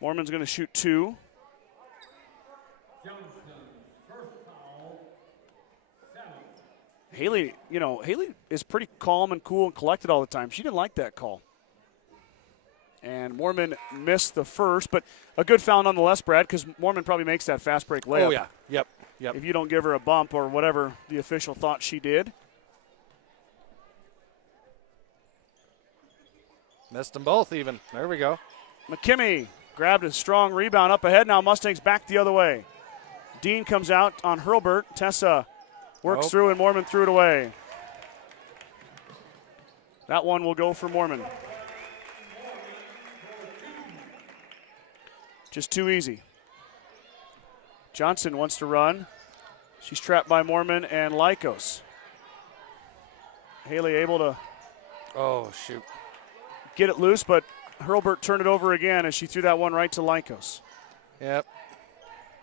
Mormon's going to shoot 2. Haley is pretty calm and cool and collected all the time. She didn't like that call. And Mormon missed the first, but a good foul nonetheless, Brad, because Mormon probably makes that fast break layup. Oh, yeah. Yep. If you don't give her a bump or whatever the official thought she did. Missed them both even. There we go. McKimmey grabbed a strong rebound up ahead. Now Mustangs back the other way. Dean comes out on Hurlburt. Tessa works through, and Mormon threw it away. That one will go for Mormon. Just too easy. Johnson wants to run. She's trapped by Mormon and Lycos. Haley able to get it loose, but Hurlburt turned it over again as she threw that one right to Lycos. Yep.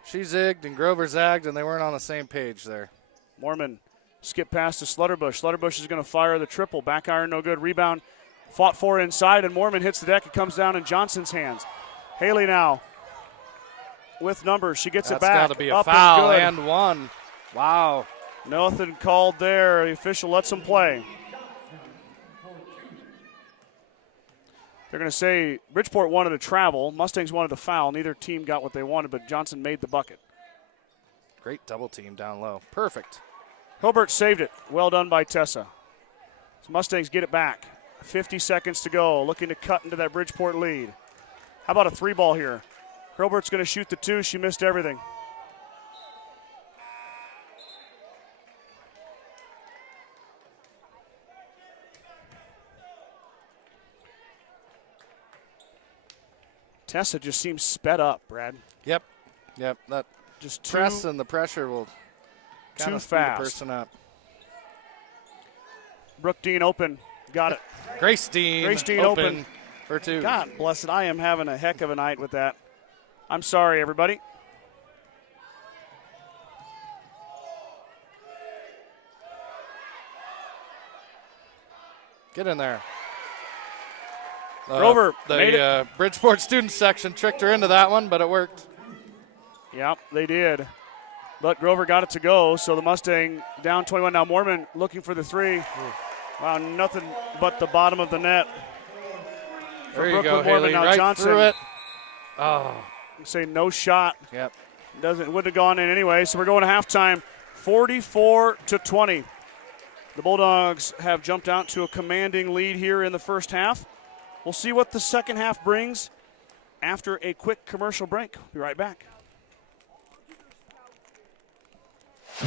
She zigged and Grover zagged, and they weren't on the same page there. Mormon skip past to Slutterbush. Slutterbush is going to fire the triple. Back iron, no good. Rebound fought for inside, and Mormon hits the deck. It comes down in Johnson's hands. Haley now with numbers. She gets it back. That's got to be a up foul and, and one. Wow. Nothing called there. The official lets them play. They're going to say Bridgeport wanted to travel. Mustangs wanted to foul. Neither team got what they wanted, but Johnson made the bucket. Great double team down low. Perfect. Hilbert saved it. Well done by Tessa. So Mustangs get it back. 50 seconds to go. Looking to cut into that Bridgeport lead. How about a three ball here? Hilbert's going to shoot the two. She missed everything. Tessa just seems sped up, Brad. Yep. That Just press and the pressure will kind too of speed the fast. person up. Brooke Dean open. Got it. Grace Dean open for two. God bless it. I am having a heck of a night with that. I'm sorry, everybody. Get in there. Grover made The Bridgeport student section tricked her into that one, but it worked. Yep, they did. But Grover got it to go, so the Mustang down 21. Now Mormon looking for the three. Wow, nothing but the bottom of the net. There you Brooklyn go, Mormon. Haley. Now Right Johnson. through it. Oh. Say no shot. Yep. Wouldn't have gone in anyway, so we're going to halftime. 44-20. The Bulldogs have jumped out to a commanding lead here in the first half. We'll see what the second half brings after a quick commercial break. Be right back.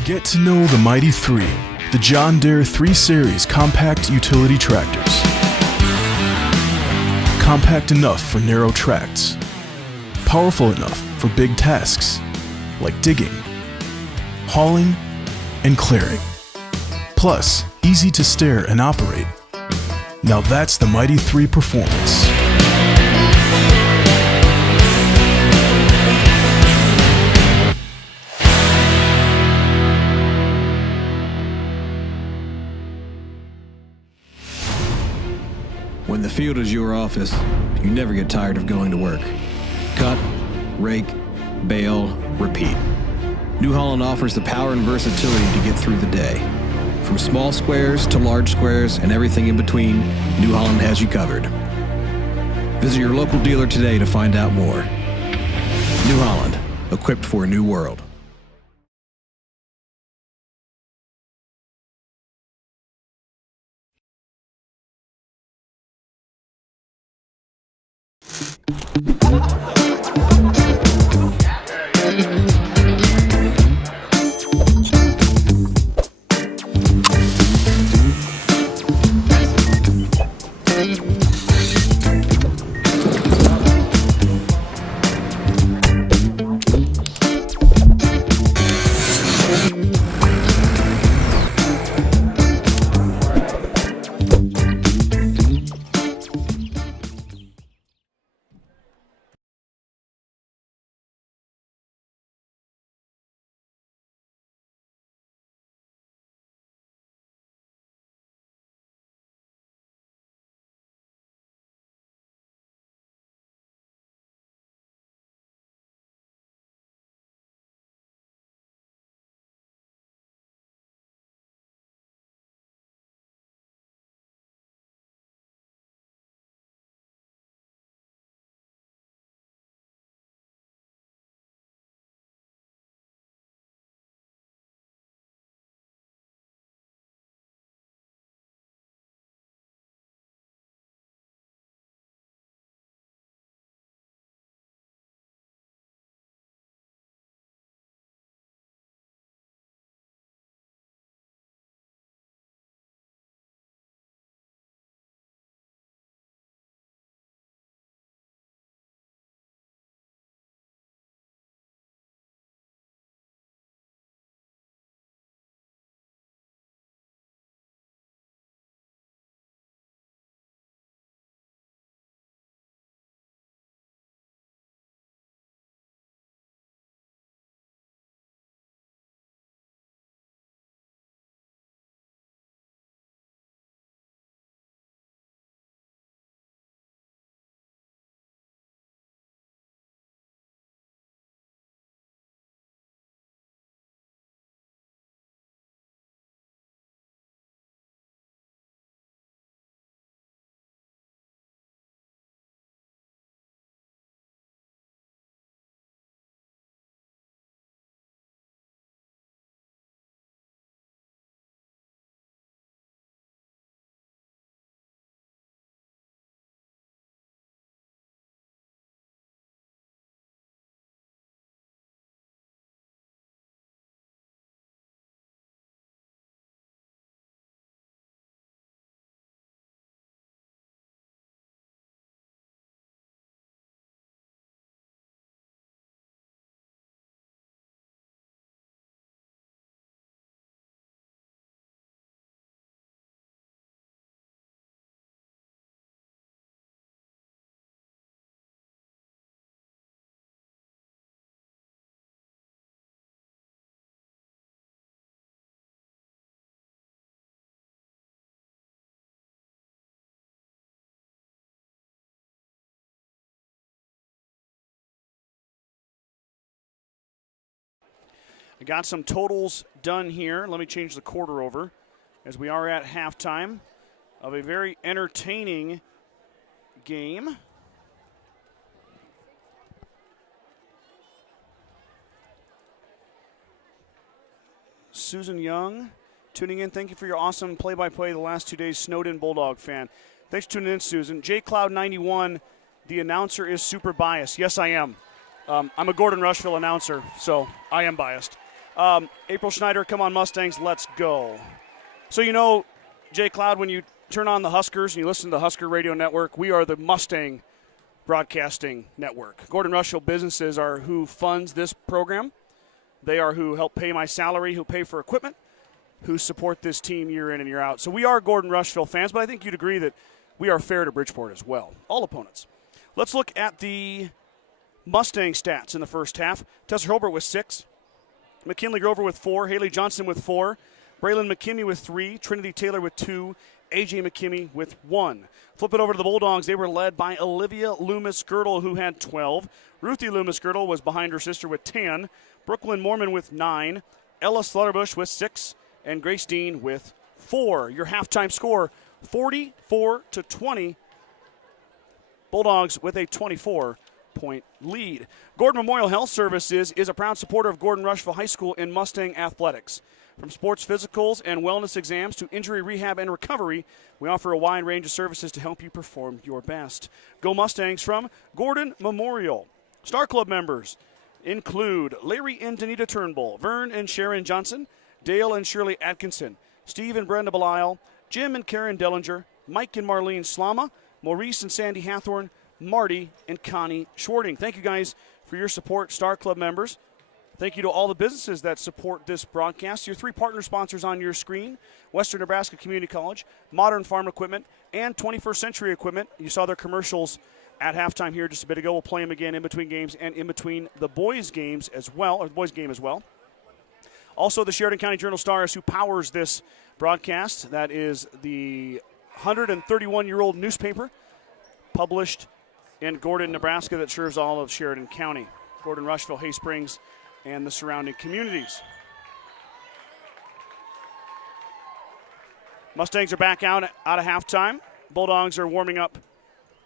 Get to know the Mighty 3, the John Deere 3 Series compact utility tractors. Compact enough for narrow tracts. Powerful enough for big tasks like digging, hauling, and clearing. Plus, easy to steer and operate. Now that's the Mighty 3 performance. When the field is your office, you never get tired of going to work. Cut, rake, bale, repeat. New Holland offers the power and versatility to get through the day. From small squares to large squares and everything in between, New Holland has you covered. Visit your local dealer today to find out more. New Holland, equipped for a new world. I got some totals done here. Let me change the quarter over as we are at halftime of a very entertaining game. Susan Young tuning in. Thank you for your awesome play-by-play the last 2 days. Snowden Bulldog fan. Thanks for tuning in, Susan. JCloud91, the announcer is super biased. Yes, I am. I'm a Gordon-Rushville announcer, so I am biased. April Schneider, come on Mustangs, let's go. So you know, Jay Cloud, when you turn on the Huskers and you listen to the Husker Radio Network, we are the Mustang Broadcasting Network. Gordon-Rushville businesses are who funds this program. They are who help pay my salary, who pay for equipment, who support this team year in and year out. So we are Gordon-Rushville fans, but I think you'd agree that we are fair to Bridgeport as well, all opponents. Let's look at the Mustang stats in the first half. Tessa Hurlburt with 6. McKinley Grover with 4. Haley Johnson with 4. Braylon McKinney with 3. Trinity Taylor with 2. A.J. McKinney with 1. Flip it over to the Bulldogs. They were led by Olivia Loomis-Girdle, who had 12. Ruthie Loomis-Girdle was behind her sister with 10. Brooklyn Mormon with 9. Ella Slaughterbush with 6. And Grace Dean with 4. Your halftime score, 44-20. Bulldogs with a 24-point lead. Gordon Memorial Health Services is a proud supporter of Gordon-Rushville High School in Mustang athletics. From sports physicals and wellness exams to injury rehab and recovery, we offer a wide range of services to help you perform your best. Go Mustangs from Gordon Memorial. Star Club members include Larry and Danita Turnbull, Vern and Sharon Johnson, Dale and Shirley Atkinson, Steve and Brenda Belisle, Jim and Karen Dellinger, Mike and Marlene Slama, Maurice and Sandy Hathorn, Marty and Connie Schwarting. Thank you guys for your support, Star Club members. Thank you to all the businesses that support this broadcast. Your 3 partner sponsors on your screen, Western Nebraska Community College, Modern Farm Equipment, and 21st Century Equipment. You saw their commercials at halftime here just a bit ago. We'll play them again in between games and in between the boys' games as well, or the boys' game as well. Also, the Sheridan County Journal Star is who powers this broadcast. That is the 131-year-old newspaper published in Gordon, Nebraska that serves all of Sheridan County. Gordon, Rushville, Hay Springs, and the surrounding communities. Mustangs are back out of halftime. Bulldogs are warming up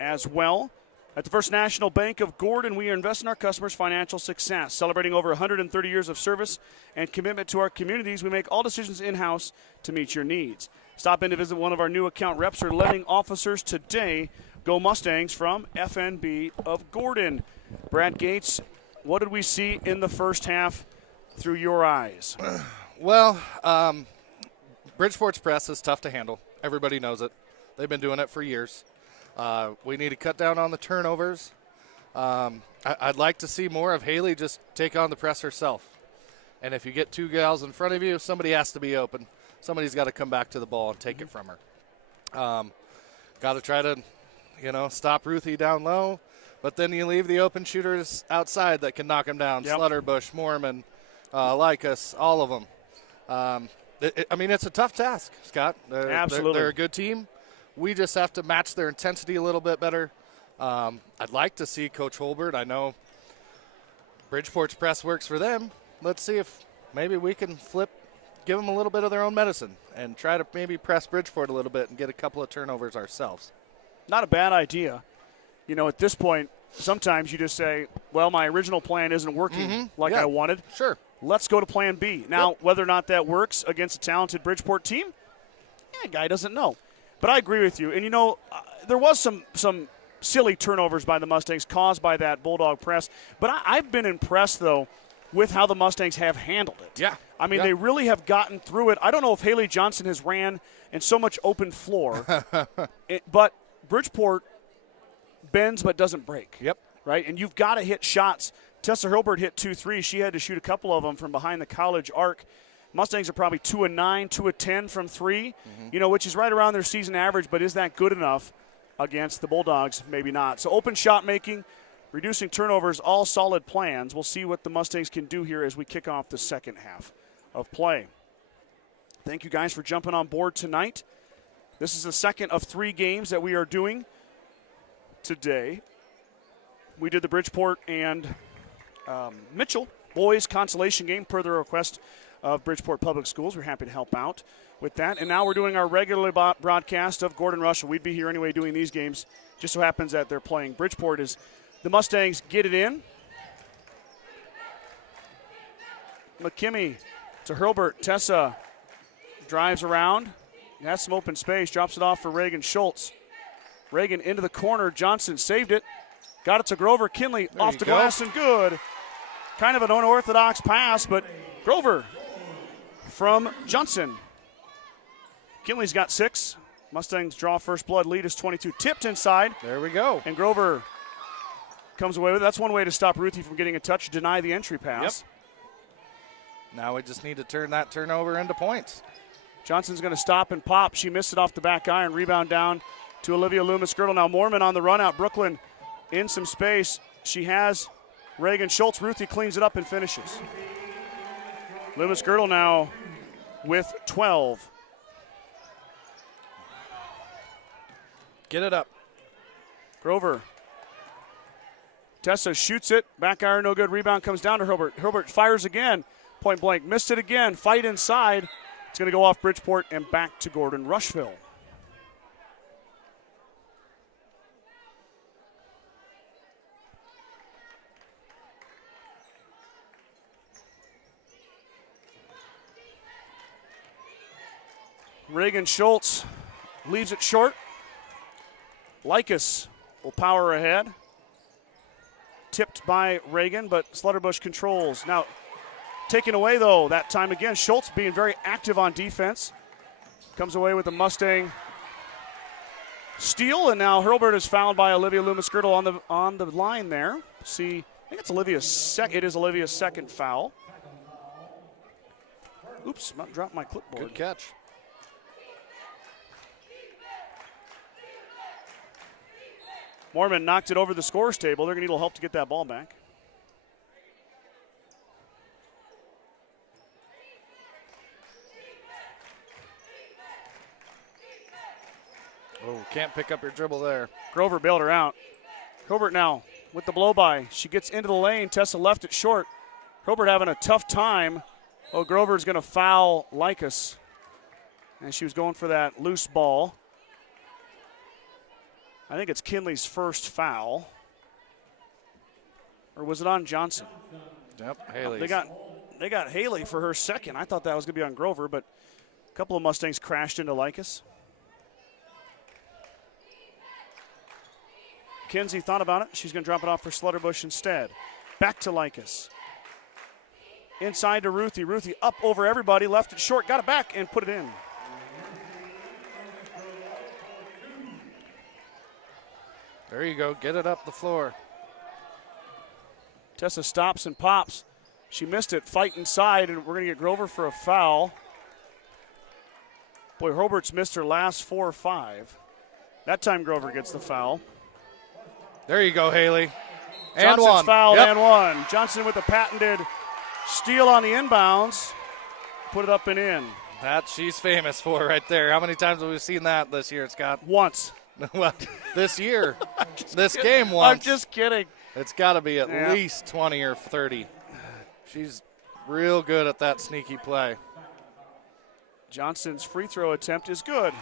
as well. At the First National Bank of Gordon, we invest in our customers' financial success. Celebrating over 130 years of service and commitment to our communities, we make all decisions in-house to meet your needs. Stop in to visit one of our new account reps or lending officers today. Go Mustangs from FNB of Gordon. Brad Gates, what did we see in the first half through your eyes? Well, Bridgeport's press is tough to handle. Everybody knows it. They've been doing it for years. We need to cut down on the turnovers. I'd like to see more of Haley just take on the press herself. And if you get 2 gals in front of you, somebody has to be open. Somebody's got to come back to the ball and take it from her. Got to try to, stop Ruthie down low. But then you leave the open shooters outside that can knock them down. Yep. Slutterbush, Mormon, Lycus, all of them. It's a tough task, Scott. Absolutely. They're a good team. We just have to match their intensity a little bit better. I'd like to see Coach Holbert. I know Bridgeport's press works for them. Let's see if maybe we can give them a little bit of their own medicine and try to maybe press Bridgeport a little bit and get a couple of turnovers ourselves. Not a bad idea. At this point, sometimes you just say, well, my original plan isn't working I wanted. Sure. Let's go to plan B. Now, whether or not that works against a talented Bridgeport team, guy doesn't know. But I agree with you. And, there was some silly turnovers by the Mustangs caused by that Bulldog press. But I've been impressed, though, with how the Mustangs have handled it. Yeah. They really have gotten through it. I don't know if Haley Johnson has ran in so much open floor. But Bridgeport bends but doesn't break. Yep. Right? And you've got to hit shots. Tessa Hurlburt hit 2 threes. She had to shoot a couple of them from behind the college arc. Mustangs are probably 2 of 9, 2 of 10 from 3, which is right around their season average, but is that good enough against the Bulldogs? Maybe not. So open shot making, reducing turnovers, all solid plans. We'll see what the Mustangs can do here as we kick off the second half of play. Thank you guys for jumping on board tonight. This is the second of 3 games that we are doing today. We did the Bridgeport and Mitchell boys consolation game per the request of Bridgeport Public Schools. We're happy to help out with that. And now we're doing our regular broadcast of Gordon-Rushville. We'd be here anyway doing these games. Just so happens that they're playing Bridgeport as the Mustangs get it in. McKimmey to Hurlbert. Tessa drives around. Has some open space. Drops it off for Reagan Schultz. Reagan into the corner. Johnson saved it. Got it to Grover. Kinley off the glass and good. Kind of an unorthodox pass, but Grover from Johnson. Kinley's got 6. Mustangs draw first blood. Lead is 22. Tipped inside. There we go. And Grover comes away with it. That's one way to stop Ruthie from getting a touch. Deny the entry pass. Yep. Now we just need to turn that turnover into points. Johnson's going to stop and pop. She missed it off the back iron. Rebound down to Olivia Loomis-Girdle. Now Mormon on the run out. Brooklyn in some space. She has Reagan Schultz. Ruthie cleans it up and finishes. Loomis-Girdle now with 12. Get it up. Grover. Tessa shoots it. Back iron, no good. Rebound comes down to Hurlbert. Hurlbert fires again. Point blank. Missed it again. Fight inside. It's going to go off Bridgeport and back to Gordon-Rushville. Reagan Schultz leaves it short. Likas will power ahead. Tipped by Reagan, but Slutterbush controls. Now, taken away, though, that time again. Schultz being very active on defense. Comes away with a Mustang steal, and now Hurlbert is fouled by Olivia Loomis-Girdle on the line there. See, I think it's Olivia's second. It is Olivia's second foul. Oops, dropped my clipboard. Good catch. Mormon knocked it over the scores table. They're going to need a little help to get that ball back. Oh, can't pick up your dribble there. Grover bailed her out. Hurlbert now with the blow-by. She gets into the lane. Tessa left it short. Hurlbert having a tough time. Oh, Grover's going to foul Likas. And she was going for that loose ball. I think it's Kinley's first foul. Or was it on Johnson? Yep, Haley. They got Haley for her second. I thought that was going to be on Grover, but a couple of Mustangs crashed into Likas. Kinsey thought about it. She's going to drop it off for Slutterbush instead. Back to Likas. Inside to Ruthie. Ruthie up over everybody, left it short, got it back, and put it in. There you go. Get it up the floor. Tessa stops and pops. She missed it. Fight inside, and we're going to get Grover for a foul. Boy, Hurlbert's missed her last 4 or 5. That time Grover gets the foul. There you go, Haley. And Johnson's one. fouled Yep. and one. Johnson with the patented steal on the inbounds. Put it up and in. That she's famous for right there. How many times have we seen that this year, Scott? Once. Well, this year. This game once. I'm just kidding. It's got to be at least 20 or 30. She's real good at that sneaky play. Johnson's free throw attempt is good.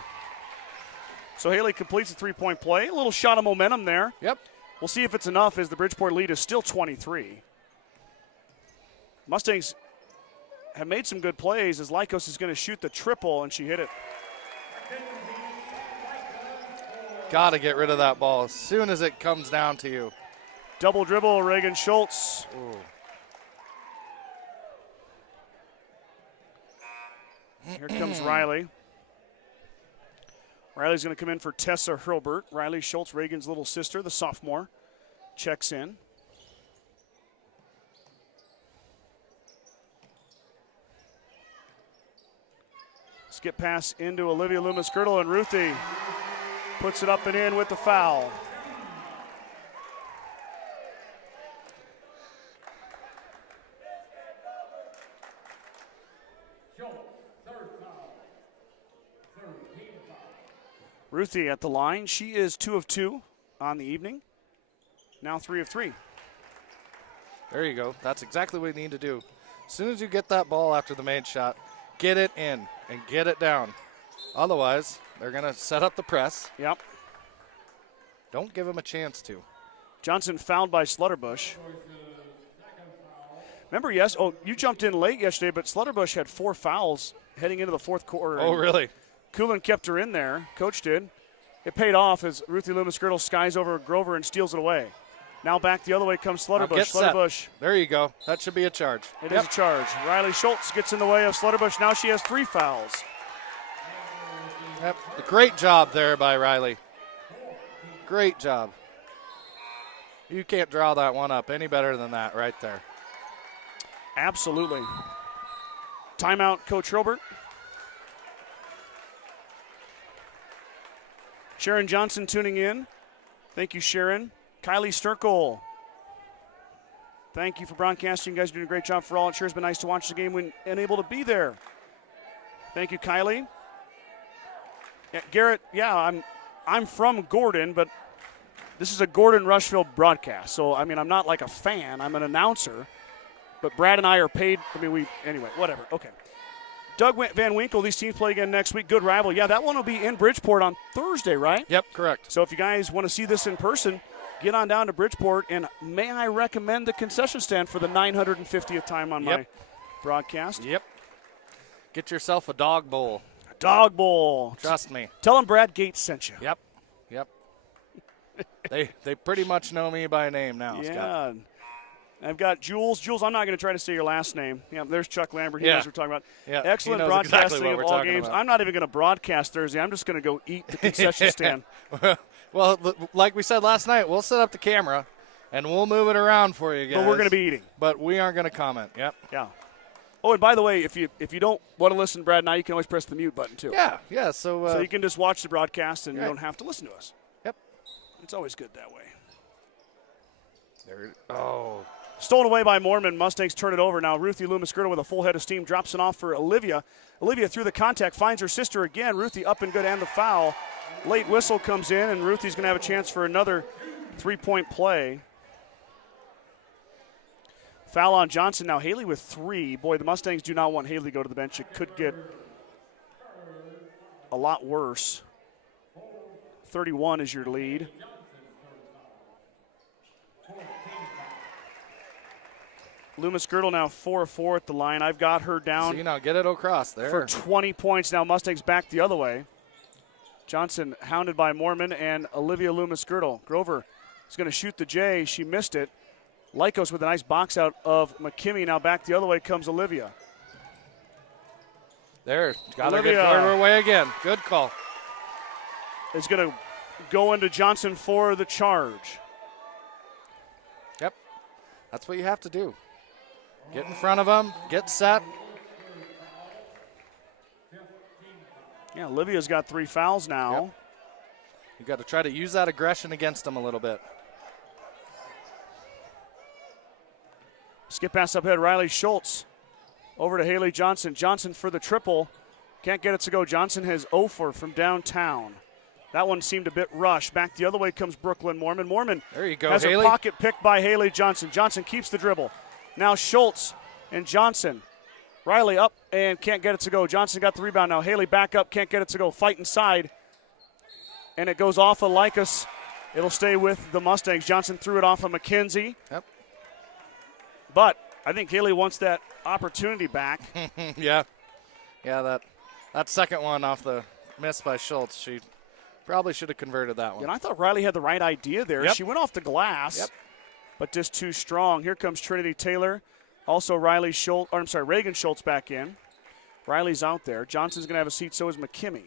So Haley completes the three-point play. A little shot of momentum there. Yep. We'll see if it's enough as the Bridgeport lead is still 23. Mustangs have made some good plays as Lycos is going to shoot the triple, and she hit it. Got to get rid of that ball as soon as it comes down to you. Double dribble, Reagan Schultz. Ooh. Here comes Riley. Riley's going to come in for Tessa Hurlbert. Riley Schultz, Reagan's little sister, the sophomore, checks in. Skip pass into Olivia Loomis-Girdle, and Ruthie puts it up and in with the foul. Ruthie at the line. She is 2 of 2 on the evening. Now 3 of 3. There you go. That's exactly what you need to do. As soon as you get that ball after the made shot, get it in and get it down. Otherwise, they're going to set up the press. Yep. Don't give them a chance to. Johnson fouled by Slutterbush. Remember, you jumped in late yesterday, but Slutterbush had 4 fouls heading into the fourth quarter. Oh, really? Coolin kept her in there. Coach did. It paid off as Ruthie Loomis-Girdle skies over Grover and steals it away. Now back the other way comes Slutterbush. Slutterbush. There you go. That should be a charge. It is a charge. Riley Schultz gets in the way of Slutterbush. Now she has 3 fouls. Yep. Great job there by Riley. Great job. You can't draw that one up any better than that right there. Absolutely. Timeout, Coach Robert. Sharon Johnson tuning in. Thank you, Sharon. Kylie Sturkle. Thank you for broadcasting. You guys are doing a great job for all. It sure has been nice to watch the game when and able to be there. Thank you, Kylie. Yeah, Garrett, I'm from Gordon, but this is a Gordon-Rushville broadcast. So, I mean, I'm not like a fan. I'm an announcer. But Brad and I are paid. Anyway, whatever. Okay. Doug Van Winkle, these teams play again next week. Good rival. Yeah, that one will be in Bridgeport on Thursday, right? Yep, correct. So if you guys want to see this in person, get on down to Bridgeport. And may I recommend the concession stand for the 950th time on my broadcast? Yep. Get yourself a dog bowl. A dog bowl. Trust me. Tell them Brad Gates sent you. Yep. They pretty much know me by name now, yeah. Scott. I've got Jules. Jules, I'm not going to try to say your last name. Yeah, there's Chuck Lambert. He knows what we're talking about. Yeah, excellent he knows broadcasting exactly what of we're all games. about. I'm not even going to broadcast Thursday. I'm just going to go eat the concession stand. Well, like we said last night, we'll set up the camera, and we'll move it around for you guys. But we're going to be eating. But we aren't going to comment. Yep. Yeah. Oh, and by the way, if you don't want to listen to Brad now, you can always press the mute button too. Yeah. So you can just watch the broadcast and you don't have to listen to us. Yep. It's always good that way. Stolen away by Mormon. Mustangs turn it over now. Ruthie Loomis-Girdle with a full head of steam drops it off for Olivia. Olivia through the contact finds her sister again. Ruthie up and good and the foul. Late whistle comes in and Ruthie's going to have a chance for another 3-point play. Foul on Johnson. Now Haley with 3. Boy, the Mustangs do not want Haley to go to the bench. It could get a lot worse. 31 is your lead. Loomis-Girdle now 4 of 4 at the line. I've got her down. So now get it across there. For 20 points. Now Mustangs back the other way. Johnson hounded by Mormon and Olivia Loomis-Girdle. Grover is going to shoot the J. She missed it. Lycos with a nice box out of McKimmey. Now back the other way comes Olivia. There. Got a good quarter away again. Good call. Is going to go into Johnson for the charge. Yep. That's what you have to do. Get in front of them, get set. Yeah, Olivia's got 3 fouls now. Yep. You got to try to use that aggression against them a little bit. Skip pass up ahead, Riley Schultz. Over to Haley Johnson. Johnson for the triple. Can't get it to go. Johnson has 0 for from downtown. That one seemed a bit rushed. Back the other way comes Brooklyn Mormon. Mormon there you go, has Haley. a pocket pick by Haley Johnson. Johnson keeps the dribble. Now Schultz and Johnson. Riley up and can't get it to go. Johnson got the rebound now. Haley back up, can't get it to go. Fight inside. And it goes off of Lycus. It'll stay with the Mustangs. Johnson threw it off of McKenzie. Yep. But I think Haley wants that opportunity back. Yeah, that second one off the miss by Schultz, she probably should have converted that one. And I thought Riley had the right idea there. Yep. She went off the glass, but just too strong. Here comes Trinity Taylor. Also Reagan Schultz back in. Riley's out there. Johnson's going to have a seat, so is McKimmey.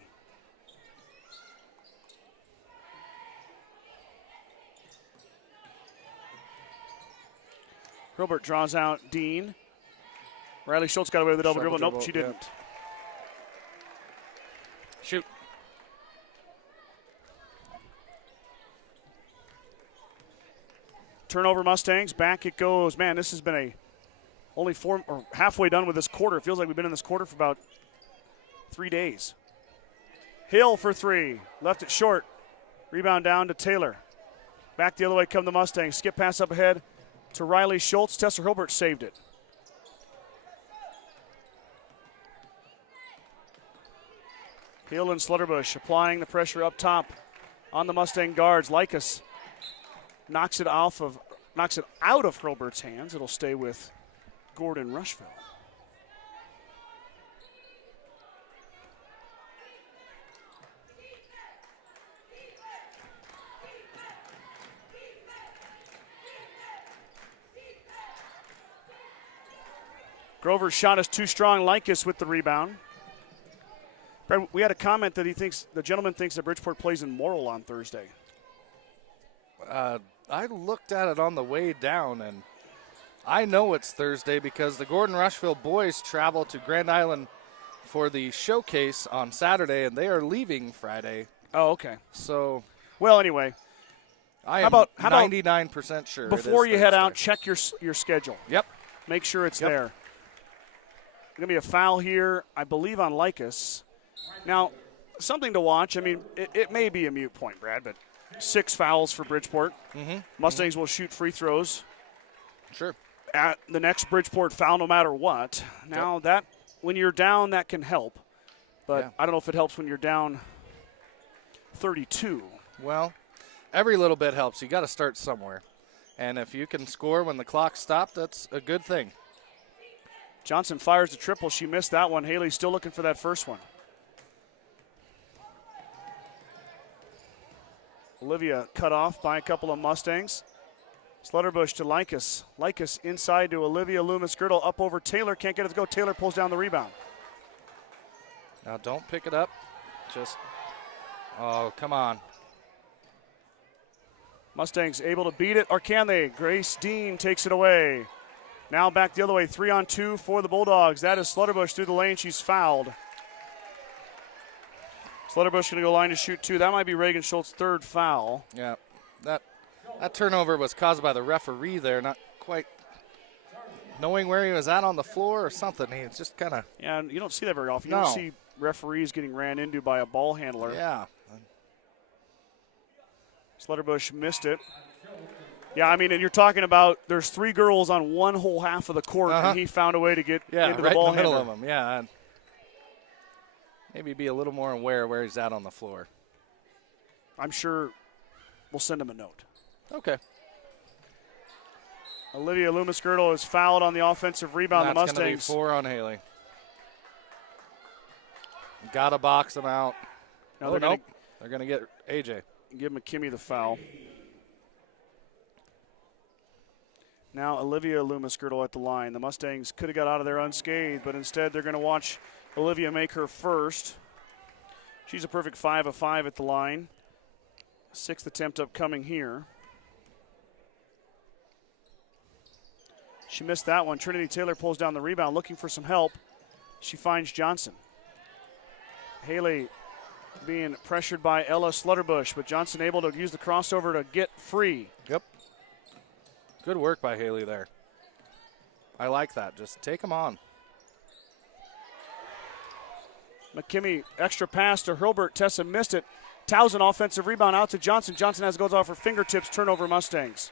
Hilbert draws out Dean. Riley Schultz got away with the double dribble. Nope, she didn't. Yep. Shoot. Turnover Mustangs. Back it goes. Man, this has been only halfway done with this quarter. It feels like we've been in this quarter for about 3 days. Hill for 3. Left it short. Rebound down to Taylor. Back the other way come the Mustangs. Skip pass up ahead to Riley Schultz. Tessa Hilbert saved it. Hill and Slutterbush applying the pressure up top on the Mustang guards. Likas knocks it out of Hilbert's hands. It'll stay with Gordon-Rushville. Grover's shot is too strong. Likas with the rebound. Brad, we had a comment that the gentleman thinks that Bridgeport plays in Morrill on Thursday. I looked at it on the way down, and I know it's Thursday because the Gordon-Rushville boys travel to Grand Island for the showcase on Saturday, and they are leaving Friday. Oh, okay. So, well, anyway, I am 99% sure. Before you head out, check your schedule. Yep. Make sure it's there. Going to be a foul here, I believe, on Likas. Now, something to watch. I mean, it may be a moot point, Brad, but 6 fouls for Bridgeport. Mustangs will shoot free throws. Sure. At the next Bridgeport foul, no matter what. Now, that when you're down, that can help. But I don't know if it helps when you're down 32. Well, every little bit helps. You got to start somewhere. And if you can score when the clock stopped, that's a good thing. Johnson fires the triple. She missed that one. Haley's still looking for that first one. Olivia cut off by a couple of Mustangs. Slutterbush to Likas. Likas inside to Olivia Loomis-Girdle. Up over Taylor. Can't get it to go. Taylor pulls down the rebound. Now don't pick it up. Oh, come on. Mustangs able to beat it, or can they? Grace Dean takes it away. Now back the other way. 3-on-2 for the Bulldogs. That is Slutterbush through the lane. She's fouled. Slutterbush going to go line to shoot 2. That might be Reagan Schultz's 3rd foul. Yeah, that turnover was caused by the referee there, not quite knowing where he was at on the floor or something. He's just kind of. Yeah, you don't see that very often. You don't see referees getting ran into by a ball handler. Yeah. Slutterbush missed it. Yeah, I mean, and you're talking about there's 3 girls on one whole half of the court, and he found a way to get into the ball in the middle handler. of them. Yeah. Maybe be a little more aware where he's at on the floor. I'm sure we'll send him a note. Okay. Olivia Loomis-Girdle is fouled on the offensive rebound. That's the Mustangs. Going to be 4 on Haley. Got to box them out. Now they're going to get AJ. Give McKimmie the foul. Now Olivia Loomis-Girdle at the line. The Mustangs could have got out of there unscathed, but instead they're going to watch Olivia make her first. She's a perfect 5 of 5 at the line. 6th attempt upcoming here. She missed that one. Trinity Taylor pulls down the rebound, looking for some help. She finds Johnson. Haley being pressured by Ella Slutterbush, but Johnson able to use the crossover to get free. Yep. Good work by Haley there. I like that. Just take them on. McKimmie, extra pass to Hilbert. Tessa missed it. Towson, offensive rebound out to Johnson. Johnson has goes off her fingertips. Turnover Mustangs.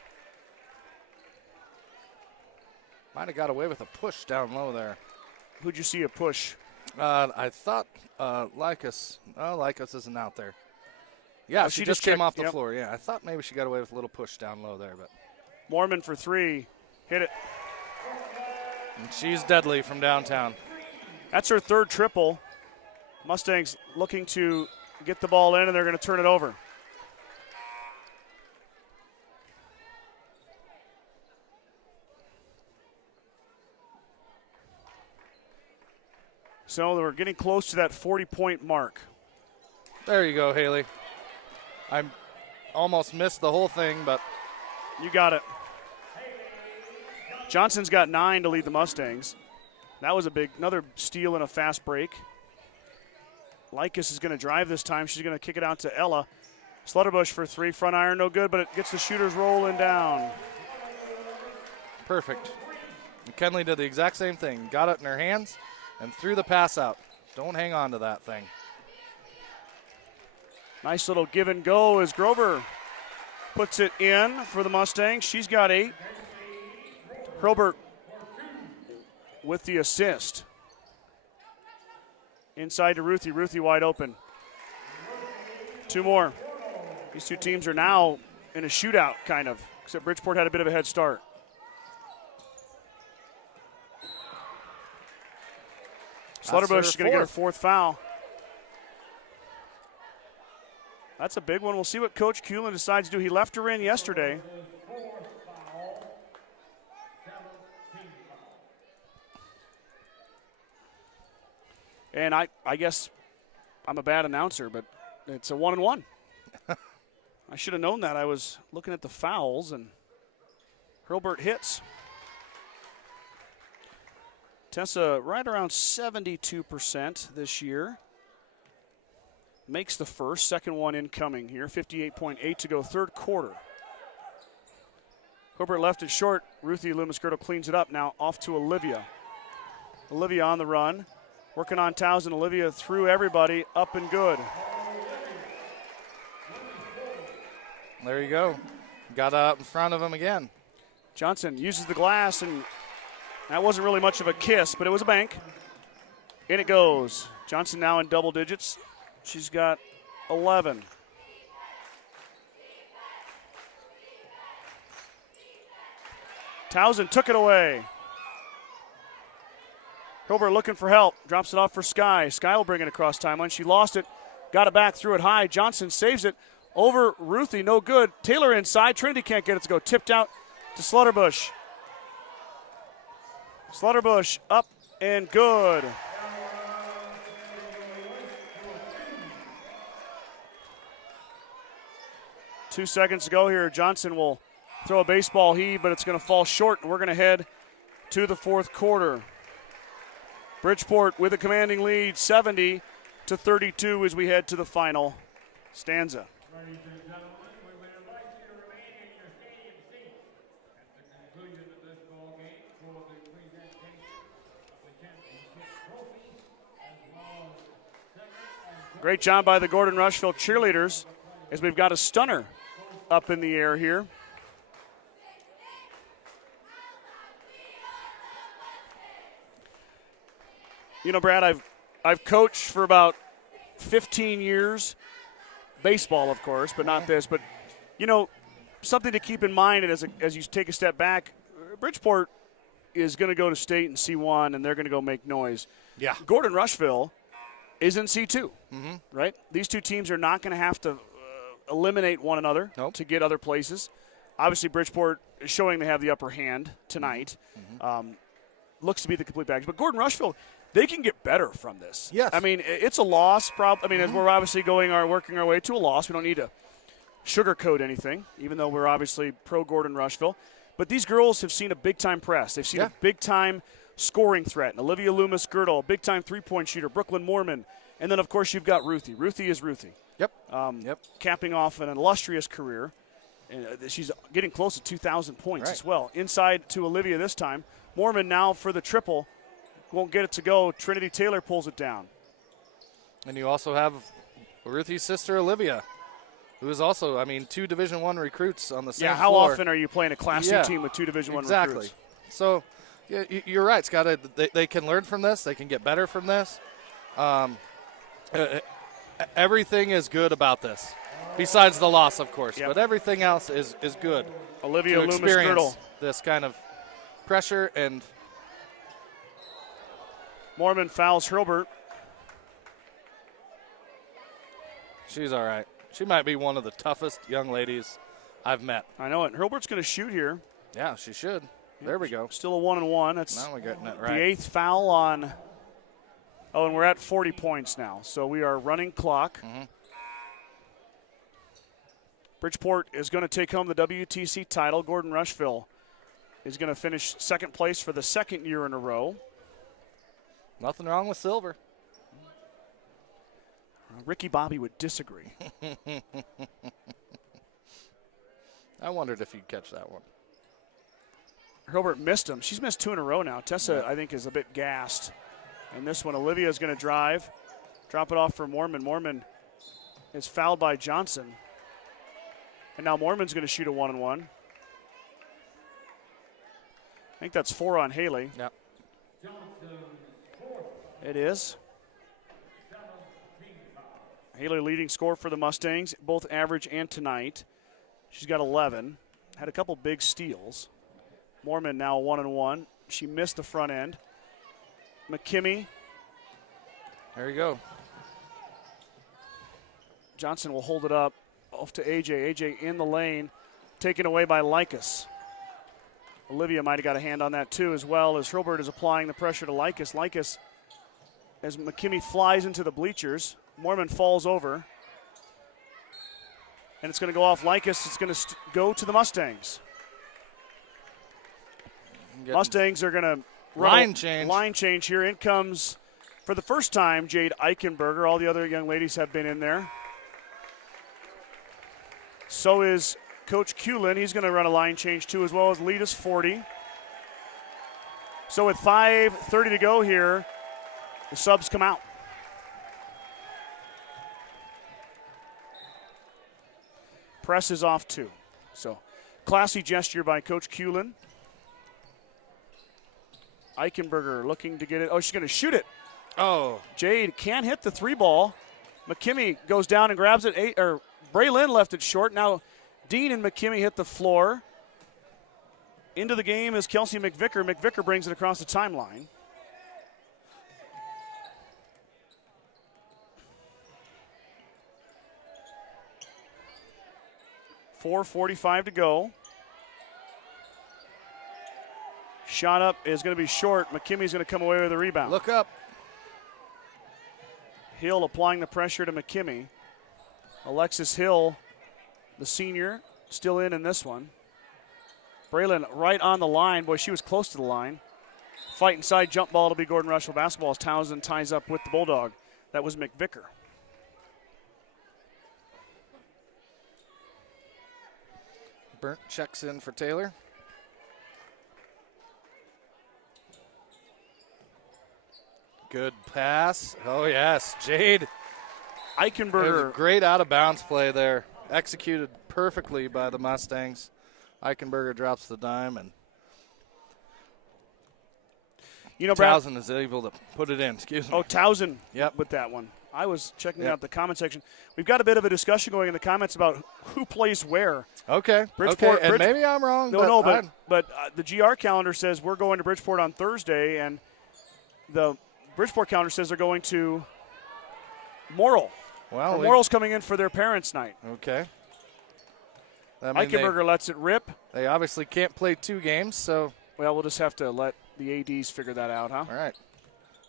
Might have got away with a push down low there. Who'd you see a push? I thought Likas. Oh, Likas isn't out there. Yeah, she just came off the floor. Yeah, I thought maybe she got away with a little push down low there, but. Mormon for 3. Hit it. And she's deadly from downtown. That's her 3rd triple. Mustangs looking to get the ball in, and they're going to turn it over. So we're getting close to that 40-point mark. There you go, Haley. I almost missed the whole thing, but. You got it. Johnson's got 9 to lead the Mustangs. That was another steal and a fast break. Likas is going to drive this time. She's going to kick it out to Ella. Slutterbush for 3. Front iron, no good, but it gets the shooters rolling down. Perfect. And Kenley did the exact same thing. Got it in her hands and threw the pass out. Don't hang on to that thing. Nice little give and go as Grover puts it in for the Mustangs. She's got 8. Hurlburt with the assist. Inside to Ruthie. Ruthie wide open. 2 more. These two teams are now in a shootout, kind of, except Bridgeport had a bit of a head start. Slaughterbush is going to get her 4th foul. That's a big one. We'll see what Coach Kuhlen decides to do. He left her in yesterday. And I guess I'm a bad announcer, but it's a 1-and-1. I should have known that. I was looking at the fouls, and Hurlburt hits. Tessa right around 72% this year. Makes the first, second one incoming here. 58.8 to go, 3rd quarter. Hurlburt left it short. Ruthie Loomis-Girdle cleans it up now, off to Olivia. Olivia on the run. Working on Towson. Olivia through everybody, up and good. There you go. Got up in front of him again. Johnson uses the glass, and that wasn't really much of a kiss, but it was a bank. In it goes. Johnson now in double digits. She's got 11. Towson took it away. Hurlburt looking for help. Drops it off for Sky. Sky will bring it across timeline. She lost it. Got it back, threw it high. Johnson saves it over Ruthie. No good. Taylor inside. Trinity can't get it to go. Tipped out to Slaughterbush. Slaughterbush up and good. Two seconds to go here. Johnson will throw a baseball heave, but it's going to fall short, and we're going to head to the 4th quarter. Bridgeport with a commanding lead, 70-32 as we head to the final stanza. Ladies and gentlemen, we would invite you to remain in your stadium seats at the conclusion of this ball game for the presentation of the championship trophies, as well as second and Great job by the Gordon-Rushville cheerleaders as we've got a stunner up in the air here. You know, Brad, I've coached for about 15 years, baseball, of course, but not this. But, you know, something to keep in mind as you take a step back, Bridgeport is going to go to state in C1, and they're going to go make noise. Yeah. Gordon-Rushville is in C2, right? These two teams are not going to have to eliminate one another to get other places. Obviously, Bridgeport is showing they have the upper hand tonight. Looks to be the complete package. But Gordon-Rushville, they can get better from this. Yes. I mean, it's a loss. As we're obviously working our way to a loss, we don't need to sugarcoat anything, even though we're obviously pro Gordon-Rushville. But these girls have seen a big-time press. They've seen a big-time scoring threat. And Olivia Loomis-Girdle, a big-time three-point shooter. Brooklyn Mormon. And then, of course, you've got Ruthie. Ruthie is Ruthie. Capping off an illustrious career. And she's getting close to 2,000 points as well. Inside to Olivia this time. Mormon now for the triple. Won't get it to go. Trinity Taylor pulls it down. And you also have Ruthie's sister, Olivia, who is also, 2 Division I recruits on the same how floor. often are you playing a Class C team with 2 Division I recruits? So, you're right, Scott. They can learn from this. They can get better from this. Everything is good about this, besides the loss, of course. But everything else is good. Olivia to experience Loomis-Girdle. This kind of pressure, and Mormon fouls Hurlburt. she's all right. She might be one of the toughest young ladies I've met. I know it. Hurlburt's going to shoot here. Yeah, she should. There we go. Still a 1-and-1. That's Now we're getting it right. the 8th foul on. Oh, and we're at 40 points now. So we are running clock. Bridgeport is going to take home the WTC title. Gordon-Rushville is going to finish second place for the second year in a row. Nothing wrong with silver. Ricky Bobby would disagree. I wondered if you'd catch that one. Hurlburt missed him. She's missed 2 in a row now. Tessa, I think, is a bit gassed. And this one, Olivia is going to drive. Drop it off for Mormon. Mormon is fouled by Johnson. And now Mormon's going to shoot a 1-and-1. I think that's 4 on Haley. Yep. It is. Haley leading score for the Mustangs, both average and tonight. She's got 11. Had a couple big steals. Mormon now 1-1. She missed the front end. McKimmie. There you go. Johnson will hold it up off to AJ. AJ in the lane, taken away by Likas. Olivia might have got a hand on that too, as well as Hurlburt is applying the pressure to Likas. Likas, as McKimmie flies into the bleachers, Mormon falls over. And it's going to go off Likas. It's going to go to the Mustangs. Mustangs are going to line change here. In comes, for the first time, Jade Eichenberger. All the other young ladies have been in there. So is Coach Kulin. He's going to run a line change too, as well as lead us 40. So with 5:30 to go here, the subs come out. Press is off too. So classy gesture by Coach Kulin. Eichenberger looking to get it. Oh, she's going to shoot it. Oh. Jade can't hit the 3 ball. McKimmie goes down and grabs it. Braylon left it short. Now Dean and McKimmie hit the floor. Into the game is Kelsey McVicker. McVicker brings it across the timeline. .4:45 to go. Shot up is going to be short. McKimmie's going to come away with a rebound. Look up. Hill applying the pressure to McKimmie. Alexis Hill, the senior, still in this one. Braylon right on the line. Boy, she was close to the line. Fight inside, jump ball to be Gordon-Rushville basketball as Townsend ties up with the Bulldog. That was McVicker. Burnt checks in for Taylor. Good pass. Oh, yes. Jade. Eichenberger. Great out-of-bounds play there. Executed perfectly by the Mustangs. Eichenberger drops the dime, and Townsend is able to put it in. Excuse me. Oh, Townsend Yep. with that one. I was checking Yep. out the comment section. We've got a bit of a discussion going in the comments about who plays where. Okay. Bridgeport, And maybe I'm wrong. But the GR calendar says we're going to Bridgeport on Thursday, and the Bridgeport calendar says they're going to Morrill. Well, Morrill's coming in for their parents' night. Okay. Eichenberger lets it rip. They obviously can't play 2 games, so. Well, we'll just have to let the ADs figure that out, huh? All right.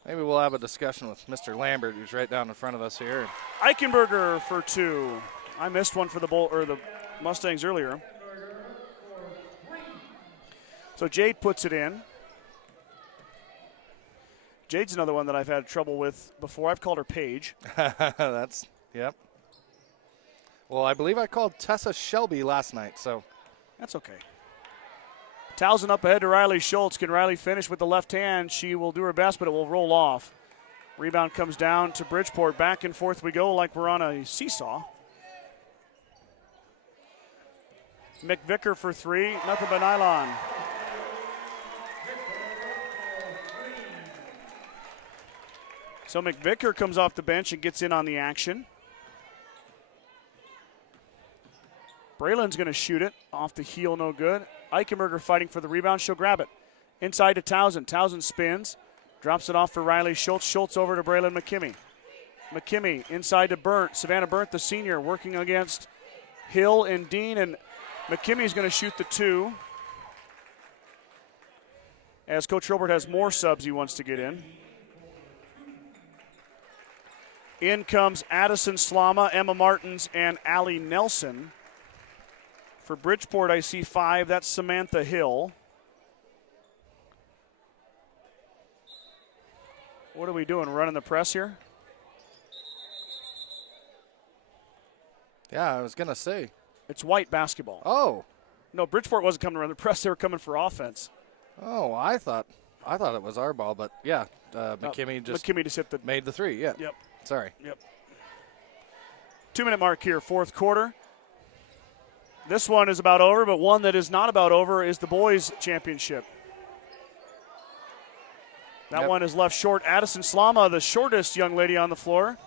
Maybe we'll have a discussion with Mr. Lambert, who's right down in front of us here. Eichenberger for 2. I missed one for the Mustangs earlier. So Jade puts it in. Jade's another one that I've had trouble with before. I've called her Paige. Yep. Well, I believe I called Tessa Shelby last night, so. That's okay. Townsend up ahead to Riley Schultz. Can Riley finish with the left hand? She will do her best, but it will roll off. Rebound comes down to Bridgeport. Back and forth we go like we're on a seesaw. McVicker for 3. Nothing but nylon. So McVicker comes off the bench and gets in on the action. Braylon's going to shoot it off the heel, no good. Eichenberger fighting for the rebound. She'll grab it. Inside to Townsend. Townsend spins. Drops it off for Riley Schultz. Schultz over to Braylon McKimmie. McKimmie inside to Burnt. Savannah Burnt, the senior, working against Hill and Dean. And McKimmie's going to shoot the 2. As Coach Robert has more subs he wants to get in. In comes Addison Slama, Emma Martins, and Allie Nelson. For Bridgeport, I see 5. That's Samantha Hill. What are we doing? Running the press here? Yeah, I was going to say. It's white basketball. Oh. No, Bridgeport wasn't coming to run the press. They were coming for offense. Oh, I thought it was our ball, but yeah, McKimmie just made the 3. Yeah. Yep. Sorry. Yep. 2-minute mark here, 4th quarter. This one is about over, but one that is not about over is the boys' championship. That Yep. one is left short. Addison Slama, the shortest young lady on the floor.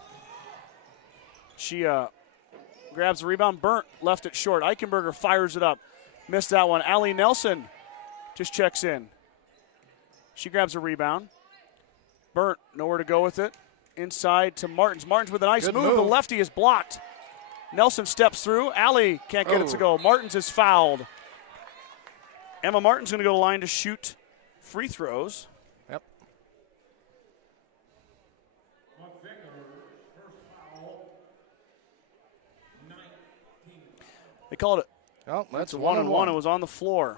She grabs the rebound. Burnt left it short. Eichenberger fires it up. Missed that one. Allie Nelson just checks in. She grabs a rebound. Burnt, nowhere to go with it. Inside to Martins. Martins with a nice Good move. The move. lefty is blocked. Nelson steps through. Allie can't get it to go. Martins is fouled. Emma Martin's going to go to the line to shoot free throws. Yep. They called it. Oh, that's It's a 1-on-1. 1-on-1. It was on the floor.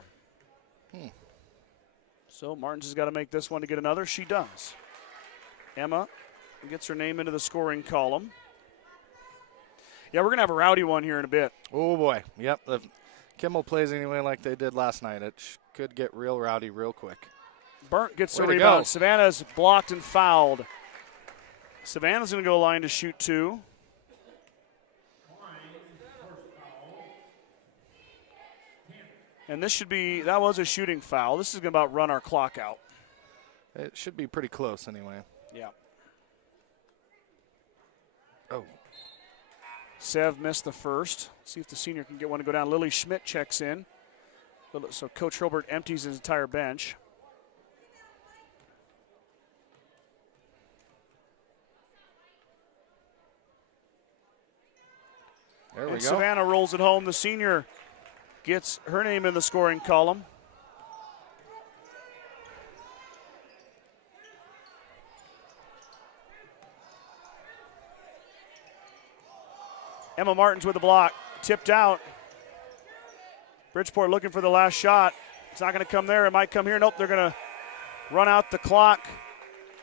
So Martins has got to make this one to get another. She does. Emma gets her name into the scoring column. Yeah, we're going to have a rowdy one here in a bit. Oh, boy. Yep. If Kimball plays anyway like they did last night, it could get real rowdy real quick. Burnt gets the Way to rebound. go. Savannah's blocked and fouled. Savannah's going to go line to shoot two. And this should be, that was a shooting foul. This is going to about run our clock out. It should be pretty close anyway. Yeah. Oh. Sev missed the first. See if the senior can get one to go down. Lily Schmidt checks in. So Coach Hilbert empties his entire bench. There we And go. Savannah rolls it home. The senior gets her name in the scoring column. Emma Martins with the block. Tipped out. Bridgeport looking for the last shot. It's not going to come there. It might come here. Nope, they're going to run out the clock.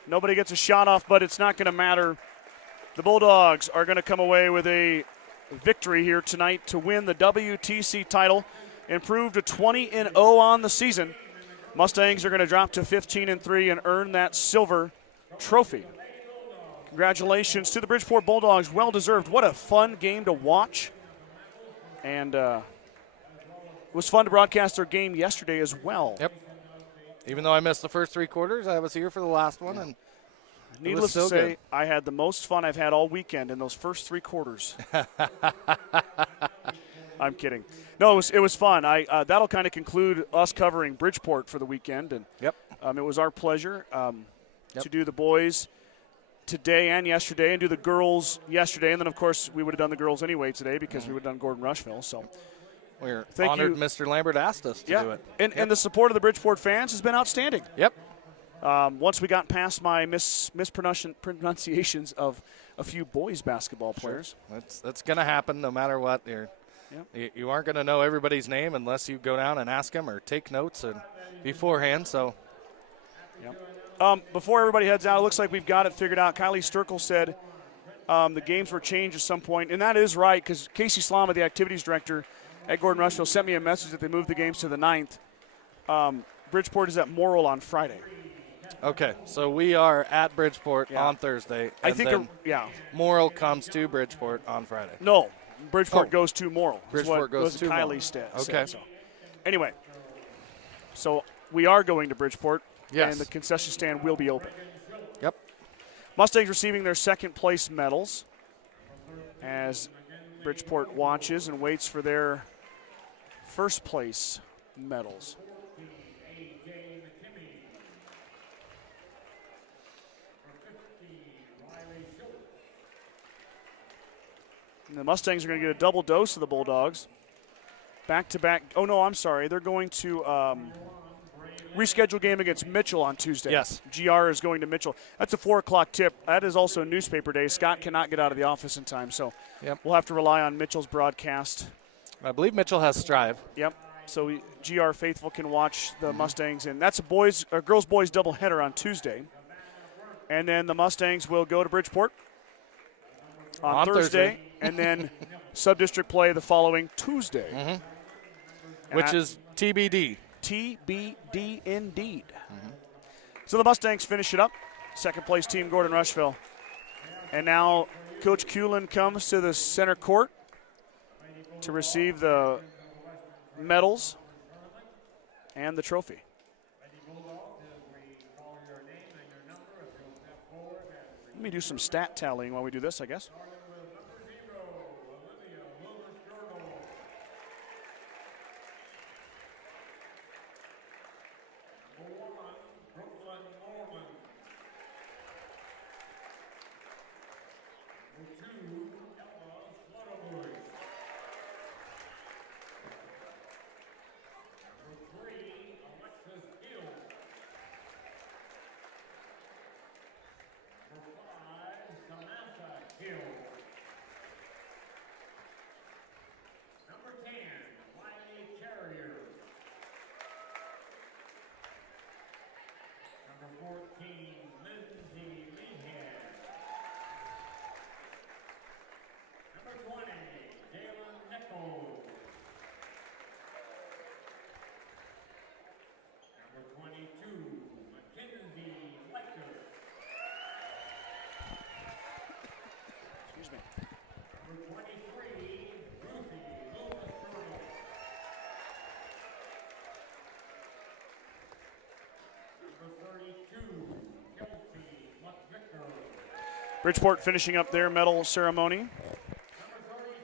Nobody gets a shot off, but it's not going to matter. The Bulldogs are going to come away with a victory here tonight to win the WTC title, improve to 20-0 on the season. Mustangs are going to drop to 15-3 and earn that silver trophy. Congratulations to the Bridgeport Bulldogs. Well deserved. What a fun game to watch. And it was fun to broadcast their game yesterday as well. Yep. Even though I missed the first three quarters, I was here for the last one, and Needless to so say, good. I had the most fun I've had all weekend in those first three quarters. I'm kidding. No, it was fun. That'll kind of conclude us covering Bridgeport for the weekend, and Yep. it was our pleasure Yep. to do the boys today and yesterday, and do the girls yesterday, and then of course we would have done the girls anyway today because we would have done Gordon-Rushville. So We're Thank honored you. Mr. Lambert asked us to do it. and the support of the Bridgeport fans has been outstanding. Yep. Once we got past my mispronunciations of a few boys basketball players. That's going to happen no matter what. You aren't going to know everybody's name unless you go down and ask them or take notes beforehand. So, Before everybody heads out, it looks like we've got it figured out. Kylie Sturkle said the games were changed at some point, and that is right because Casey Slama, the activities director at Gordon-Rushville, sent me a message that they moved the games to the 9th. Bridgeport is at Morrill on Friday. okay, so we are at Bridgeport on Thursday. I and think, then yeah. Morrill comes to Bridgeport on Friday. No, Bridgeport Oh. goes to Morrill. is Bridgeport what goes to Kylie Morrill. said. Okay. So. Anyway, so we are going to Bridgeport, Yes. and the concession stand will be open. Yep. Mustangs receiving their second place medals as Bridgeport watches and waits for their first place medals. And the Mustangs are going to get a double dose of the Bulldogs. Back-to-back. Oh, no, I'm sorry. They're going to reschedule game against Mitchell on Tuesday. Yes. GR is going to Mitchell. That's a 4 o'clock tip. That is also newspaper day. Scott cannot get out of the office in time, so Yep. we'll have to rely on Mitchell's broadcast. I believe Mitchell has Strive. Yep. So GR faithful can watch the Mustangs, and that's a girls-boys doubleheader on Tuesday. And then the Mustangs will go to Bridgeport on Thursday, and then sub-district play the following Tuesday. And Which that- is TBD. TBD indeed. So the Mustangs finish it up. Second place team, Gordon-Rushville. And now Coach Kuhlen comes to the center court to receive the medals and the trophy. Let me do some stat tallying while we do this, I guess. Bridgeport finishing up their medal ceremony.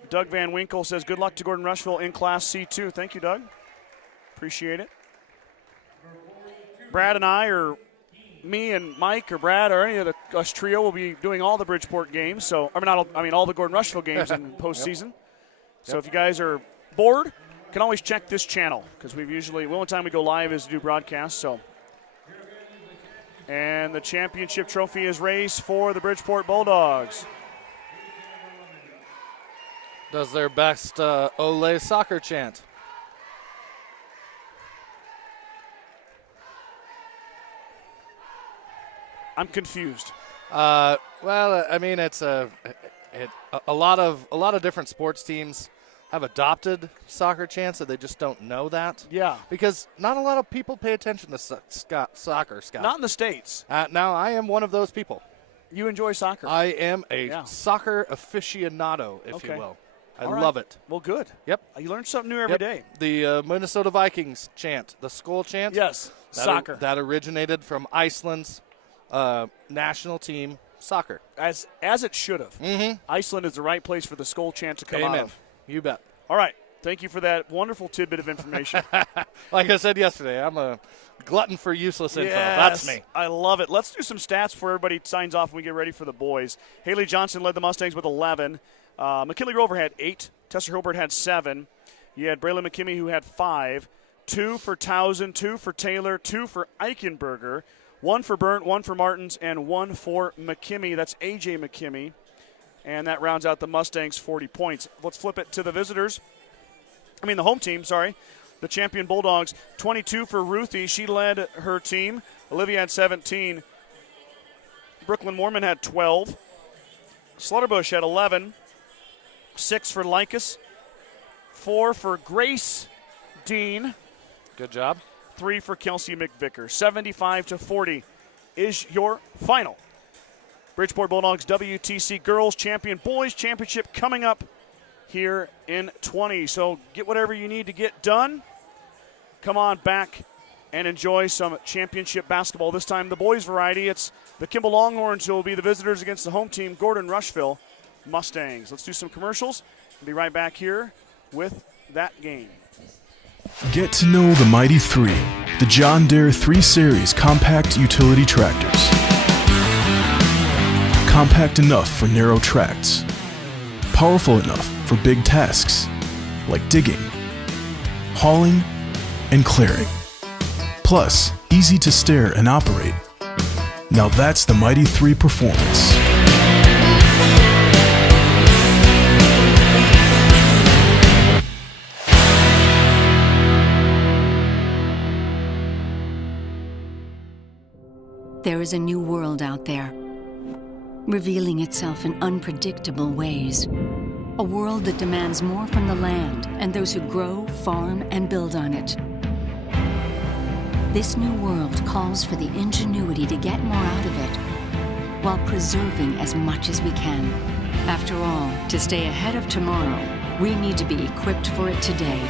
Doug Van Winkle says, good luck to Gordon-Rushville in Class C2. Thank you, Doug. Appreciate it. Brad and I, or me and Mike or Brad or any of us trio will be doing all the Bridgeport games. So, all the Gordon-Rushville games in postseason. So if you guys are bored, you can always check this channel because the only time we go live is to do broadcasts. So. And the championship trophy is raised for the Bridgeport Bulldogs. Does their best Ole soccer chant. I'm confused. Well, I mean, it's a lot of different sports teams have adopted soccer chants, that they just don't know that. Yeah. Because not a lot of people pay attention to soccer, Scott. Not in the States. Now, I am one of those people. You enjoy soccer. I am a soccer aficionado, if you will. I love it. Well, good. Yep. You learn something new every day. The Minnesota Vikings chant, the Skol chant. Yes, soccer. That originated from Iceland's national team, soccer. As it should have. Mm-hmm. Iceland is the right place for the Skol chant to come out of. You bet. All right. Thank you for that wonderful tidbit of information. Like I said yesterday, I'm a glutton for useless info. Yes, That's me. I love it. Let's do some stats before everybody signs off and we get ready for the boys. Haley Johnson led the Mustangs with 11. McKinley Grover had 8. Tessa Hilbert had 7. You had Braylon McKimmey who had 5. 2 for Towson, 2 for Taylor, 2 for Eichenberger, 1 for Burnt, 1 for Martins, and 1 for McKimmey. That's A.J. McKimmey. And that rounds out the Mustangs' 40 points. Let's flip it to the the home team, sorry. The champion Bulldogs, 22 for Ruthie. She led her team. Olivia had 17. Brooklyn Moorman had 12. Slaughterbush had 11. 6 for Lycus. 4 for Grace Dean. Good job. 3 for Kelsey McVicker. 75-40 is your final. Bridgeport Bulldogs WTC Girls Champion Boys Championship coming up here in 20. So get whatever you need to get done. Come on back and enjoy some championship basketball. This time the boys variety. It's the Kimball Longhorns who will be the visitors against the home team, Gordon-Rushville Mustangs. Let's do some commercials. We'll be right back here with that game. Get to know the Mighty 3, the John Deere 3 Series compact utility tractors. Compact enough for narrow tracts. Powerful enough for big tasks, like digging, hauling, and clearing. Plus, easy to steer and operate. Now that's the Mighty 3 performance. There is a new world out there, revealing itself in unpredictable ways. A world that demands more from the land and those who grow, farm, and build on it. This new world calls for the ingenuity to get more out of it, while preserving as much as we can. After all, to stay ahead of tomorrow, we need to be equipped for it today.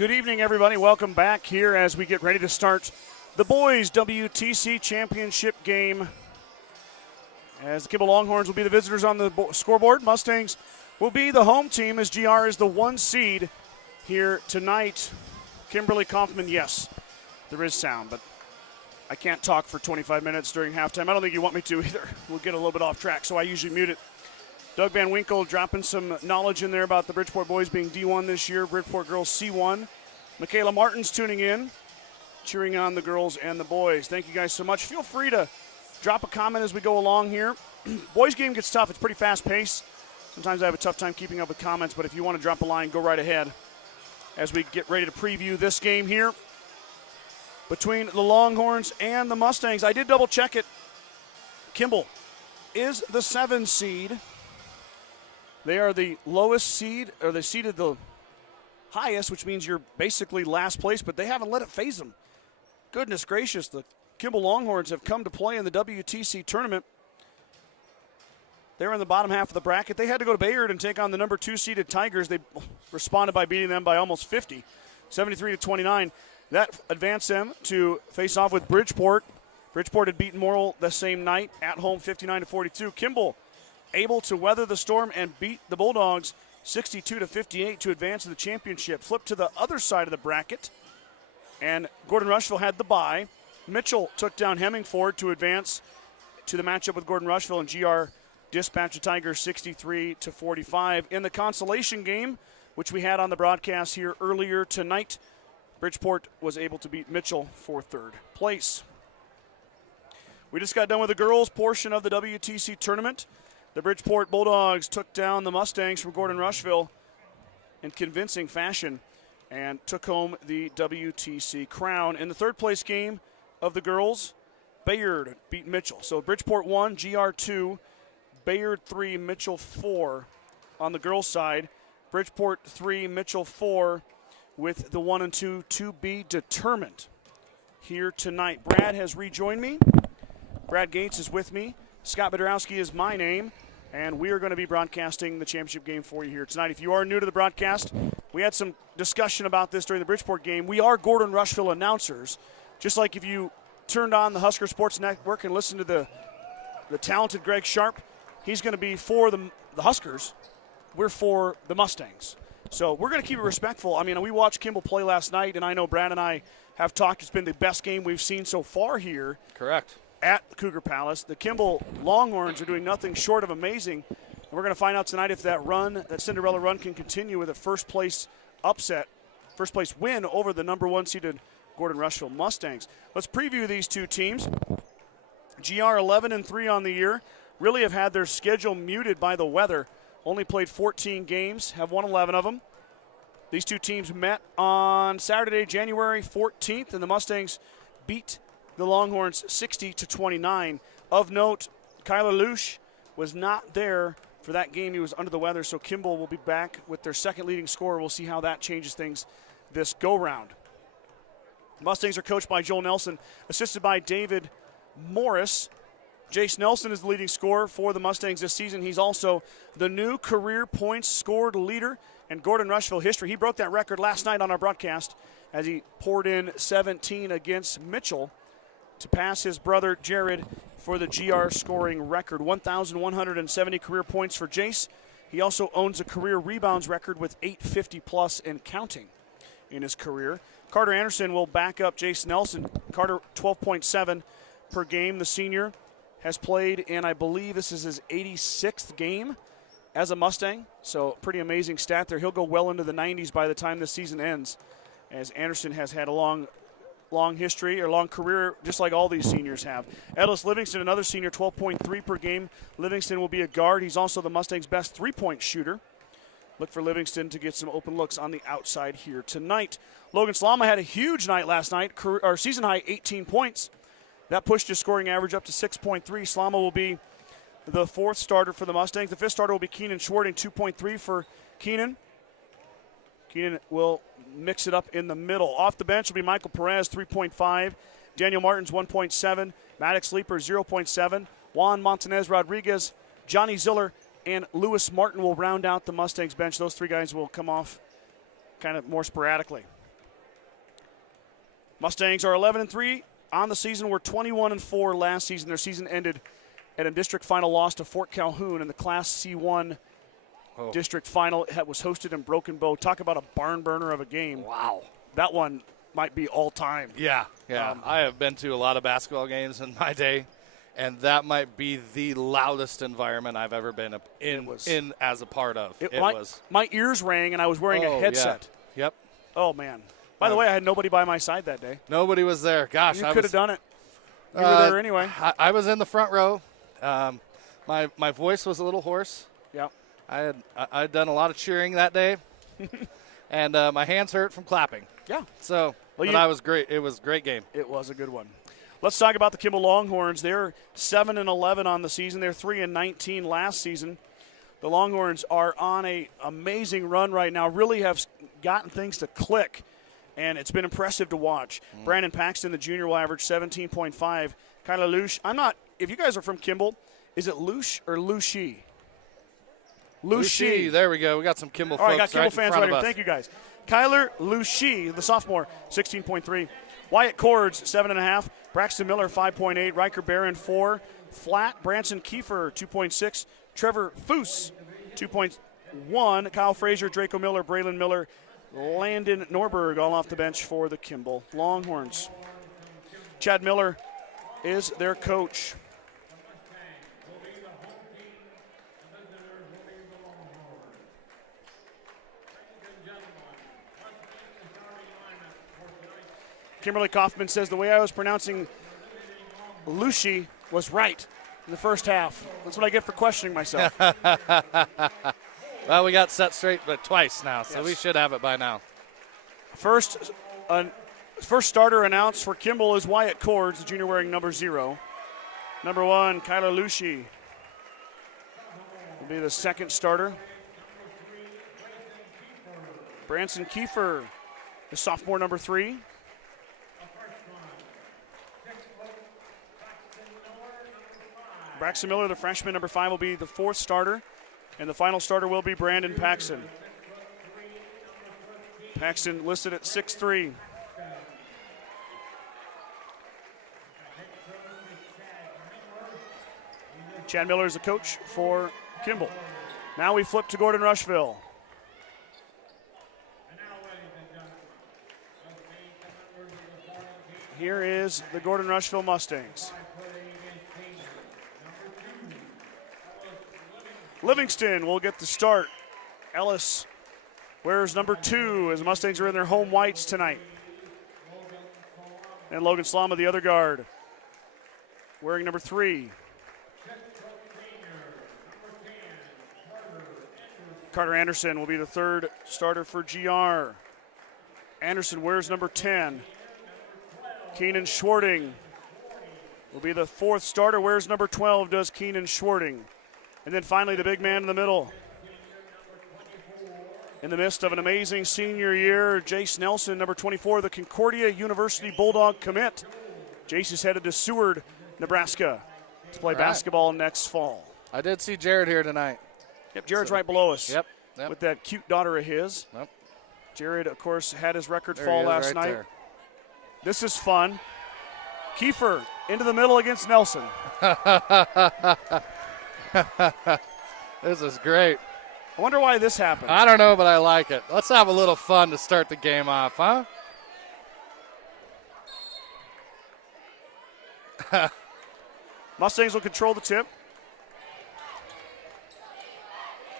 Good evening, everybody. Welcome back here as we get ready to start the boys WTC championship game. As the Kimball Longhorns will be the visitors on the scoreboard, Mustangs will be the home team as GR is the 1 seed here tonight. Kimberly Kaufman, yes, there is sound, but I can't talk for 25 minutes during halftime. I don't think you want me to either. We'll get a little bit off track, so I usually mute it. Doug Van Winkle dropping some knowledge in there about the Bridgeport boys being D1 this year, Bridgeport girls C1. Michaela Martin's tuning in, cheering on the girls and the boys. Thank you guys so much. Feel free to drop a comment as we go along here. Boys game gets tough. It's pretty fast paced. Sometimes I have a tough time keeping up with comments, but if you want to drop a line, go right ahead as we get ready to preview this game here between the Longhorns and the Mustangs. I did double check it. Kimball is the 7 seed. They are the lowest seed, or they seeded the highest, which means you're basically last place, but they haven't let it phase them. Goodness gracious, the Kimball Longhorns have come to play in the WTC tournament. They're in the bottom half of the bracket. They had to go to Bayard and take on the number 2 seeded Tigers. They responded by beating them by almost 50, 73-29. That advanced them to face off with Bridgeport. Bridgeport had beaten Morrill the same night at home, 59-42. Kimball able to weather the storm and beat the Bulldogs 62-58 to advance to the championship. Flip to the other side of the bracket, and Gordon-Rushville had the bye. Mitchell took down Hemmingford to advance to the matchup with Gordon-Rushville, and GR dispatched the Tigers 63-45. In the consolation game, which we had on the broadcast here earlier tonight, Bridgeport was able to beat Mitchell for 3rd place. We just got done with the girls portion of the WTC tournament. The Bridgeport Bulldogs took down the Mustangs from Gordon-Rushville in convincing fashion and took home the WTC crown. In the 3rd place game of the girls, Bayard beat Mitchell. So Bridgeport 1, GR 2, Bayard 3, Mitchell 4 on the girls' side. Bridgeport 3, Mitchell 4 with the 1 and 2 to be determined here tonight. Brad has rejoined me. Brad Gates is with me. Scott Bedrowski is my name, and we are going to be broadcasting the championship game for you here tonight. If you are new to the broadcast, we had some discussion about this during the Bridgeport game. We are Gordon-Rushville announcers, just like if you turned on the Husker Sports Network and listened to the talented Greg Sharp, he's going to be for the Huskers. We're for the Mustangs. So we're going to keep it respectful. I mean, we watched Kimball play last night, and I know Brad and I have talked. It's been the best game we've seen so far here. Correct. At Cougar Palace. The Kimball Longhorns are doing nothing short of amazing. And we're going to find out tonight if that run, that Cinderella run, can continue with a first-place upset, first-place win over the number 1 seeded Gordon-Rushville Mustangs. Let's preview these two teams. GR 11-3 on the year. Really have had their schedule muted by the weather. Only played 14 games, have won 11 of them. These two teams met on Saturday, January 14th, and the Mustangs beat the Longhorns 60-29. Of note, Kyler Lusch was not there for that game. He was under the weather, so Kimball will be back with their 2nd leading scorer. We'll see how that changes things this go-round. Mustangs are coached by Joel Nelson, assisted by David Morris. Jace Nelson is the leading scorer for the Mustangs this season. He's also the new career points scored leader in Gordon-Rushville history. He broke that record last night on our broadcast as he poured in 17 against Mitchell to pass his brother Jared for the GR scoring record. 1,170 career points for Jace. He also owns a career rebounds record with 850 plus and counting in his career. Carter Anderson will back up Jace Nelson. Carter 12.7 per game. The senior has played in, I believe this is his 86th game as a Mustang. So pretty amazing stat there. He'll go well into the 90s by the time this season ends, as Anderson has had a long history, or long career, just like all these seniors have. Ellis Livingston, another senior, 12.3 per game. Livingston will be a guard. He's also the Mustangs' best three-point shooter. Look for Livingston to get some open looks on the outside here tonight. Logan Slama had a huge night last night, season high 18 points. That pushed his scoring average up to 6.3. Slama will be the 4th starter for the Mustangs. The 5th starter will be Keenan Schwarting, 2.3 for Keenan. Keenan will mix it up in the middle. Off the bench will be Michael Perez, 3.5. Daniel Martins, 1.7. Maddox Leeper, 0.7. Juan Montanez Rodriguez, Johnny Ziller, and Lewis Martin will round out the Mustangs bench. Those 3 guys will come off kind of more sporadically. Mustangs are 11-3 on the season. We're 21-4 last season. Their season ended at a district final loss to Fort Calhoun in the Class C1 district final. It was hosted in Broken Bow. Talk about a barn burner of a game. Wow. That one might be all time. Yeah. I have been to a lot of basketball games in my day, and that might be the loudest environment I've ever been in as a part of. It was. My ears rang, and I was wearing a headset. Yeah. Yep. Oh, man. By the way, I had nobody by my side that day. Nobody was there. Gosh, you could have done it. You were there anyway. I was in the front row. My voice was a little hoarse. Yeah. I had done a lot of cheering that day, and my hands hurt from clapping. Yeah. So, I was great. It was a great game. It was a good one. Let's talk about the Kimball Longhorns. They're 7-11 on the season. They're 3-19 last season. The Longhorns are on an amazing run right now. Really have gotten things to click, and it's been impressive to watch. Brandon Paxton, the junior, will average 17.5. Kyler Lush. If you guys are from Kimball, is it Lush or Lushi? Lushi. There we go. We got some Kimball folks. All right, got Kimball right fans right here. Thank you, guys. Kyler Lushi, the sophomore, 16.3. Wyatt Cords, 7.5. Braxton Miller, 5.8. Riker Barron, 4. Flat. Branson Kiefer, 2.6. Trevor Foose, 2.1. Kyle Frazier, Draco Miller, Braylon Miller, Landon Norberg, all off the bench for the Kimball Longhorns. Chad Miller is their coach. Kimberly Kaufman says the way I was pronouncing Lushi was right in the first half. That's what I get for questioning myself. Well, we got set straight but twice now, so we should have it by now. First starter announced for Kimball is Wyatt Cords, the junior wearing number 0. Number 1, Kyler Lushi will be the second starter. Branson Kiefer, the sophomore, number 3. Braxton Miller, the freshman, number 5, will be the 4th starter. And the final starter will be Brandon Paxton. Paxton listed at 6'3". Chad Miller is the coach for Kimball. Now we flip to Gordon-Rushville. Here is the Gordon-Rushville Mustangs. Livingston will get the start. Ellis wears number 2 as the Mustangs are in their home whites tonight. And Logan Slama, the other guard, wearing number 3. Carter Anderson will be the 3rd starter for GR. Anderson wears number 10. Keenan Schwarting will be the 4th starter, wears number 12, does Keenan Schwarting. And then finally the big man in the middle. In the midst of an amazing senior year, Jace Nelson, number 24, the Concordia University Bulldog commit. Jace is headed to Seward, Nebraska to play basketball next fall. I did see Jared here tonight. Yep, Jared's right below us. Yep. With that cute daughter of his. Yep. Jared, of course, had his record There fall he is, last right night. there. This is fun. Kiefer into the middle against Nelson. This is great. I wonder why this happened. I don't know, but I like it. Let's have a little fun to start the game off, huh? Mustangs will control the tip.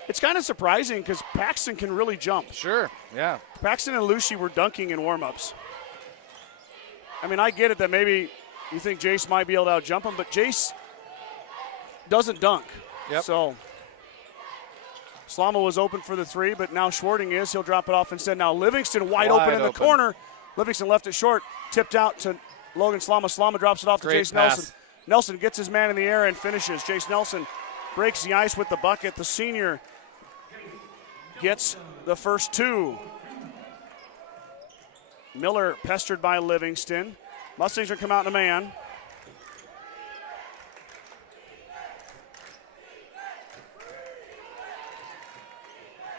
It's kind of surprising because Paxton can really jump. Sure, yeah. Paxton and Lucy were dunking in warm-ups. I mean, I get it that maybe you think Jace might be able to out-jump him, but Jace doesn't dunk. Yep. So Slama was open for the 3, but now Schwarting is. He'll drop it off instead. Now Livingston wide open in the corner. Livingston left it short, tipped out to Logan Slama. Slama drops it off to Jace Nelson. Nelson gets his man in the air and finishes. Jace Nelson breaks the ice with the bucket. The senior gets the first 2. Miller pestered by Livingston. Mustangs are come out in a man.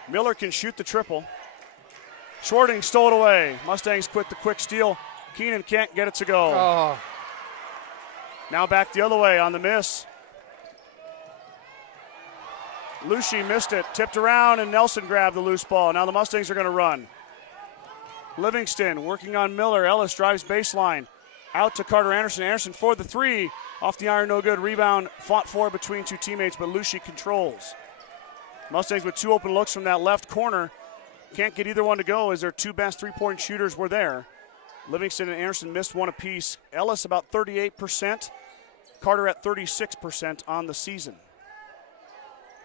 Miller can shoot the triple. Schwarting stole it away. Mustangs quit the quick steal. Keenan can't get it to go. Oh, Now back the other way on the miss. Lucy missed it, tipped around, and Nelson grabbed the loose ball. Now the Mustangs are going to run. Livingston working on Miller. Ellis drives baseline. Out to Carter Anderson. Anderson for the three. Off the iron, no good. Rebound fought for between two teammates, but Lucy controls. Mustangs with two open looks from that left corner. Can't get either one to go as their two best three-point shooters were there. Livingston and Anderson missed one apiece. Ellis about 38%. Carter at 36% on the season.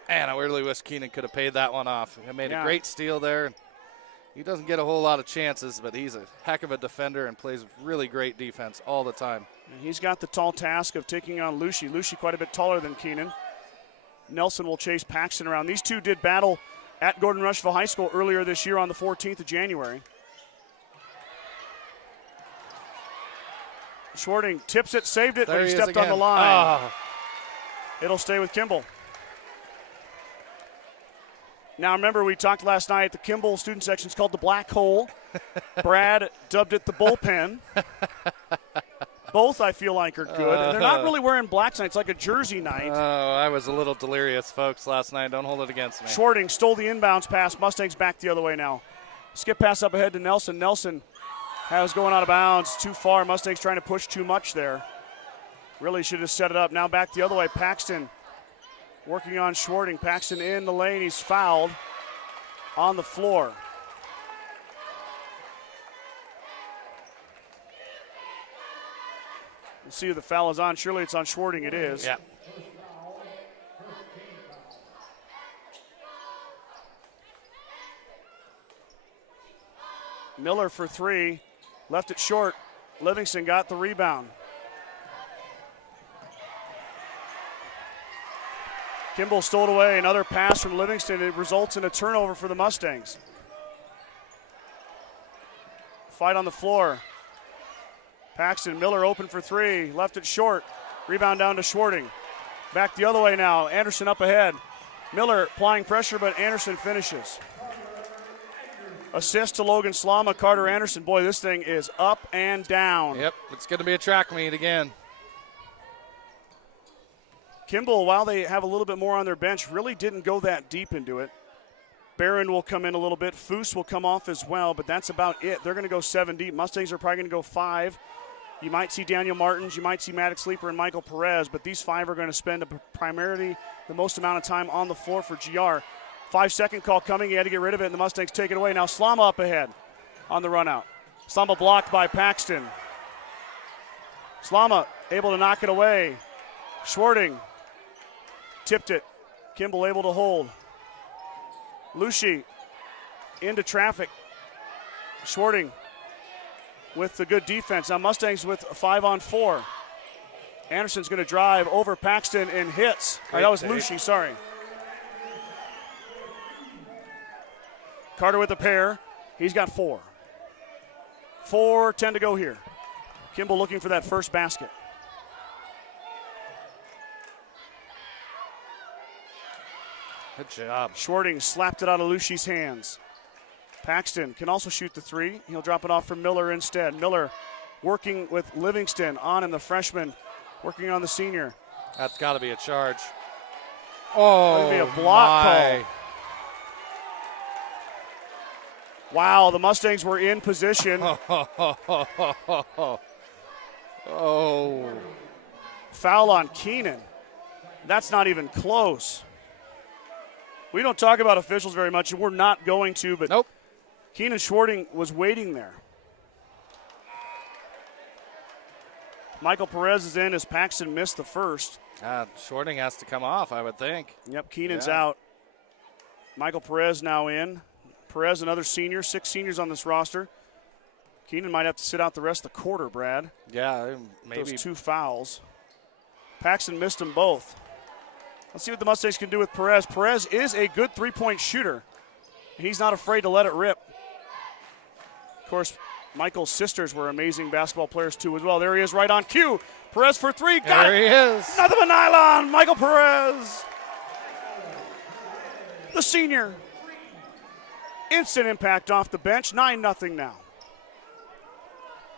man, I really wish Keenan could have paid that one off. He made Yeah. a great steal there. He doesn't get a whole lot of chances, but he's a heck of a defender and plays really great defense all the time. And he's got the tall task of taking on Lucy. Lucy quite a bit taller than Keenan. Nelson will chase Paxton around. These two did battle at Gordon-Rushville High School earlier this year on the 14th of January. Schwarting tips it, saved it, There but he he is stepped on the again. line. Oh. It'll stay with Kimball. Now remember, we talked last night, the Kimball student section is called the Black Hole. Brad dubbed it the bullpen. Both, I feel like, are good. And they're not really wearing black tonight. It's like a jersey night. Oh, I was a little delirious, folks, last night. Don't hold it against me. Schwarting stole the inbounds pass. Mustangs back the other way now. Skip pass up ahead to Nelson. Nelson has going out of bounds too far. Mustangs trying to push too much there. Really should have set it up. Now back the other way. Paxton working on Schwarting. Paxton in the lane. He's fouled on the floor. We'll see who the foul is on. Surely it's on Schwarting. It is. Yeah. Miller for three. Left it short. Livingston got the rebound. Kimball stole it away. Another pass from Livingston. It results in a turnover for the Mustangs. Fight on the floor. Paxton, Miller open for three. Left it short. Rebound down to Schwarting. Back the other way now. Anderson up ahead. Miller applying pressure, but Anderson finishes. Assist to Logan Slama, Carter Anderson. Boy, this thing is up and down. Yep, it's going to be a track meet again. Kimball, while they have a little bit more on their bench, really didn't go that deep into it. Barron will come in a little bit. Foose will come off as well, but that's about it. They're going to go 7 deep. Mustangs are probably going to go 5. You might see Daniel Martins, you might see Maddox Sleeper and Michael Perez, but these 5 are going to spend primarily the most amount of time on the floor for GR. 5-second call coming. He had to get rid of it, and the Mustangs take it away. Now Slama up ahead on the run out. Slama blocked by Paxton. Slama able to knock it away. Schwarting tipped it. Kimball able to hold. Lucy into traffic. Schwarting with the good defense. Now Mustangs with a 5-on-4. Anderson's going to drive over Paxton and hits. That was Lucy, sorry. Carter with a pair. He's got 4. 4:10 to go here. Kimball looking for that first basket. Good job. Schwarting slapped it out of Lucy's hands. Paxton can also shoot the 3. He'll drop it off for Miller instead. Miller working with Livingston on him, the freshman, working on the senior. That's got to be a charge. Oh, That'd be a block my. call. Wow, the Mustangs were in position. Oh. Foul on Keenan. That's not even close. We don't talk about officials very much, and we're not going to, but Nope. Keenan Schwarting was waiting there. Michael Perez is in as Paxton missed the first. Schwarting has to come off, I would think. Yep, Keenan's Yeah. out. Michael Perez now in. Perez, another senior, 6 seniors on this roster. Keenan might have to sit out the rest of the quarter, Brad. Yeah, maybe. Those 2 fouls. Paxton missed them both. Let's see what the Mustangs can do with Perez. Perez is a good 3-point shooter. He's not afraid to let it rip. Of course, Michael's sisters were amazing basketball players too as well. There he is right on cue. Perez for 3. Got There it. he is. Nothing but nylon. Michael Perez. The senior. Instant impact off the bench. 9-0 now.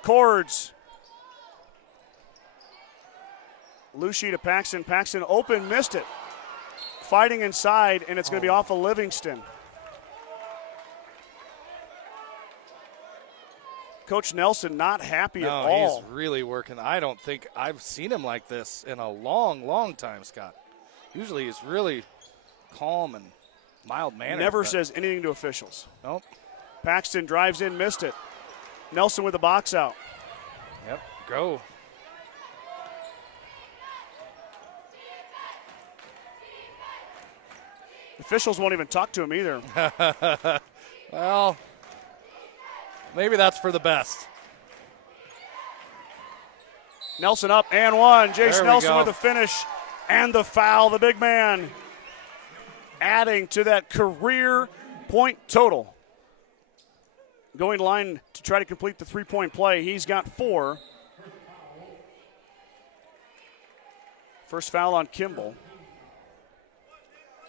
Cords. Lucy to Paxton. Paxton open, missed it. Fighting inside, and it's going to be off of Livingston. Coach Nelson not happy at all. He's really working. I don't think I've seen him like this in a long, long time, Scott. Usually he's really calm and mild-mannered. Never says anything to officials. Nope. Paxton drives in, missed it. Nelson with the box out. Yep, go. Officials won't even talk to him either. Well, maybe that's for the best. Nelson up and one. There Jace we Nelson go. with the finish and the foul. The big man adding to that career point total. Going to line to try to complete the three-point play. He's got 4. First foul on Kimball.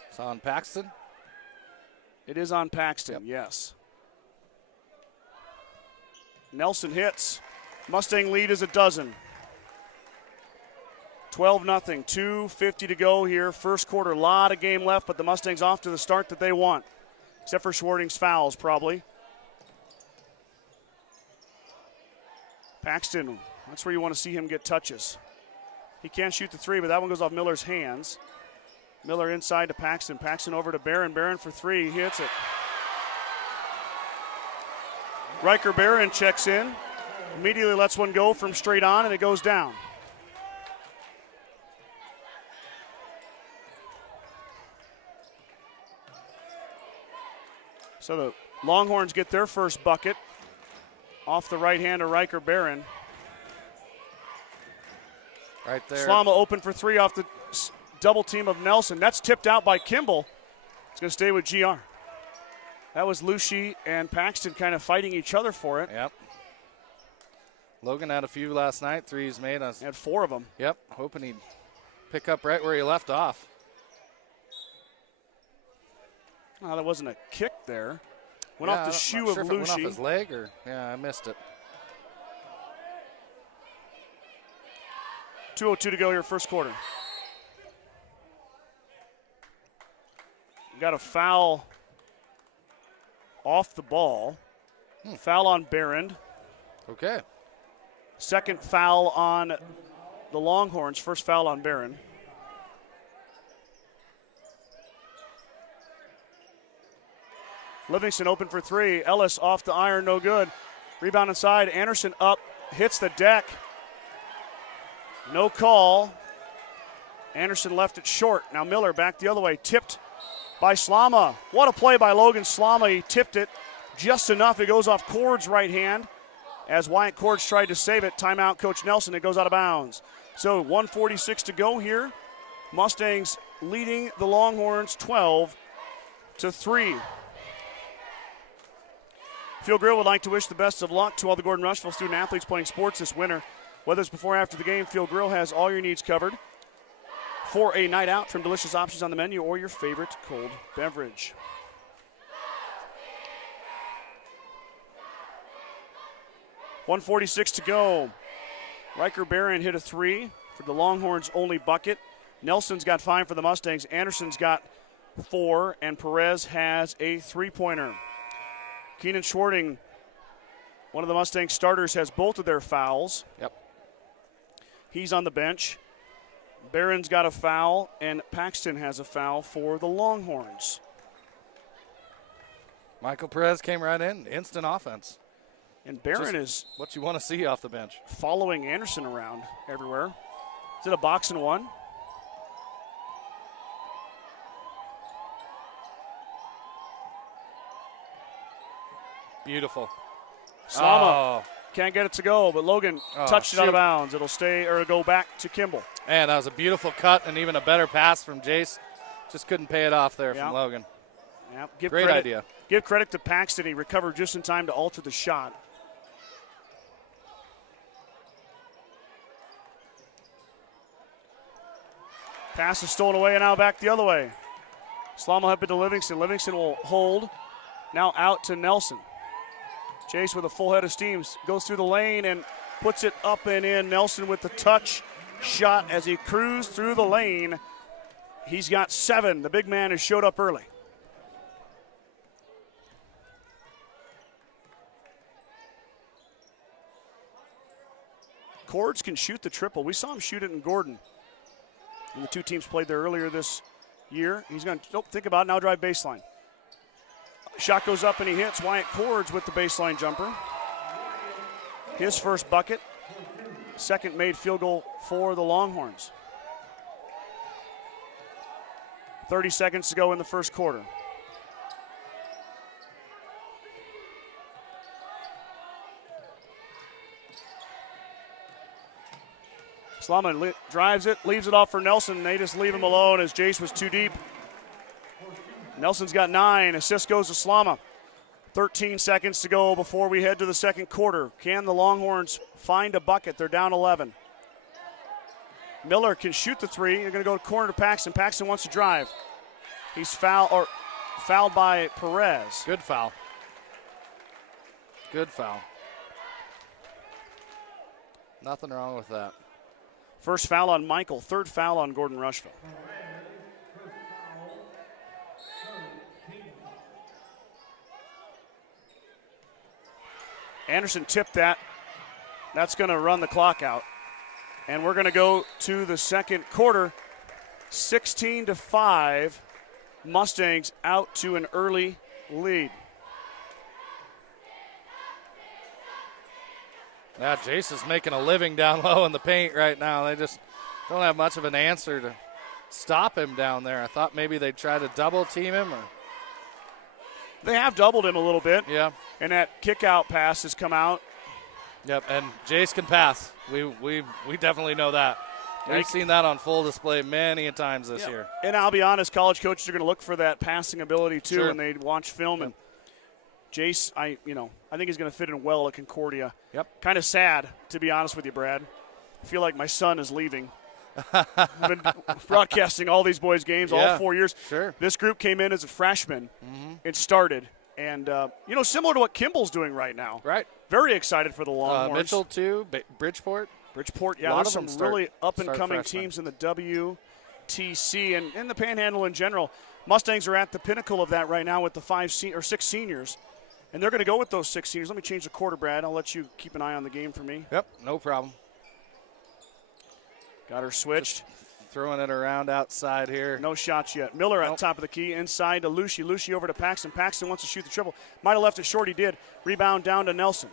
It's on Paxton. It is on Paxton, yes. Nelson hits. Mustang lead is a dozen. 12-0, 2:50 to go here. First quarter, a lot of game left, but the Mustangs off to the start that they want. Except for Schwarting's fouls, probably. Paxton, that's where you want to see him get touches. He can't shoot the three, but that one goes off Miller's hands. Miller inside to Paxton. Paxton over to Barron. Barron for 3. He hits it. Riker Barron checks in. Immediately lets one go from straight on, and it goes down. So the Longhorns get their first bucket off the right hand of Riker Barron. Right there. Slama open for 3 off the double team of Nelson. That's tipped out by Kimball. It's going to stay with GR. That was Lucy and Paxton kind of fighting each other for it. Yep. Logan had a few last night. 3s made. Had 4 of them. Yep. Hoping he'd pick up right where he left off. Oh, that wasn't a kick there. Went off the shoe of Lucy. Went off Lucy. his leg or, yeah, I missed it. 2:02 to go here, first quarter. Got a foul off the ball. Foul on Barron. Okay. Second foul on the Longhorns. First foul on Barron. Livingston open for 3. Ellis off the iron, no good. Rebound inside. Anderson up, hits the deck. No call. Anderson left it short. Now Miller back the other way. Tipped by Slama. What a play by Logan Slama. He tipped it just enough. It goes off Cord's right hand. As Wyatt Cords tried to save it, timeout Coach Nelson. It goes out of bounds. So 1:46 to go here. Mustangs leading the Longhorns 12-3. Field Grill would like to wish the best of luck to all the Gordon-Rushville student athletes playing sports this winter. Whether it's before or after the game, Field Grill has all your needs covered for a night out, from delicious options on the menu or your favorite cold beverage. .146 to go. Riker Barron hit a 3 for the Longhorns' only bucket. Nelson's got 5 for the Mustangs. Anderson's got 4, and Perez has a three-pointer. Keenan Schwarting, one of the Mustang starters, has both of their fouls. Yep. He's on the bench. Barron's got a foul, and Paxton has a foul for the Longhorns. Michael Perez came right in. Instant offense. And Barron Just is what you want to see off the bench. following Anderson around everywhere. Is it a box and one? Beautiful. Slama can't get it to go, but Logan touched it out of bounds. It'll stay or go back to Kimball. And that was a beautiful cut and even a better pass from Jace. Just couldn't pay it off there from Logan. Yep. Great idea. Give credit to Paxton. He recovered just in time to alter the shot. Pass is stolen away and now back the other way. Slama will have it to Livingston. Livingston will hold. Now out to Nelson. Jace with a full head of steam goes through the lane and puts it up and in. Nelson with the touch shot as he cruised through the lane. He's got 7. The big man has showed up early. Cords can shoot the triple. We saw him shoot it in Gordon. And the two teams played there earlier this year. He's going to think about it, now drive baseline. Shot goes up and he hits. Wyatt Cords with the baseline jumper. His first bucket. Second made field goal for the Longhorns. 30 seconds to go in the first quarter. Slama drives it, leaves it off for Nelson. They just leave him alone as Jace was too deep. Nelson's got 9. Assist goes to Slama. 13 seconds to go before we head to the second quarter. Can the Longhorns find a bucket? They're down 11. Miller can shoot the 3. They're going to go to corner to Paxton. Paxton wants to drive. He's fouled by Perez. Good foul. Good foul. Nothing wrong with that. First foul on Michael, third foul on Gordon-Rushville. Anderson tipped that. That's going to run the clock out. And we're going to go to the second quarter. 16-5. Mustangs out to an early lead. Yeah, Jace is making a living down low in the paint right now. They just don't have much of an answer to stop him down there. I thought maybe they'd try to double team him. They have doubled him a little bit. Yeah. And that kick-out pass has come out. Yep, and Jace can pass. We definitely know that. We've seen that on full display many times this year. And I'll be honest, college coaches are going to look for that passing ability too when they watch film. And Jace, I think he's going to fit in well at Concordia. Yep. Kind of sad, to be honest with you, Brad. I feel like my son is leaving. I've been broadcasting all these boys' games all 4 years. Sure. This group came in as a freshman and started. And, similar to what Kimball's doing right now. Right. Very excited for the Longhorns. Mitchell, too. Bridgeport. Yeah, there's some really up-and-coming teams in the WTC and in the Panhandle in general. Mustangs are at the pinnacle of that right now with the 6 seniors. And they're going to go with those 6 seniors. Let me change the quarter, Brad. I'll let you keep an eye on the game for me. Yep, no problem. Got her switched. Just throwing it around outside here. No shots yet. Miller at top of the key. Inside to Lucy. Lucy over to Paxton. Paxton wants to shoot the triple. Might have left it short. He did. Rebound down to Nelson.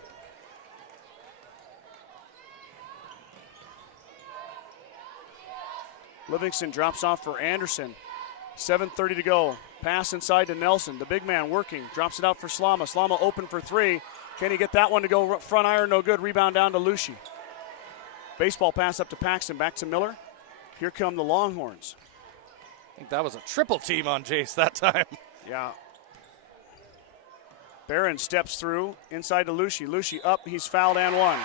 Livingston drops off for Anderson. 7:30 to go. Pass inside to Nelson. The big man working. Drops it out for Slama. Slama open for 3. Can he get that one to go front iron? No good. Rebound down to Lucy. Baseball pass up to Paxton. Back to Miller. Here come the Longhorns. I think that was a triple team on Jace that time. Yeah. Barron steps through. Inside to Lucy. Lucy up. He's fouled and one.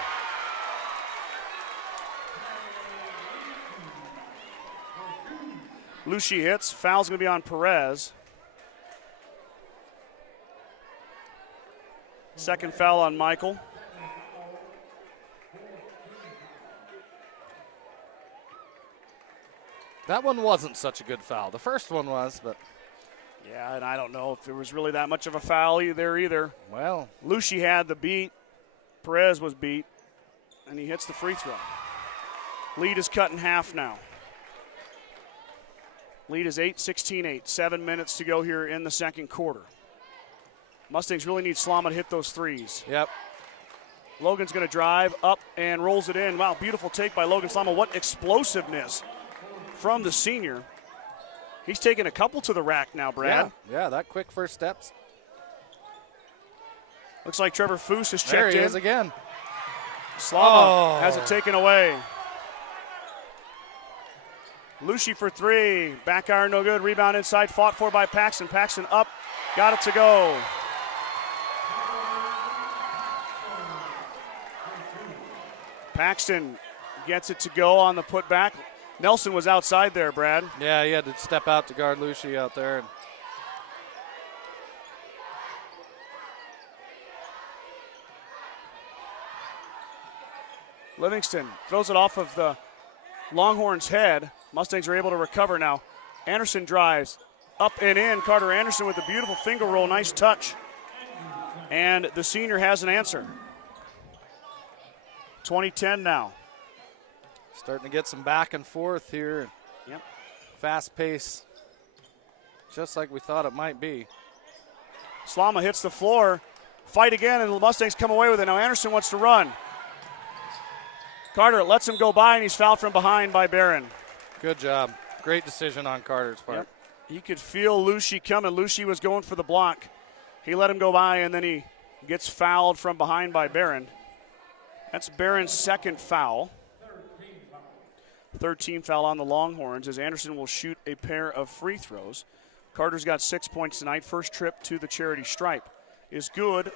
Lucy hits. Foul's going to be on Perez. Second foul on Michael. That one wasn't such a good foul. The first one was, but. Yeah, and I don't know if there was really that much of a foul there either. Well. Lucy had the beat. Perez was beat. And he hits the free throw. Lead is cut in half now. Lead is 8-16-8. 7 minutes to go here in the second quarter. Mustangs really need Slama to hit those threes. Yep. Logan's going to drive up and rolls it in. Wow, beautiful take by Logan Slama. What explosiveness from the senior. He's taking a couple to the rack now, Brad. Yeah, that quick first steps. Looks like Trevor Foose has checked in. There he is again. Slama has it taken away. Lucy for 3. Back iron, no good. Rebound inside. Fought for by Paxton. Paxton up. Got it to go. Paxton gets it to go on the putback. Nelson was outside there, Brad. Yeah, he had to step out to guard Lucy out there. Livingston throws it off of the Longhorns' head. Mustangs are able to recover now. Anderson drives up and in. Carter Anderson with a beautiful finger roll. Nice touch. And the senior has an answer. 20-10 now. Starting to get some back and forth here. Yep. Fast pace, just like we thought it might be. Slama hits the floor. Fight again, and the Mustangs come away with it. Now Anderson wants to run. Carter lets him go by, and he's fouled from behind by Barron. Good job. Great decision on Carter's part. Yep. You could feel Lucy coming. Lucy was going for the block. He let him go by, and then he gets fouled from behind by Barron. That's Barron's second foul. Third team foul on the Longhorns as Anderson will shoot a pair of free throws. Carter's got 6 points tonight. First trip to the charity stripe is good.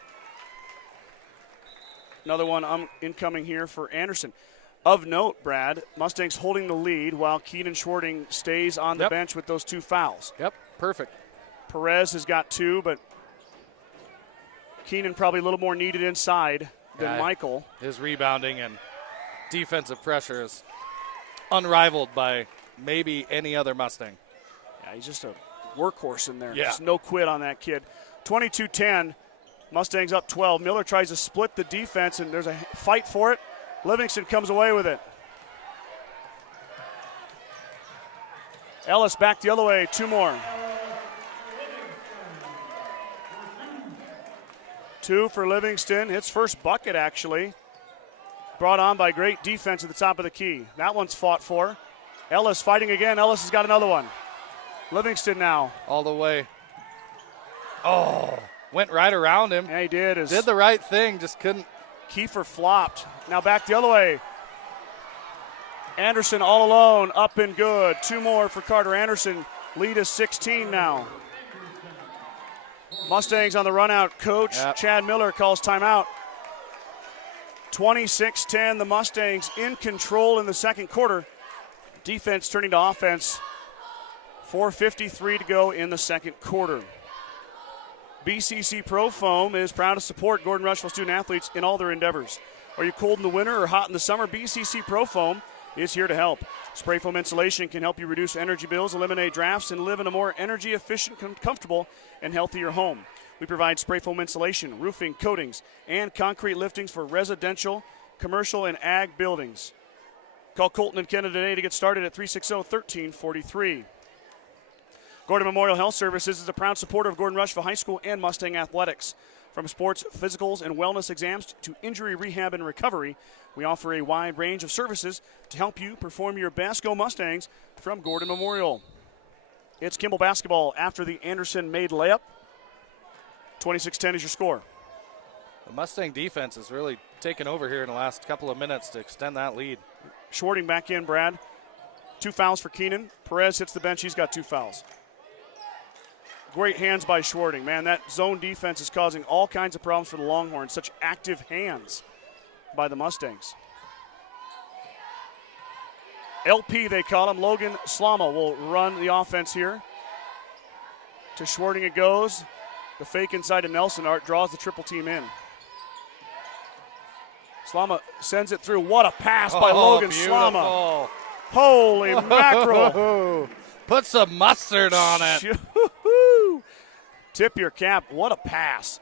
Another one incoming here for Anderson. Of note, Brad, Mustangs holding the lead while Keenan Schwarting stays on the bench with those 2 fouls. Yep, perfect. Perez has got 2, but Keenan probably a little more needed inside than Michael. His rebounding and defensive pressure is unrivaled by maybe any other Mustang. Yeah, he's just a workhorse in there. Yeah. Just no quit on that kid. 22-10, Mustangs up 12. Miller tries to split the defense, and there's a fight for it. Livingston comes away with it. Ellis back the other way, 2 more. 2 for Livingston. His first bucket, actually. Brought on by great defense at the top of the key. That one's fought for. Ellis fighting again. Ellis has got another one. Livingston now. All the way. Oh, went right around him. Yeah, he did. Did the right thing, just couldn't. Kiefer flopped. Now back the other way. Anderson all alone, up and good. 2 more for Carter Anderson. Lead is 16 now. Mustangs on the run out. Coach Chad Miller calls timeout. 26-10, the Mustangs in control in the second quarter. Defense turning to offense. 4:53 to go in the second quarter. BCC Pro Foam is proud to support Gordon-Rushville student athletes in all their endeavors. Are you cold in the winter or hot in the summer? BCC Pro Foam is here to help. Spray foam insulation can help you reduce energy bills, eliminate drafts, and live in a more energy efficient, comfortable, and healthier home. We provide spray foam insulation, roofing, coatings, and concrete liftings for residential, commercial, and ag buildings. Call Colton and Kenna today to get started at 360-1343. Gordon Memorial Health Services is a proud supporter of Gordon-Rushville High School and Mustang Athletics. From sports, physicals, and wellness exams to injury rehab and recovery, we offer a wide range of services to help you perform your best. Go Mustangs from Gordon Memorial. It's Kimball basketball after the Anderson made layup. 26-10 is your score. The Mustang defense has really taken over here in the last couple of minutes to extend that lead. Schwarting back in, Brad. 2 fouls for Keenan. Perez hits the bench. He's got 2 fouls. Great hands by Schwarting. Man, that zone defense is causing all kinds of problems for the Longhorns. Such active hands by the Mustangs. LP, they call him. Logan Slama will run the offense here. To Schwarting it goes. The fake inside to Nelson. Art draws the triple team in. Slama sends it through. What a pass by Logan Slama. Holy mackerel. Put some mustard on it. Tip your cap. What a pass.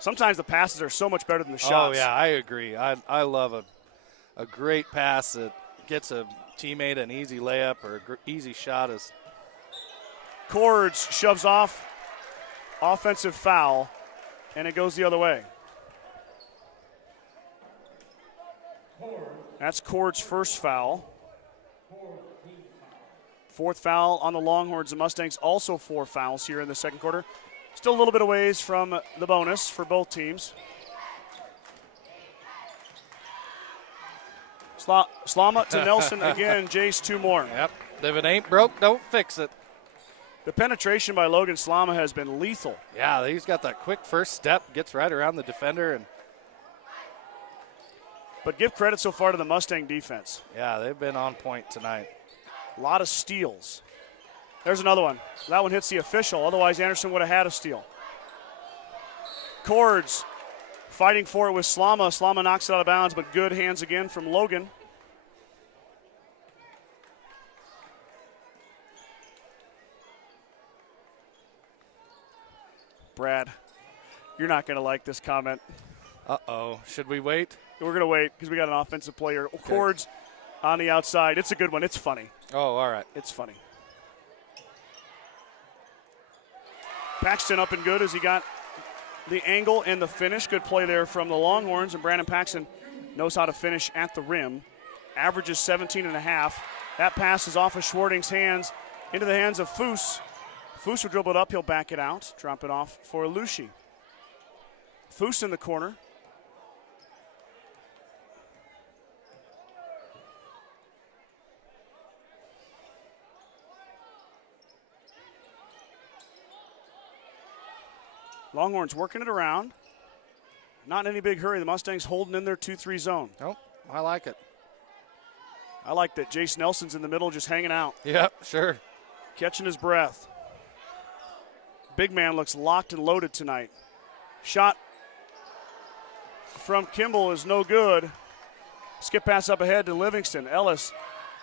Sometimes the passes are so much better than the shots. Oh, yeah, I agree. I love a great pass that gets a teammate an easy layup or an easy shot. Cords shoves off. Offensive foul, and it goes the other way. That's Cord's first foul. 4th foul on the Longhorns. The Mustangs also 4 fouls here in the second quarter. Still a little bit of ways from the bonus for both teams. Slama to Nelson again. Jace 2 more. Yep. If it ain't broke, don't fix it. The penetration by Logan Slama has been lethal. Yeah, he's got that quick first step, gets right around the defender. But give credit so far to the Mustang defense. Yeah, they've been on point tonight. A lot of steals. There's another one. That one hits the official. Otherwise, Anderson would have had a steal. Cords fighting for it with Slama. Slama knocks it out of bounds, but good hands again from Logan. Brad, you're not going to like this comment. Uh-oh. Should we wait? We're going to wait because we got an offensive player. Cords on the outside. It's a good one. It's funny. Oh, all right. It's funny. Paxton up and good as he got the angle and the finish. Good play there from the Longhorns, and Brandon Paxton knows how to finish at the rim. Averages 17 and a half. That pass is off of Schwarting's hands into the hands of Foose. Foose will dribble it up. He'll back it out. Drop it off for Lushi. Foose in the corner. Longhorns working it around. Not in any big hurry. The Mustangs holding in their 2-3 zone. Nope. I like it. I like that Jace Nelson's in the middle just hanging out. Yep, sure. Catching his breath. Big man looks locked and loaded tonight. Shot from Kimball is no good. Skip pass up ahead to Livingston. Ellis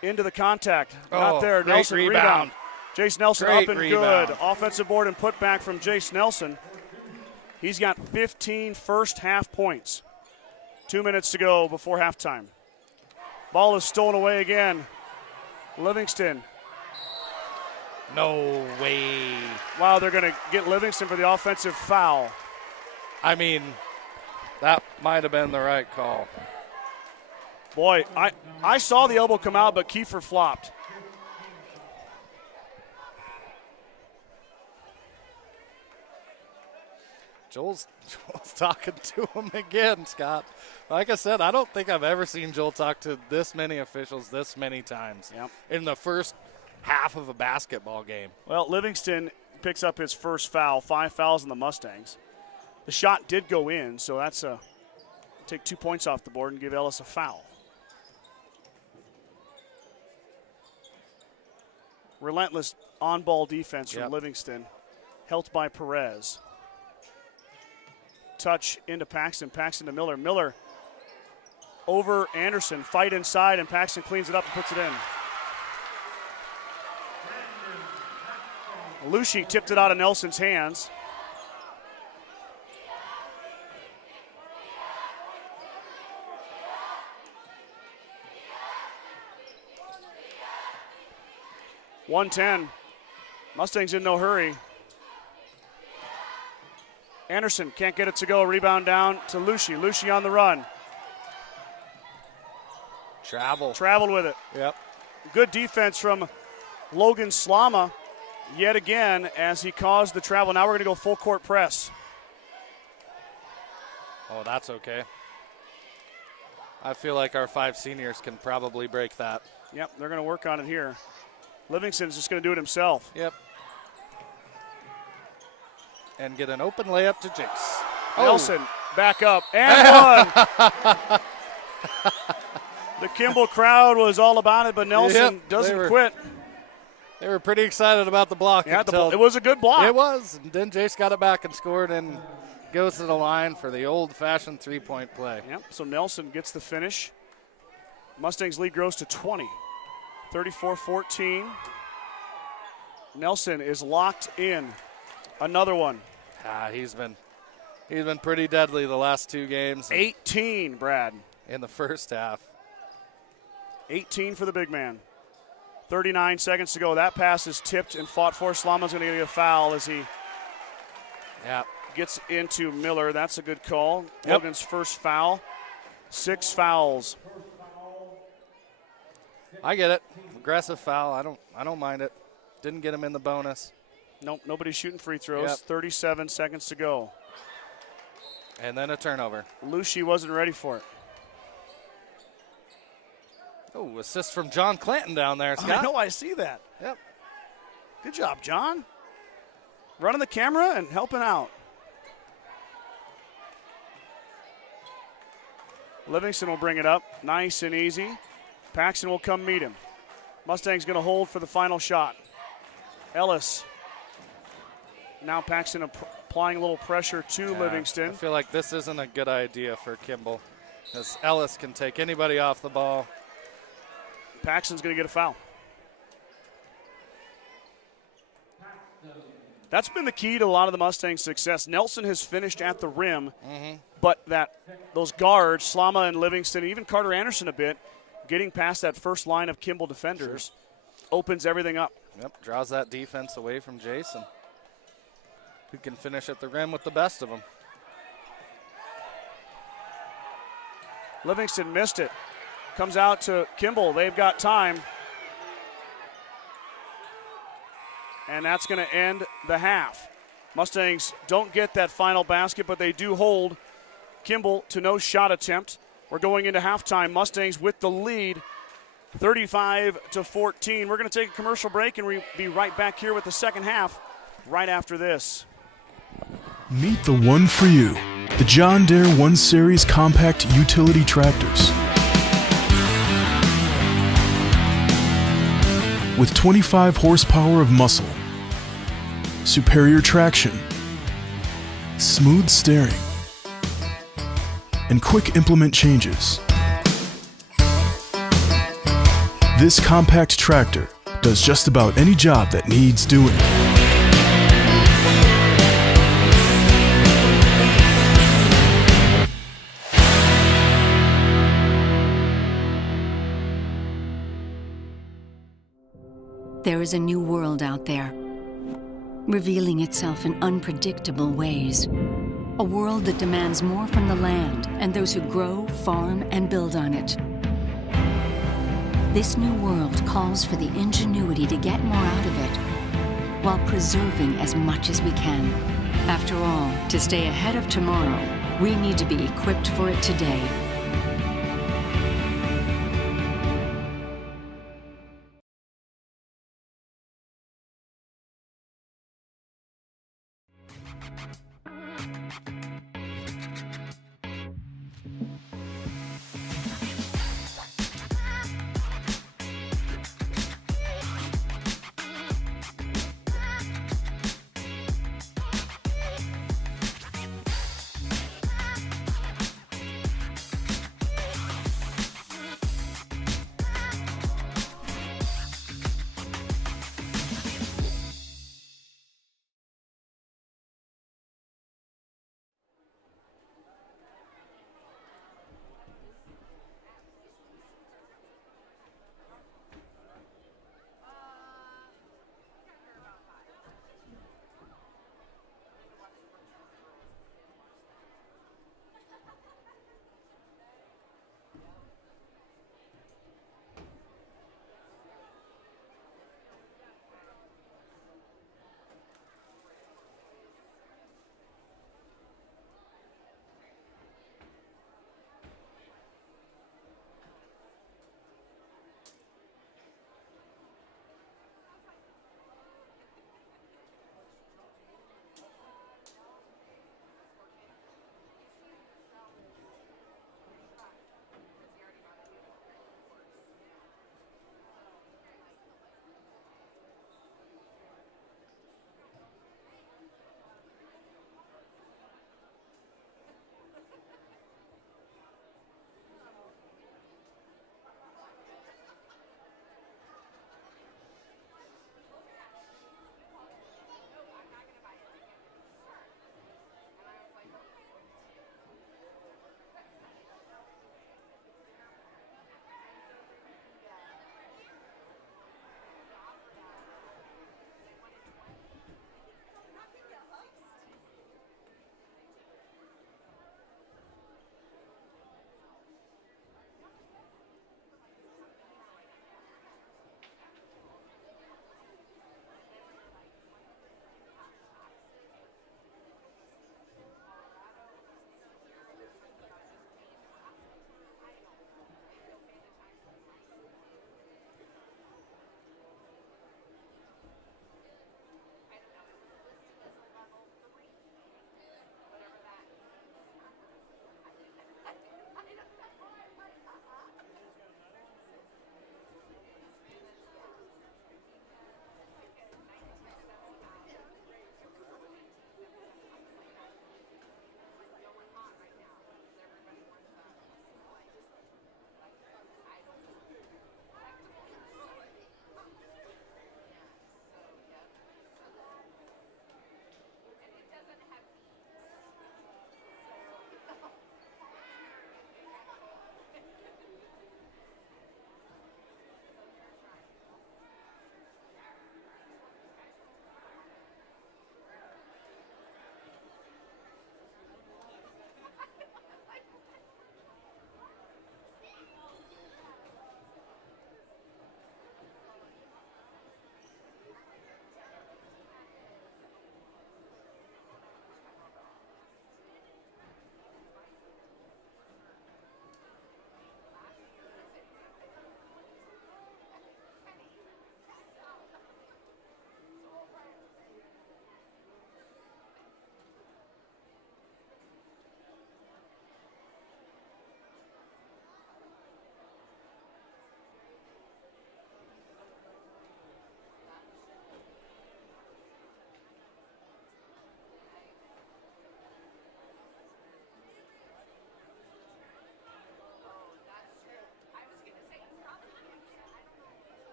into the contact. Not there. Great Nelson rebound. Jace Nelson Great up and rebound. good. Offensive board and put back from Jace Nelson. He's got 15 first half points. 2 minutes to go before halftime. Ball is stolen away again. Livingston. No way. Wow, they're going to get Livingston for the offensive foul. I mean, that might have been the right call. Boy, I saw the elbow come out, but Kiefer flopped. Joel's talking to him again, Scott. Like I said, I don't think I've ever seen Joel talk to this many officials this many times in the first half of a basketball game. Well, Livingston picks up his first foul. 5 fouls on the Mustangs. The shot did go in, so that's take 2 points off the board and give Ellis a foul. Relentless on-ball defense from Livingston, helped by Perez. Touch into Paxton. Paxton to Miller. Miller over Anderson. Fight inside, and Paxton cleans it up and puts it in. Lushi tipped it out of Nelson's hands. .110. Mustangs in no hurry. Anderson can't get it to go. Rebound down to Lushi. Lushi on the run. Traveled with it. Yep. Good defense from Logan Slama yet again as he caused the travel. Now we're going to go full court press. Oh, that's okay. I feel like our 5 seniors can probably break that. Yep, they're going to work on it here. Livingston's just going to do it himself. Yep. And get an open layup to Jace. Nelson back up and one. The Kimball crowd was all about it, but Nelson doesn't quit. They were pretty excited about the block. Yeah, it was a good block. It was. And then Jace got it back and scored and goes to the line for the old-fashioned three-point play. Yep, so Nelson gets the finish. Mustangs lead grows to 20. 34-14. Nelson is locked in. Another one. He's been pretty deadly the last 2 games. 18, Brad. In the first half. 18 for the big man. 39 seconds to go. That pass is tipped and fought for. Slama's going to get a foul as he gets into Miller. That's a good call. Logan's first foul. 6 fouls. I get it. Aggressive foul. I don't mind it. Didn't get him in the bonus. Nope, nobody's shooting free throws. 37 seconds to go. And then a turnover. Lushi wasn't ready for it. Oh, assist from John Clanton down there, Scott. I know, I see that. Yep. Good job, John. Running the camera and helping out. Livingston will bring it up. Nice and easy. Paxton will come meet him. Mustang's going to hold for the final shot. Ellis. Now Paxton applying a little pressure to Livingston. I feel like this isn't a good idea for Kimball, as Ellis can take anybody off the ball. Paxton's going to get a foul. That's been the key to a lot of the Mustangs' success. Nelson has finished at the rim, but those guards, Slama and Livingston, even Carter Anderson a bit, getting past that first line of Kimball defenders opens everything up. Yep, draws that defense away from Jason, who can finish at the rim with the best of them. Livingston missed it. Comes out to Kimball. They've got time. And that's going to end the half. Mustangs don't get that final basket, but they do hold Kimball to no shot attempt. We're going into halftime. Mustangs with the lead, 35-14. We're going to take a commercial break, and we'll be right back here with the second half right after this. Meet the one for you, the John Deere 1 Series compact utility tractors. With 25 horsepower of muscle, superior traction, smooth steering, and quick implement changes. This compact tractor does just about any job that needs doing. There is a new world out there, revealing itself in unpredictable ways. A world that demands more from the land and those who grow, farm, and build on it. This new world calls for the ingenuity to get more out of it, while preserving as much as we can. After all, to stay ahead of tomorrow, we need to be equipped for it today.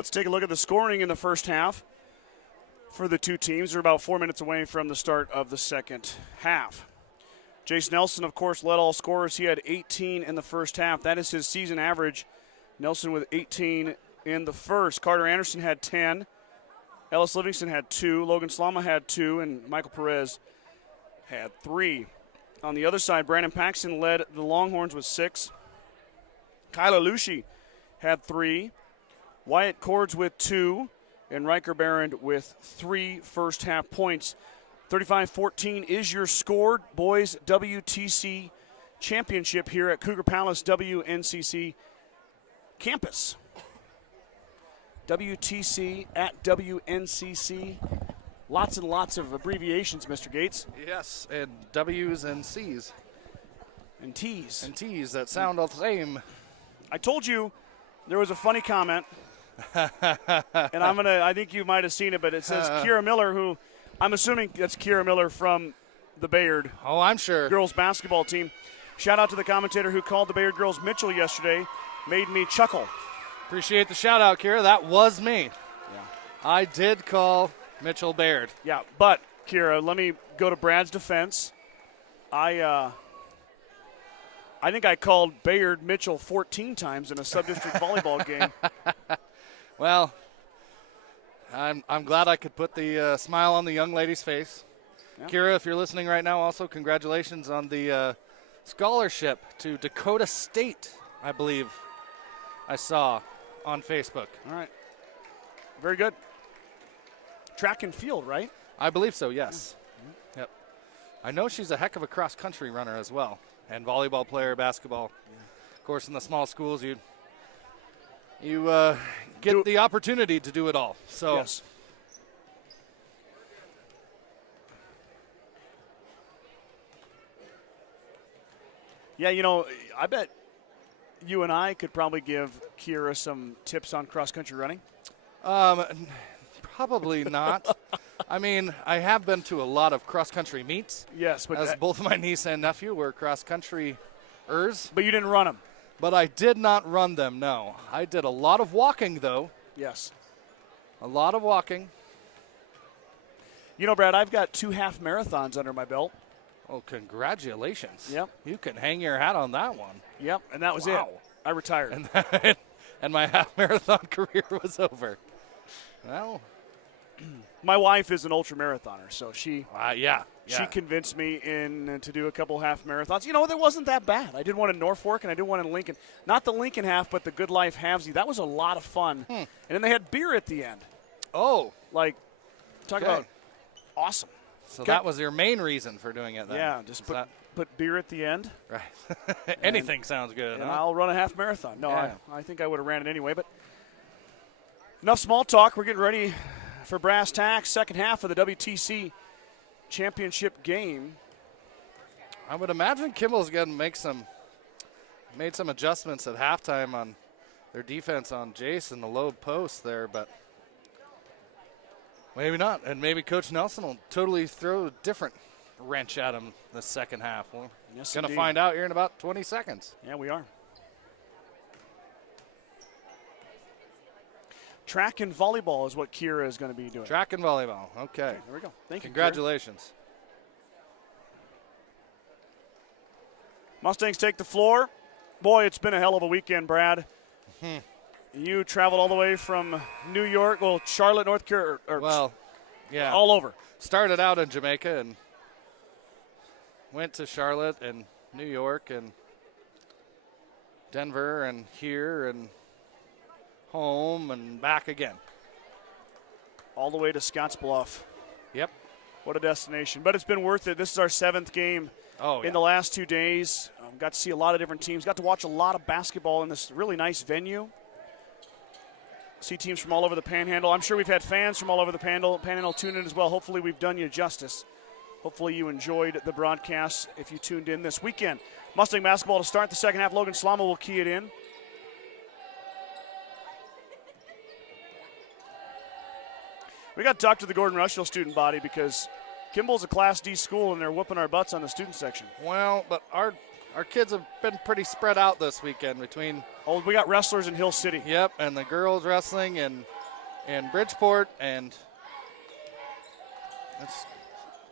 Let's take a look at the scoring in the first half for the two teams. They're about 4 minutes away from the start of the second half. Jace Nelson, of course, led all scorers. He had 18 in the first half. That is his season average. Nelson with 18 in the first. Carter Anderson had 10. Ellis Livingston had 2. Logan Slama had 2. And Michael Perez had 3. On the other side, Brandon Paxton led the Longhorns with 6. Kyla Lushi had 3. Wyatt Cords with 2. And Riker Barron with 3 first half points. 35-14 is your score. Boys WTC championship here at Cougar Palace WNCC campus. WTC at WNCC. Lots and lots of abbreviations, Mr. Gates. Yes, and W's and C's. And T's. And T's that sound the same. I told you there was a funny comment. And I think you might have seen it, but it says Kira Miller, who I'm assuming that's Kira Miller from the Bayard Oh, I'm sure. girls basketball team. Shout out to the commentator who called the Bayard girls Mitchell yesterday. Made me chuckle. Appreciate the shout out, Kira. That was me. Yeah. I did call Mitchell Baird. Yeah, but Kira, let me go to Brad's defense. I think I called Bayard Mitchell 14 times in a sub-district volleyball game. Well, I'm glad I could put the smile on the young lady's face. Yeah. Kira, if you're listening right now, also congratulations on the scholarship to Dakota State, I believe I saw on Facebook. All right. Very good. Track and field, right? I believe so, yes. Yeah. Yep. I know she's a heck of a cross-country runner as well, and volleyball player, basketball. Yeah. Of course, in the small schools, you get the opportunity to do it all. So. Yes. Yeah, I bet you and I could probably give Kira some tips on cross-country running. Probably not. I mean, I have been to a lot of cross-country meets. Yes, but as both my niece and nephew were cross-countryers. But you didn't run them. But I did not run them, no. I did a lot of walking, though. Yes. A lot of walking. Brad, I've got 2 half marathons under my belt. Oh, congratulations. Yep. You can hang your hat on that one. Yep, and that was it. I retired. And my half marathon career was over. Well, my wife is an ultra marathoner, so she convinced me to do a couple half marathons. It wasn't that bad. I did one in Norfolk and I did one in Lincoln. Not the Lincoln half, but the Good Life halvesy. That was a lot of fun. And then they had beer at the end. Oh. Talk about awesome. So that was your main reason for doing it then? Yeah, just put beer at the end. Right. Anything sounds good. And I'll run a half marathon. No, yeah. I think I would have ran it anyway. But enough small talk. We're getting ready for brass tacks, second half of the WTC championship game. I would imagine Kimball's going to made some adjustments at halftime on their defense on Jace in the low post there, but maybe not. And maybe Coach Nelson will totally throw a different wrench at him the second half. We're going to find out here in about 20 seconds. Yeah, we are. Track and volleyball is what Kira is going to be doing. Track and volleyball. Okay. There we go. Thank you. Congratulations. Kira. Mustangs take the floor. Boy, it's been a hell of a weekend, Brad. You traveled all the way from New York, Charlotte, North Carolina. Yeah. All over. Started out in Jamaica and went to Charlotte and New York and Denver and here and home and back again. All the way to Scottsbluff. Yep. What a destination. But it's been worth it. This is our 7th game in the last 2 days. Got to see a lot of different teams. Got to watch a lot of basketball in this really nice venue. See teams from all over the Panhandle. I'm sure we've had fans from all over the Panhandle tune in as well. Hopefully we've done you justice. Hopefully you enjoyed the broadcast if you tuned in this weekend. Mustang basketball to start the second half. Logan Slama will key it in. We got to talk to the Gordon-Rushville student body because Kimball's a Class D school and they're whooping our butts on the student section. Well, but our kids have been pretty spread out this weekend between. Oh, we got wrestlers in Hill City. Yep, and the girls wrestling in Bridgeport, and it's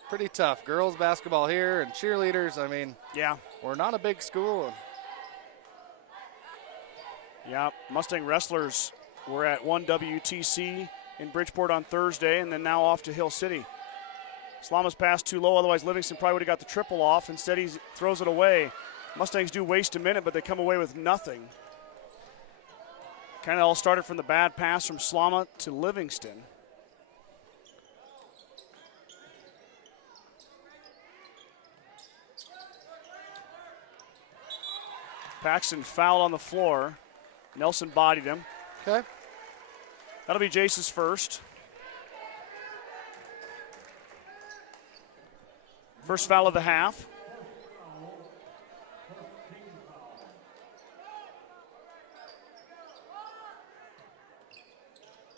pretty tough. Girls basketball here and cheerleaders. I mean, yeah, we're not a big school. Yeah, Mustang wrestlers were at 1 WTC in Bridgeport on Thursday, and then now off to Hill City. Slama's pass too low, otherwise Livingston probably would have got the triple off. Instead, he throws it away. Mustangs do waste a minute, but they come away with nothing. Kind of all started from the bad pass from Slama to Livingston. Paxton fouled on the floor. Nelson bodied him. Okay. That'll be Jace's first. First foul of the half.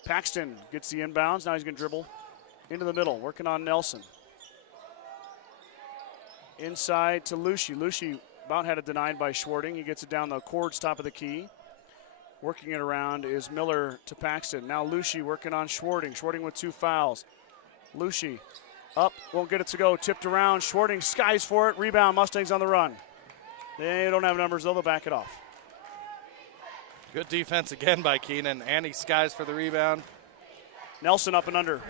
Paxton gets the inbounds. Now he's going to dribble into the middle, working on Nelson. Inside to Lucy. Lucy about had it denied by Schwarting. He gets it down the Cord's top of the key. Working it around is Miller to Paxton. Now Lucy working on Schwarting. Schwarting with 2 fouls. Lucy up, won't get it to go. Tipped around. Schwarting skies for it. Rebound. Mustangs on the run. They don't have numbers, though. They'll back it off. Good defense again by Keenan. And he skies for the rebound. Nelson up and under.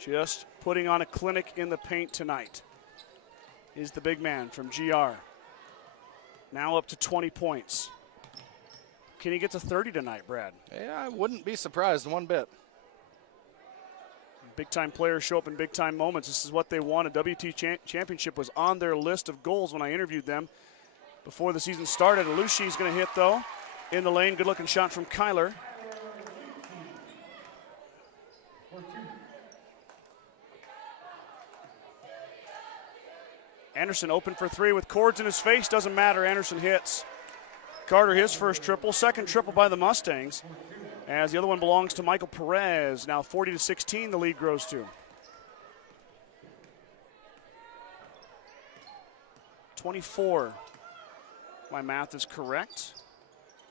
Just putting on a clinic in the paint tonight is the big man from GR. Now up to 20 points. Can he get to 30 tonight, Brad? Yeah, I wouldn't be surprised one bit. Big-time players show up in big-time moments. This is what they want. A WT championship was on their list of goals when I interviewed them before the season started. Alushi's going to hit, though, in the lane. Good-looking shot from Kyler. Anderson open for 3 with cords in his face. Doesn't matter. Anderson hits. Carter his first triple. Second triple by the Mustangs, as the other one belongs to Michael Perez. Now 40-16 the lead grows to. 24. My math is correct.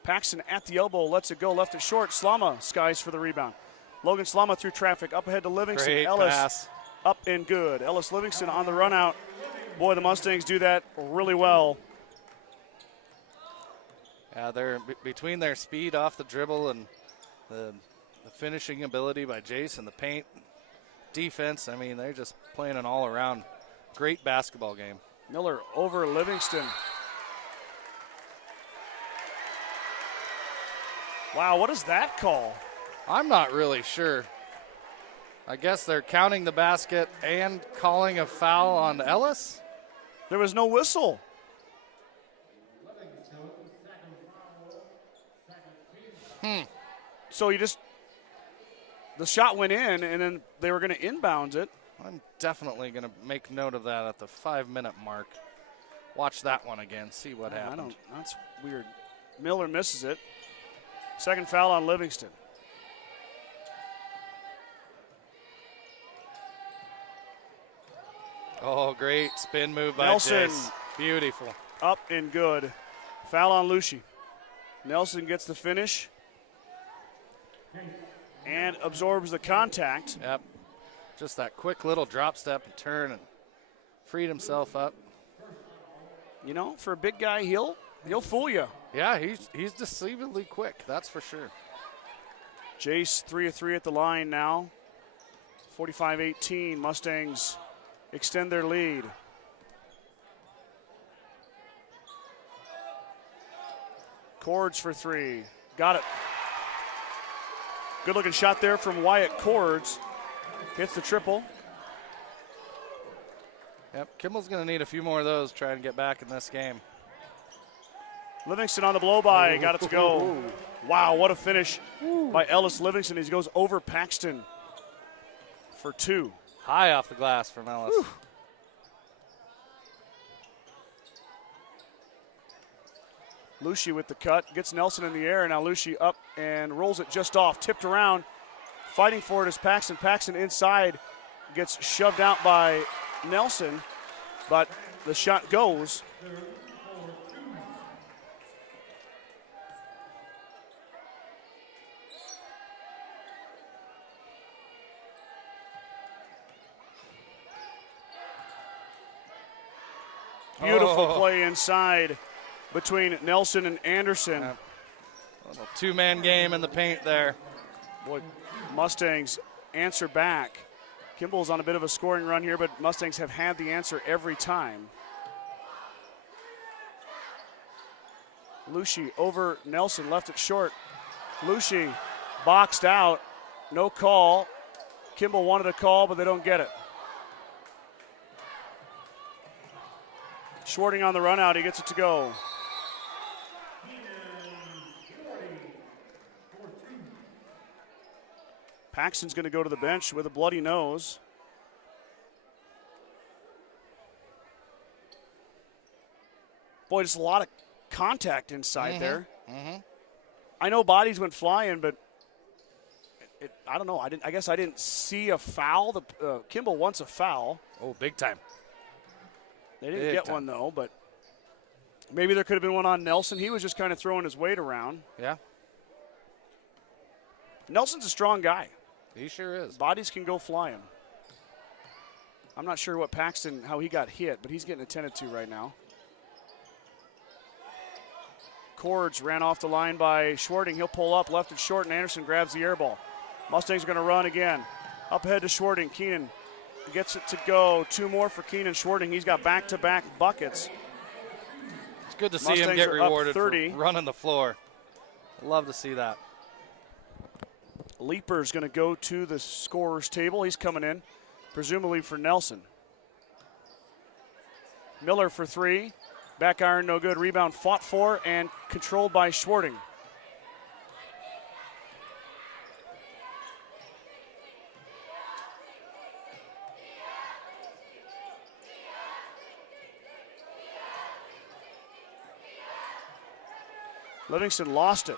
Paxton at the elbow, lets it go, left it short. Slama skies for the rebound. Logan Slama through traffic, up ahead to Livingston. Great Ellis pass. Up and good. Ellis Livingston on the run out. Boy, the Mustangs do that really well. Yeah, they're between their speed off the dribble and the finishing ability by Jace and the paint defense. I mean, they're just playing an all-around great basketball game. Miller over Livingston. Wow, what is that call? I'm not really sure. I guess they're counting the basket and calling a foul on Ellis. There was no whistle. So the shot went in, and then they were going to inbound it. I'm definitely going to make note of that at the 5-minute mark. Watch that one again, see what happened. That's weird. Miller misses it. Second foul on Livingston. Oh, great spin move by Nelson. Jace. Beautiful. Up and good. Foul on Lucy. Nelson gets the finish and absorbs the contact. Yep. Just that quick little drop step and turn and freed himself up. You know, for a big guy, he'll fool you. Yeah, he's deceivingly quick, that's for sure. Jace 3 of 3 at the line now. 45-18. Mustangs extend their lead. Cords for 3. Got it. Good looking shot there from Wyatt Cords. Hits the triple. Yep, Kimball's going to need a few more of those to try and get back in this game. Livingston on the blow by. Got it to go. Wow, what a finish by Ellis Livingston. He goes over Paxton for 2. High off the glass from Ellis. Whew. Lucy with the cut, gets Nelson in the air, and now Lucy up and rolls it just off, tipped around. Fighting for it is Paxton. Paxton inside, gets shoved out by Nelson. but the shot goes. Beautiful play inside between Nelson and Anderson. A little two-man game in the paint there. Boy, Mustangs answer back. Kimball's on a bit of a scoring run here, but Mustangs have had the answer every time. Lucy over Nelson, left it short. Lucy boxed out, no call. Kimball wanted a call, but they don't get it. Schwarting on the run out, he gets it to go. Paxton's going to go to the bench with a bloody nose. Boy, just a lot of contact inside there. I know bodies went flying, but I don't know. I guess I didn't see a foul. Kimball wants a foul. Oh, big time. They didn't get one, though, but maybe there could have been one on Nelson. He was just kind of throwing his weight around. Yeah. Nelson's a strong guy. He sure is. Bodies can go flying. I'm not sure how he got hit, but he's getting attended to right now. Cords ran off the line by Schwarting. He'll pull up, left it short, and Anderson grabs the air ball. Mustangs are going to run again. Up ahead to Schwarting. Keenan gets it to go. Two more for Keenan Schwarting. He's got back-to-back buckets. It's good to see Mustangs him get are rewarded up 30. for running the floor. Love to see that. Leaper's going to go to the scorer's table. He's coming in, presumably for Nelson. Miller for three. Back iron, no good. Rebound fought for and controlled by Schwarting. Livingston lost it.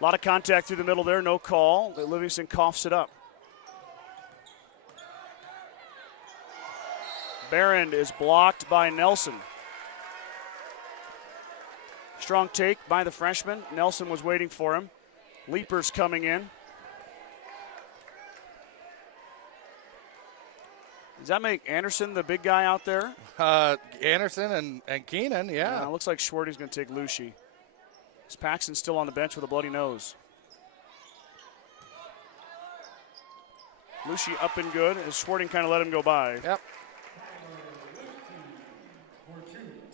A lot of contact through the middle there, no call. Livingston coughs it up. Barron is blocked by Nelson. Strong take by the freshman. Nelson was waiting for him. Leaper's coming in. Does that make Anderson the big guy out there? Anderson and Keenan, yeah. It looks like Schwarting's going to take Lucy. Paxton's still on the bench with a bloody nose. Lucy up and good as Schwarting kind of let him go by. Yep.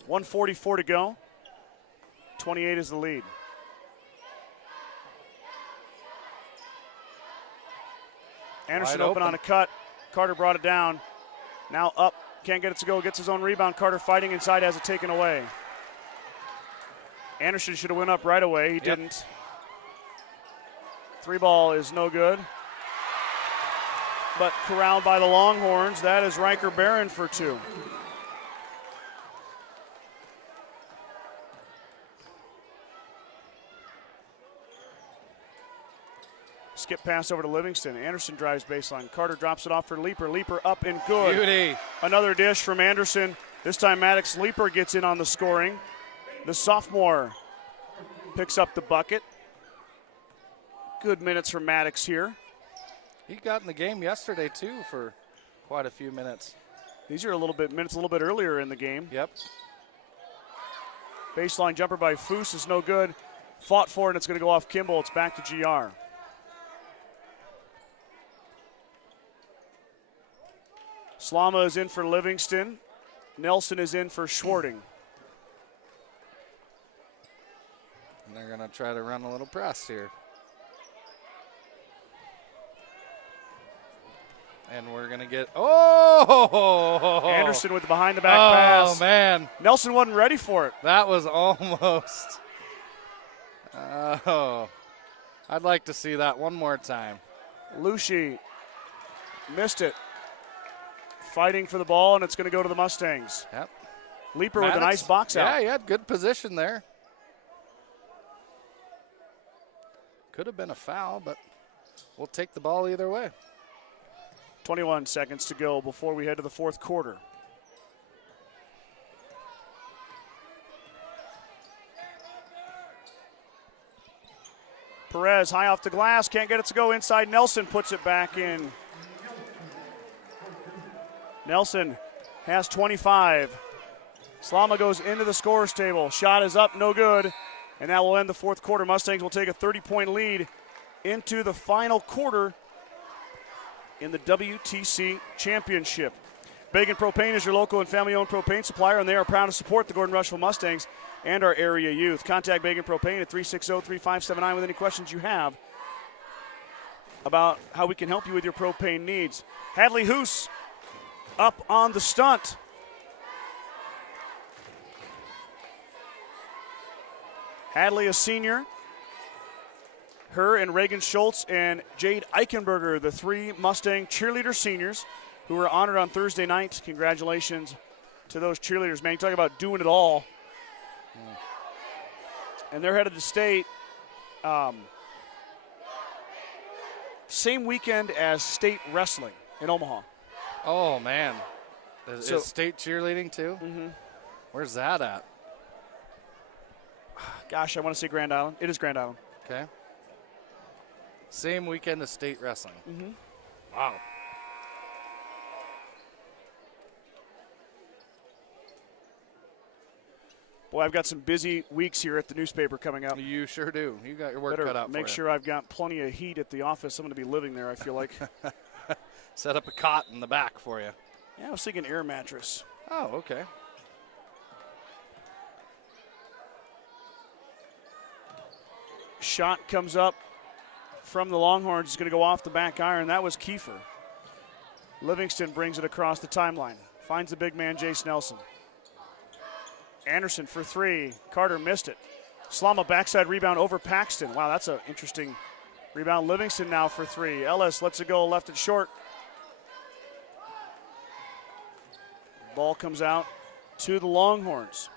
1:44 to go. 28 is the lead. Anderson open on a cut. Carter brought it down. Now up. Can't get it to go. Gets his own rebound. Carter fighting inside, has it taken away. Anderson should have went up right away. He didn't. Three ball is no good. But corralled by the Longhorns. That is Riker Barron for two. Skip pass over to Livingston. Anderson drives baseline. Carter drops it off for Leaper. Leaper up and good. Beauty. Another dish from Anderson. This time Maddox Leaper gets in on the scoring. The sophomore picks up the bucket. Good minutes for Maddox here. He got in the game yesterday, too, for quite a few minutes. These are minutes a little bit earlier in the game. Yep. Baseline jumper by Foose is no good. Fought for, and it's going to go off Kimball. It's back to GR. Slama is in for Livingston. Nelson is in for Schwarting. And they're going to try to run a little press here. And we're going to get, Anderson with the behind-the-back pass. Oh, man. Nelson wasn't ready for it. That was almost. Oh, I'd like to see that one more time. Lucy missed it. Fighting for the ball, and it's going to go to the Mustangs. Yep. Leaper with a nice box out. Yeah, he had good position there. Could have been a foul, but we'll take the ball either way. 21 seconds to go before we head to the fourth quarter. Perez high off the glass, can't get it to go inside. Nelson puts it back in. Nelson has 25. Slama goes into the scorer's table. Shot is up, no good. And that will end the fourth quarter. Mustangs will take a 30-point lead into the final quarter in the WTC Championship. Bagan Propane is your local and family-owned propane supplier, and they are proud to support the Gordon-Rushville Mustangs and our area youth. Contact Bagan Propane at 360-3579 with any questions you have about how we can help you with your propane needs. Hadley Hoos up on the stunt. Hadley, a senior. Her and Reagan Schultz and Jade Eichenberger, the three Mustang cheerleader seniors who were honored on Thursday night. Congratulations to those cheerleaders, man. You talk about doing it all. And they're headed to state same weekend as state wrestling in Omaha. Oh, man. Is state cheerleading too? Mm-hmm. Where's that at? Gosh, I want to say Grand Island. It is Grand Island. Okay. Same weekend as state wrestling. Mm-hmm. Wow. Boy, I've got some busy weeks here at the newspaper coming up. You sure do. You got your work Better cut out for you. make sure I've got plenty of heat at the office. I'm going to be living there, I feel like. Set up a cot in the back for you. Yeah, I was thinking air mattress. Oh, okay. Shot comes up from the Longhorns. It's going to go off the back iron. That was Kiefer. Livingston brings it across the timeline. Finds the big man, Jace Nelson. Anderson for three. Carter missed it. Slama backside rebound over Paxton. Wow, that's an interesting rebound. Livingston now for three. Ellis lets it go, left it short. Ball comes out to the Longhorns.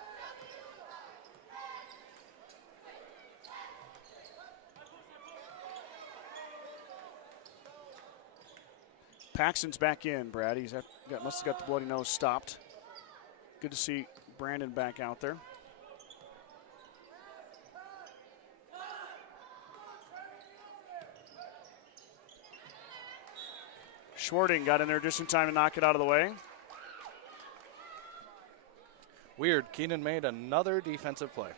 Paxton's back in, Brad. Must have got the bloody nose stopped. Good to see Brandon back out there. Schwarting got in there just in time to knock it out of the way. Weird. Keenan made another defensive play.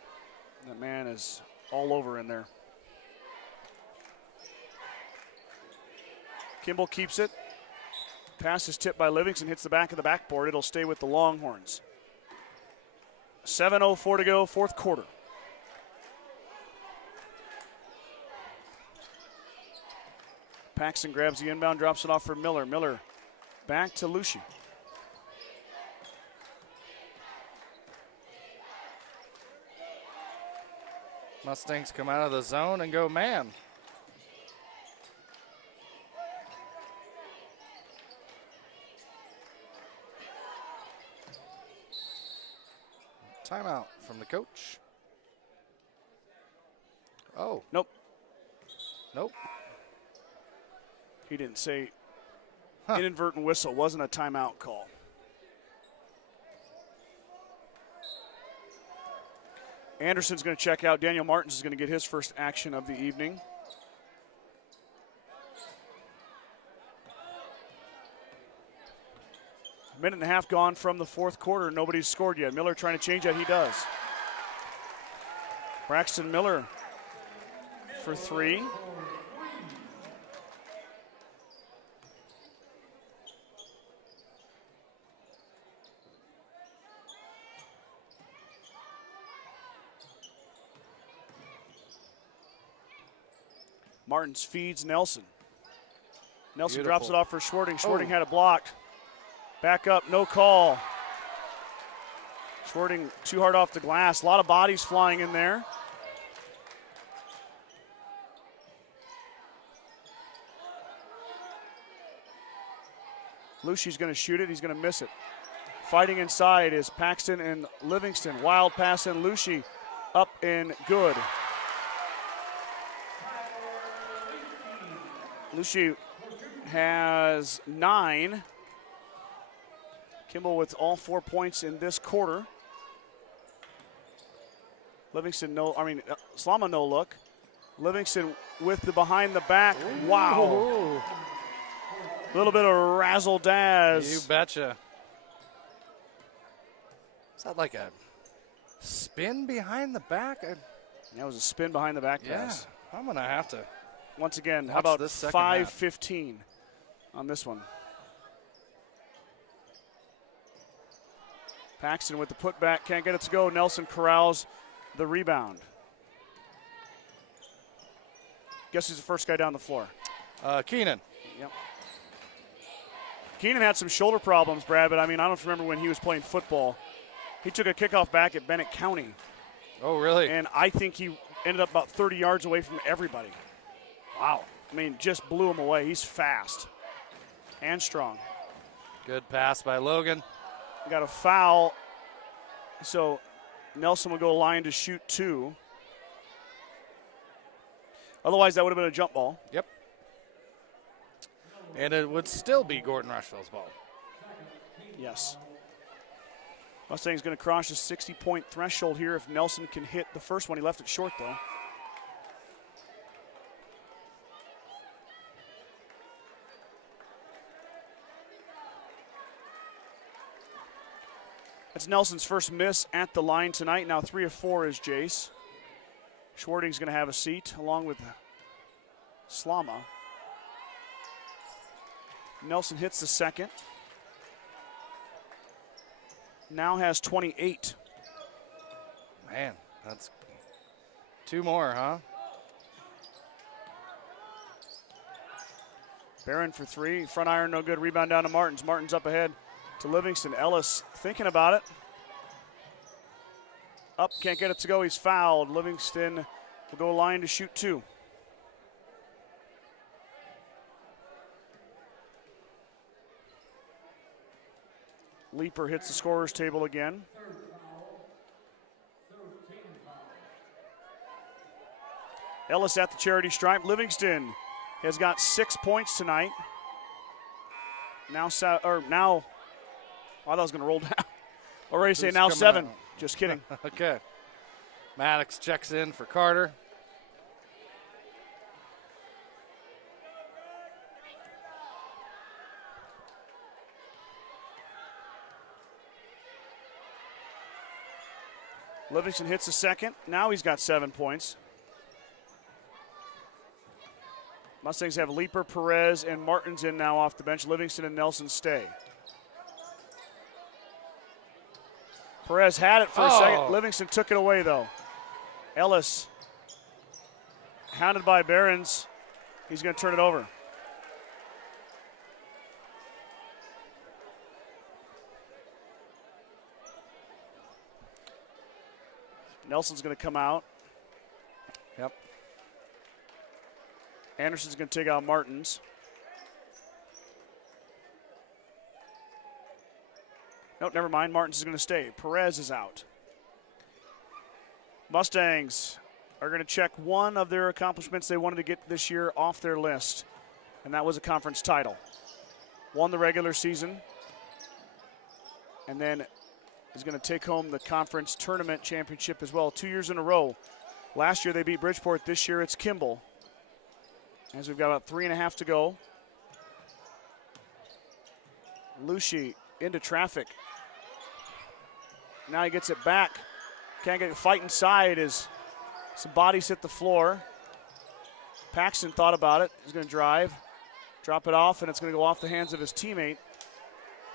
That man is all over in there. Kimball keeps it. Pass is tipped by Livingston, hits the back of the backboard. It'll stay with the Longhorns. 7:04 to go, fourth quarter. Paxton grabs the inbound, drops it off for Miller. Miller back to Lucy. Mustangs come out of the zone and go man. Timeout from the coach. Oh. Nope. Nope. He didn't say inadvertent whistle. Wasn't a timeout call. Anderson's going to check out. Daniel Martins is going to get his first action of the evening. A minute and a half gone from the fourth quarter. Nobody's scored yet. Miller trying to change that. He does. Braxton Miller for three. Martins feeds Nelson. Nelson drops it off for Schwarting. Schwarting had it blocked. Back up, no call. Schwarting too hard off the glass. A lot of bodies flying in there. Lucy's going to shoot it. He's going to miss it. Fighting inside is Paxton and Livingston. Wild pass and Lucy up and good. Lucy has 9. Kimball with all 4 points in this quarter. Livingston Slama no look. Livingston with the behind the back. Wow. A little bit of razzle-dazz. You betcha. Is that like a spin behind the back? That was a spin behind the back Yeah, pass. I'm going to have to. Once again, how Watch about this second half. 5:15 on this one? Paxton with the putback, can't get it to go. Nelson corrals the rebound. Guess who's the first guy down the floor? Keenan. Yep. Keenan had some shoulder problems, Brad, but I mean, I don't remember when he was playing football. He took a kickoff back at Bennett County, Oh, really? and I think he ended up about 30 yards away from everybody. Wow. I mean, just blew him away. He's fast and strong. Good pass by Logan. Got a foul, so Nelson will go line to shoot 2. Otherwise, that would have been a jump ball. Yep. And it would still be Gordon-Rushville's ball. Yes. Mustang's going to cross the 60-point threshold here if Nelson can hit the first one. He left it short, though. That's Nelson's first miss at the line tonight. Now 3 of 4 is Jace. Schwarting's going to have a seat along with Slama. Nelson hits the second. Now has 28. Man, that's 2 more, huh? Barron for 3. Front iron, no good. Rebound down to Martins. Martins up ahead to Livingston. Ellis thinking about it. Up, can't get it to go. He's fouled. Livingston will go line to shoot 2. Leaper hits the scorer's table again. Ellis at the charity stripe. Livingston has got 6 points tonight. Now, I thought I was going to roll down. Already say Who's now coming 7. out? Just kidding. Okay. Maddox checks in for Carter. Livingston hits the second. Now he's got 7 points. Mustangs have Leaper, Perez, and Martins in now off the bench. Livingston and Nelson stay. Perez had it for a second. Livingston took it away, though. Ellis, hounded by Barons. He's going to turn it over. Nelson's going to come out. Yep. Anderson's going to take out Martins. Nope, never mind. Martins is going to stay. Perez is out. Mustangs are going to check one of their accomplishments they wanted to get this year off their list, and that was a conference title. Won the regular season, and then is going to take home the conference tournament championship as well 2 years in a row. Last year they beat Bridgeport. This year it's Kimball. As we've got about 3.5 to go. Lushi into traffic. Now he gets it back. Can't get a fight inside as some bodies hit the floor. Paxton thought about it. He's going to drive, drop it off, and it's going to go off the hands of his teammate.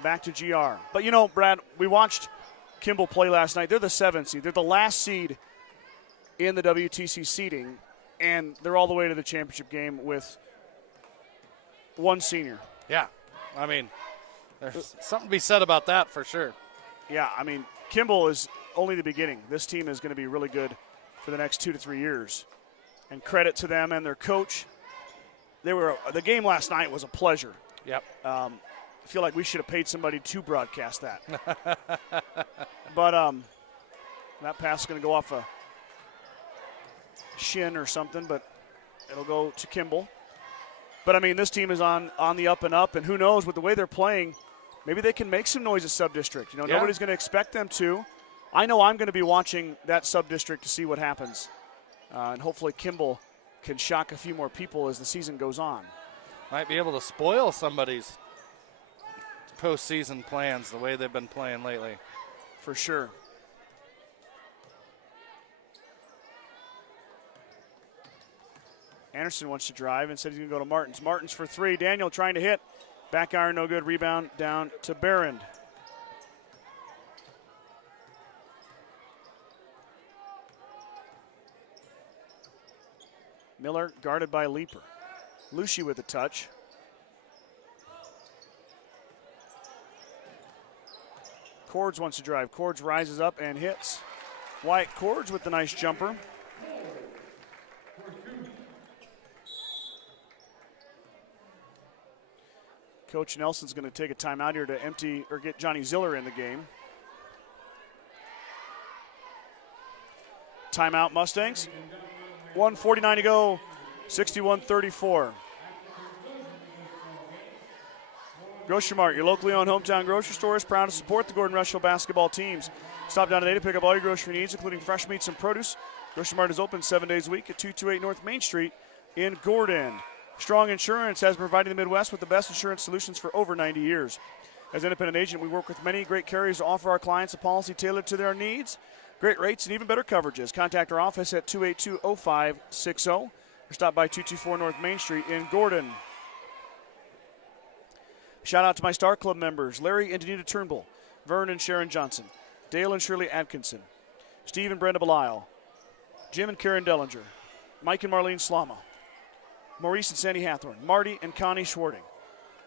Back to GR. But you know, Brad, we watched Kimball play last night. They're the 7th seed. They're the last seed in the WTC seeding, and they're all the way to the championship game with one senior. Yeah, I mean, there's something to be said about that for sure. Yeah, I mean, Kimball is only the beginning. This team is going to be really good for the next 2 to 3 years. And credit to them and their coach. The game last night was a pleasure. Yep. I feel like we should have paid somebody to broadcast that. But that pass is going to go off a shin or something, but it'll go to Kimball. But, I mean, this team is on the up and up, and who knows, with the way they're playing, maybe they can make some noise at sub-district. You know, nobody's going to expect them to. I know I'm going to be watching that sub-district to see what happens. And hopefully Kimball can shock a few more people as the season goes on. Might be able to spoil somebody's postseason plans the way they've been playing lately. For sure. Anderson wants to drive and said he's going to go to Martins. Martins for three. Daniel trying to hit. Back iron, no good. Rebound down to Barron. Miller guarded by Leaper. Lucy with the touch. Cords wants to drive. Cords rises up and hits. Wyatt Cords with the nice jumper. Coach Nelson's going to take a timeout here to empty or get Johnny Ziller in the game. Timeout Mustangs. 1:49 to go, 61-34. Grocery Mart, your locally owned hometown grocery store, is proud to support the Gordon-Rushville basketball teams. Stop down today to pick up all your grocery needs, including fresh meats and produce. Grocery Mart is open 7 days a week at 228 North Main Street in Gordon. Strong Insurance has provided the Midwest with the best insurance solutions for over 90 years. As an independent agent, we work with many great carriers to offer our clients a policy tailored to their needs, great rates, and even better coverages. Contact our office at 282-0560 or stop by 224 North Main Street in Gordon. Shout out to my Star Club members, Larry and Danita Turnbull, Vern and Sharon Johnson, Dale and Shirley Atkinson, Steve and Brenda Belisle, Jim and Karen Dellinger, Mike and Marlene Slama, Maurice and Sandy Hathorn, Marty and Connie Schwarting.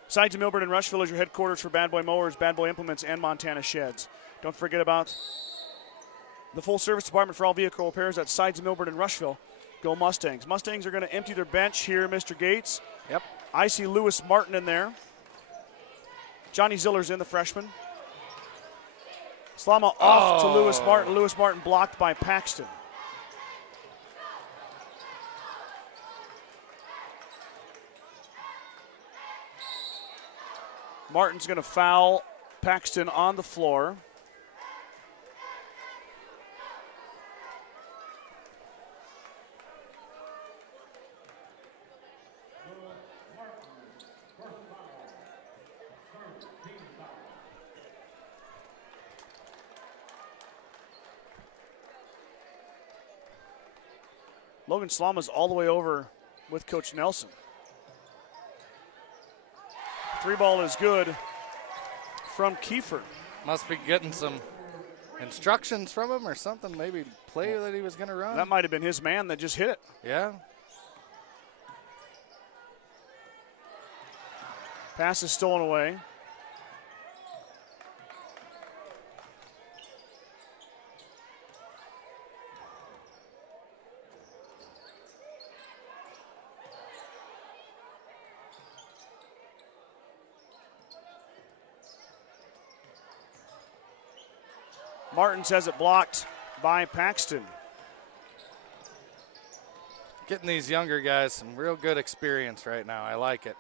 Sides of Milburn and Rushville is your headquarters for Bad Boy Mowers, Bad Boy Implements, and Montana Sheds. Don't forget about the full service department for all vehicle repairs at Sides of Milburn and Rushville. Go Mustangs. Mustangs are going to empty their bench here, Mr. Gates. Yep. I see Lewis Martin in there. Johnny Ziller's in, the freshman. Slama off to Lewis Martin. Lewis Martin blocked by Paxton. Martin's going to foul Paxton on the floor. Logan Slama's all the way over with Coach Nelson. Three ball is good from Kiefer. Must be getting some instructions from him or something, maybe play that he was going to run. That might have been his man that just hit it. Yeah. Pass is stolen away. Martins has it blocked by Paxton. Getting these younger guys some real good experience right now. I like it.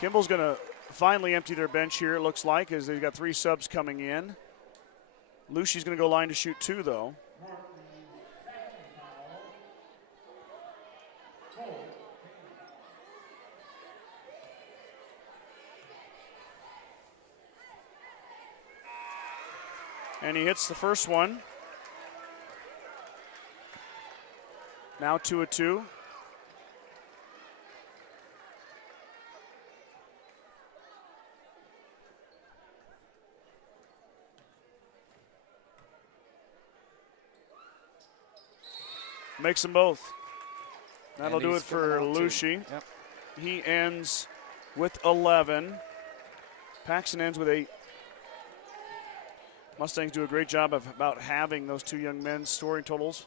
Kimball's going to finally empty their bench here, it looks like, as they've got three subs coming in. Lucy's going to go line to shoot two, though. And he hits the first one. Now 2-2. Makes them both. That'll do it for Lucy. Yep. He ends with 11. Paxton ends with 8. Mustangs do a great job of about having those two young men's scoring totals.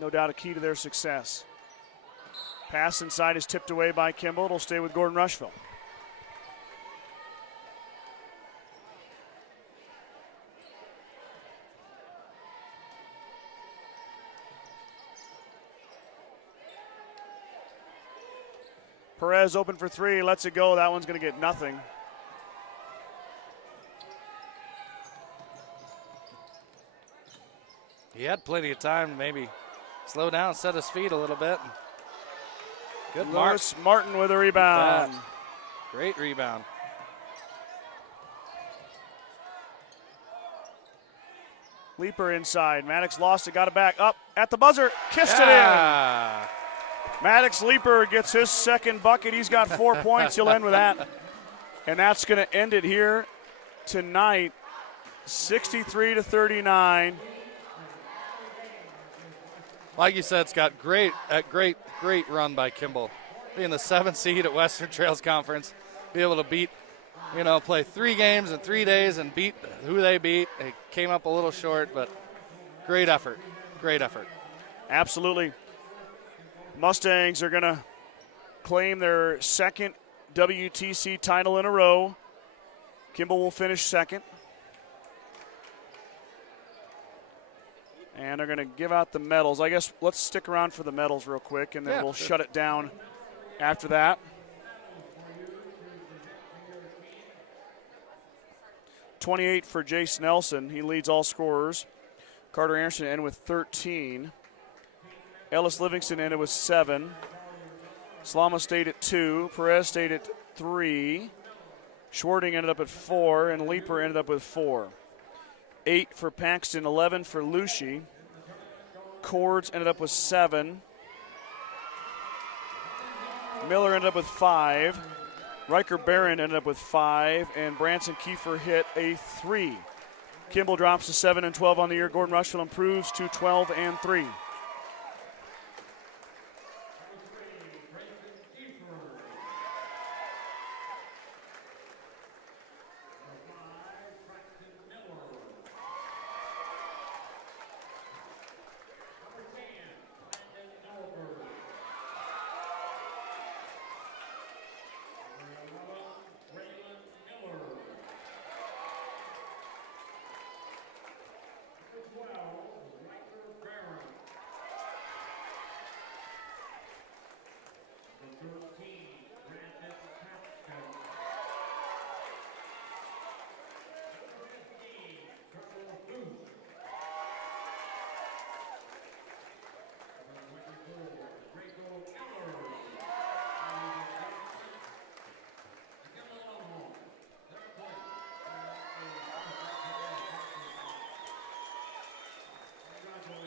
No doubt a key to their success. Pass inside is tipped away by Kimball. It'll stay with Gordon-Rushville. Perez open for three, lets it go. That one's going to get nothing. He had plenty of time to maybe slow down, set his feet a little bit. Good mark. Lewis Martin with a rebound. Great rebound. Leaper inside. Maddox lost it, got it back. Up at the buzzer. Kissed it in. Maddox Leaper gets his second bucket. He's got 4 points. He'll end with that. And that's going to end it here tonight. 63-39. Like you said, Scott, great run by Kimball. Being the 7th seed at Western Trails Conference, be able to beat, play 3 games in 3 days and beat who they beat. They came up a little short, but great effort. Great effort. Absolutely. Mustangs are going to claim their second WTC title in a row. Kimball will finish second. And they're going to give out the medals. I guess let's stick around for the medals real quick, and then we'll shut it down after that. .28 for Jace Nelson. He leads all scorers. Carter Anderson ended with 13. Ellis Livingston ended with 7. Slama stayed at 2. Perez stayed at 3. Schwarting ended up at 4, and Leaper ended up with 4. 8 for Paxton, 11 for Lucci. Cords ended up with 7. Miller ended up with 5. Riker Barron ended up with 5, and Branson Kiefer hit a 3. Kimball drops to 7-12 on the year. Gordon-Rushville improves to 12-3.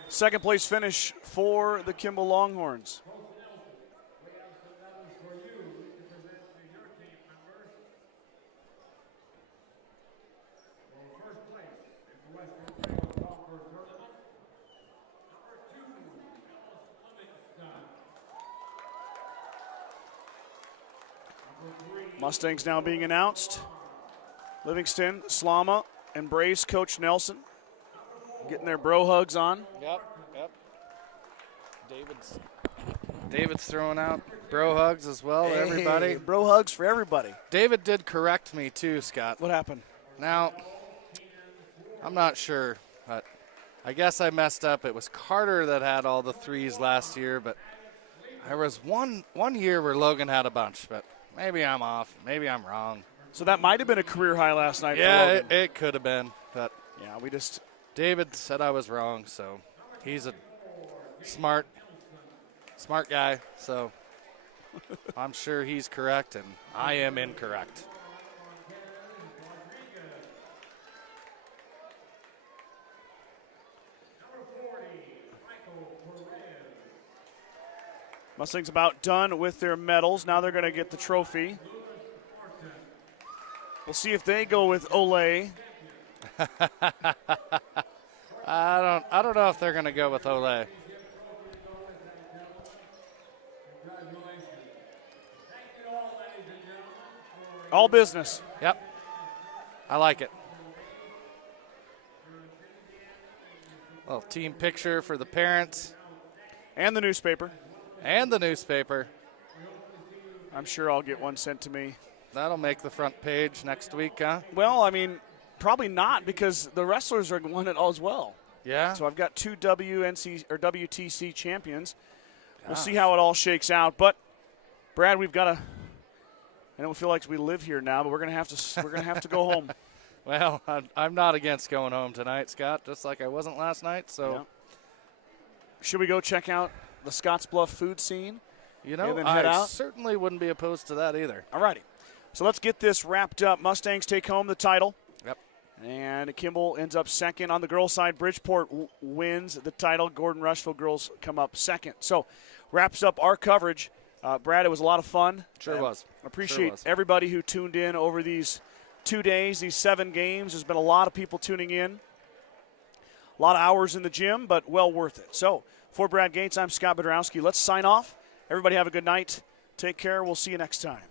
Second place finish for the Kimball Longhorns. Mustangs now being announced. Livingston, Slama, and Brace, Coach Nelson. Getting their bro hugs on. Yep. David's throwing out bro hugs as well to everybody. Bro hugs for everybody. David did correct me too, Scott. What happened? Now, I'm not sure, but I guess I messed up. It was Carter that had all the 3s last year, but there was one year where Logan had a bunch, but maybe I'm off. Maybe I'm wrong. So that might have been a career high last night for Yeah, Logan. it could have been, but Yeah, we just David said I was wrong, so he's a smart guy, so I'm sure he's correct, and I am incorrect. Mustangs about done with their medals. Now they're going to get the trophy. We'll see if they go with Olay. I don't know if they're going to go with Olay. All business. Yep. I like it. Little team picture for the parents. And the newspaper. And the newspaper. I'm sure I'll get one sent to me. That'll make the front page next week, huh? Well, I mean, probably not because the wrestlers are won it all as well. Yeah. So I've got 2 WTC champions. We'll see how it all shakes out. But Brad, we've got to. I don't feel like we live here now, but we're gonna have to go home. Well, I'm not against going home tonight, Scott. Just like I wasn't last night. So Should we go check out the Scottsbluff food scene? You know, and then head I out? certainly wouldn't be opposed to that either. All righty. So let's get this wrapped up. Mustangs take home the title. Yep. And Kimball ends up second. On the girls' side, Bridgeport wins the title. Gordon-Rushville girls come up second. So wraps up our coverage. Brad, it was a lot of fun. Sure was. Appreciate everybody who tuned in over these 2 days, these 7 games. There's been a lot of people tuning in. A lot of hours in the gym, but well worth it. So for Brad Gates, I'm Scott Bedrowski. Let's sign off. Everybody have a good night. Take care. We'll see you next time.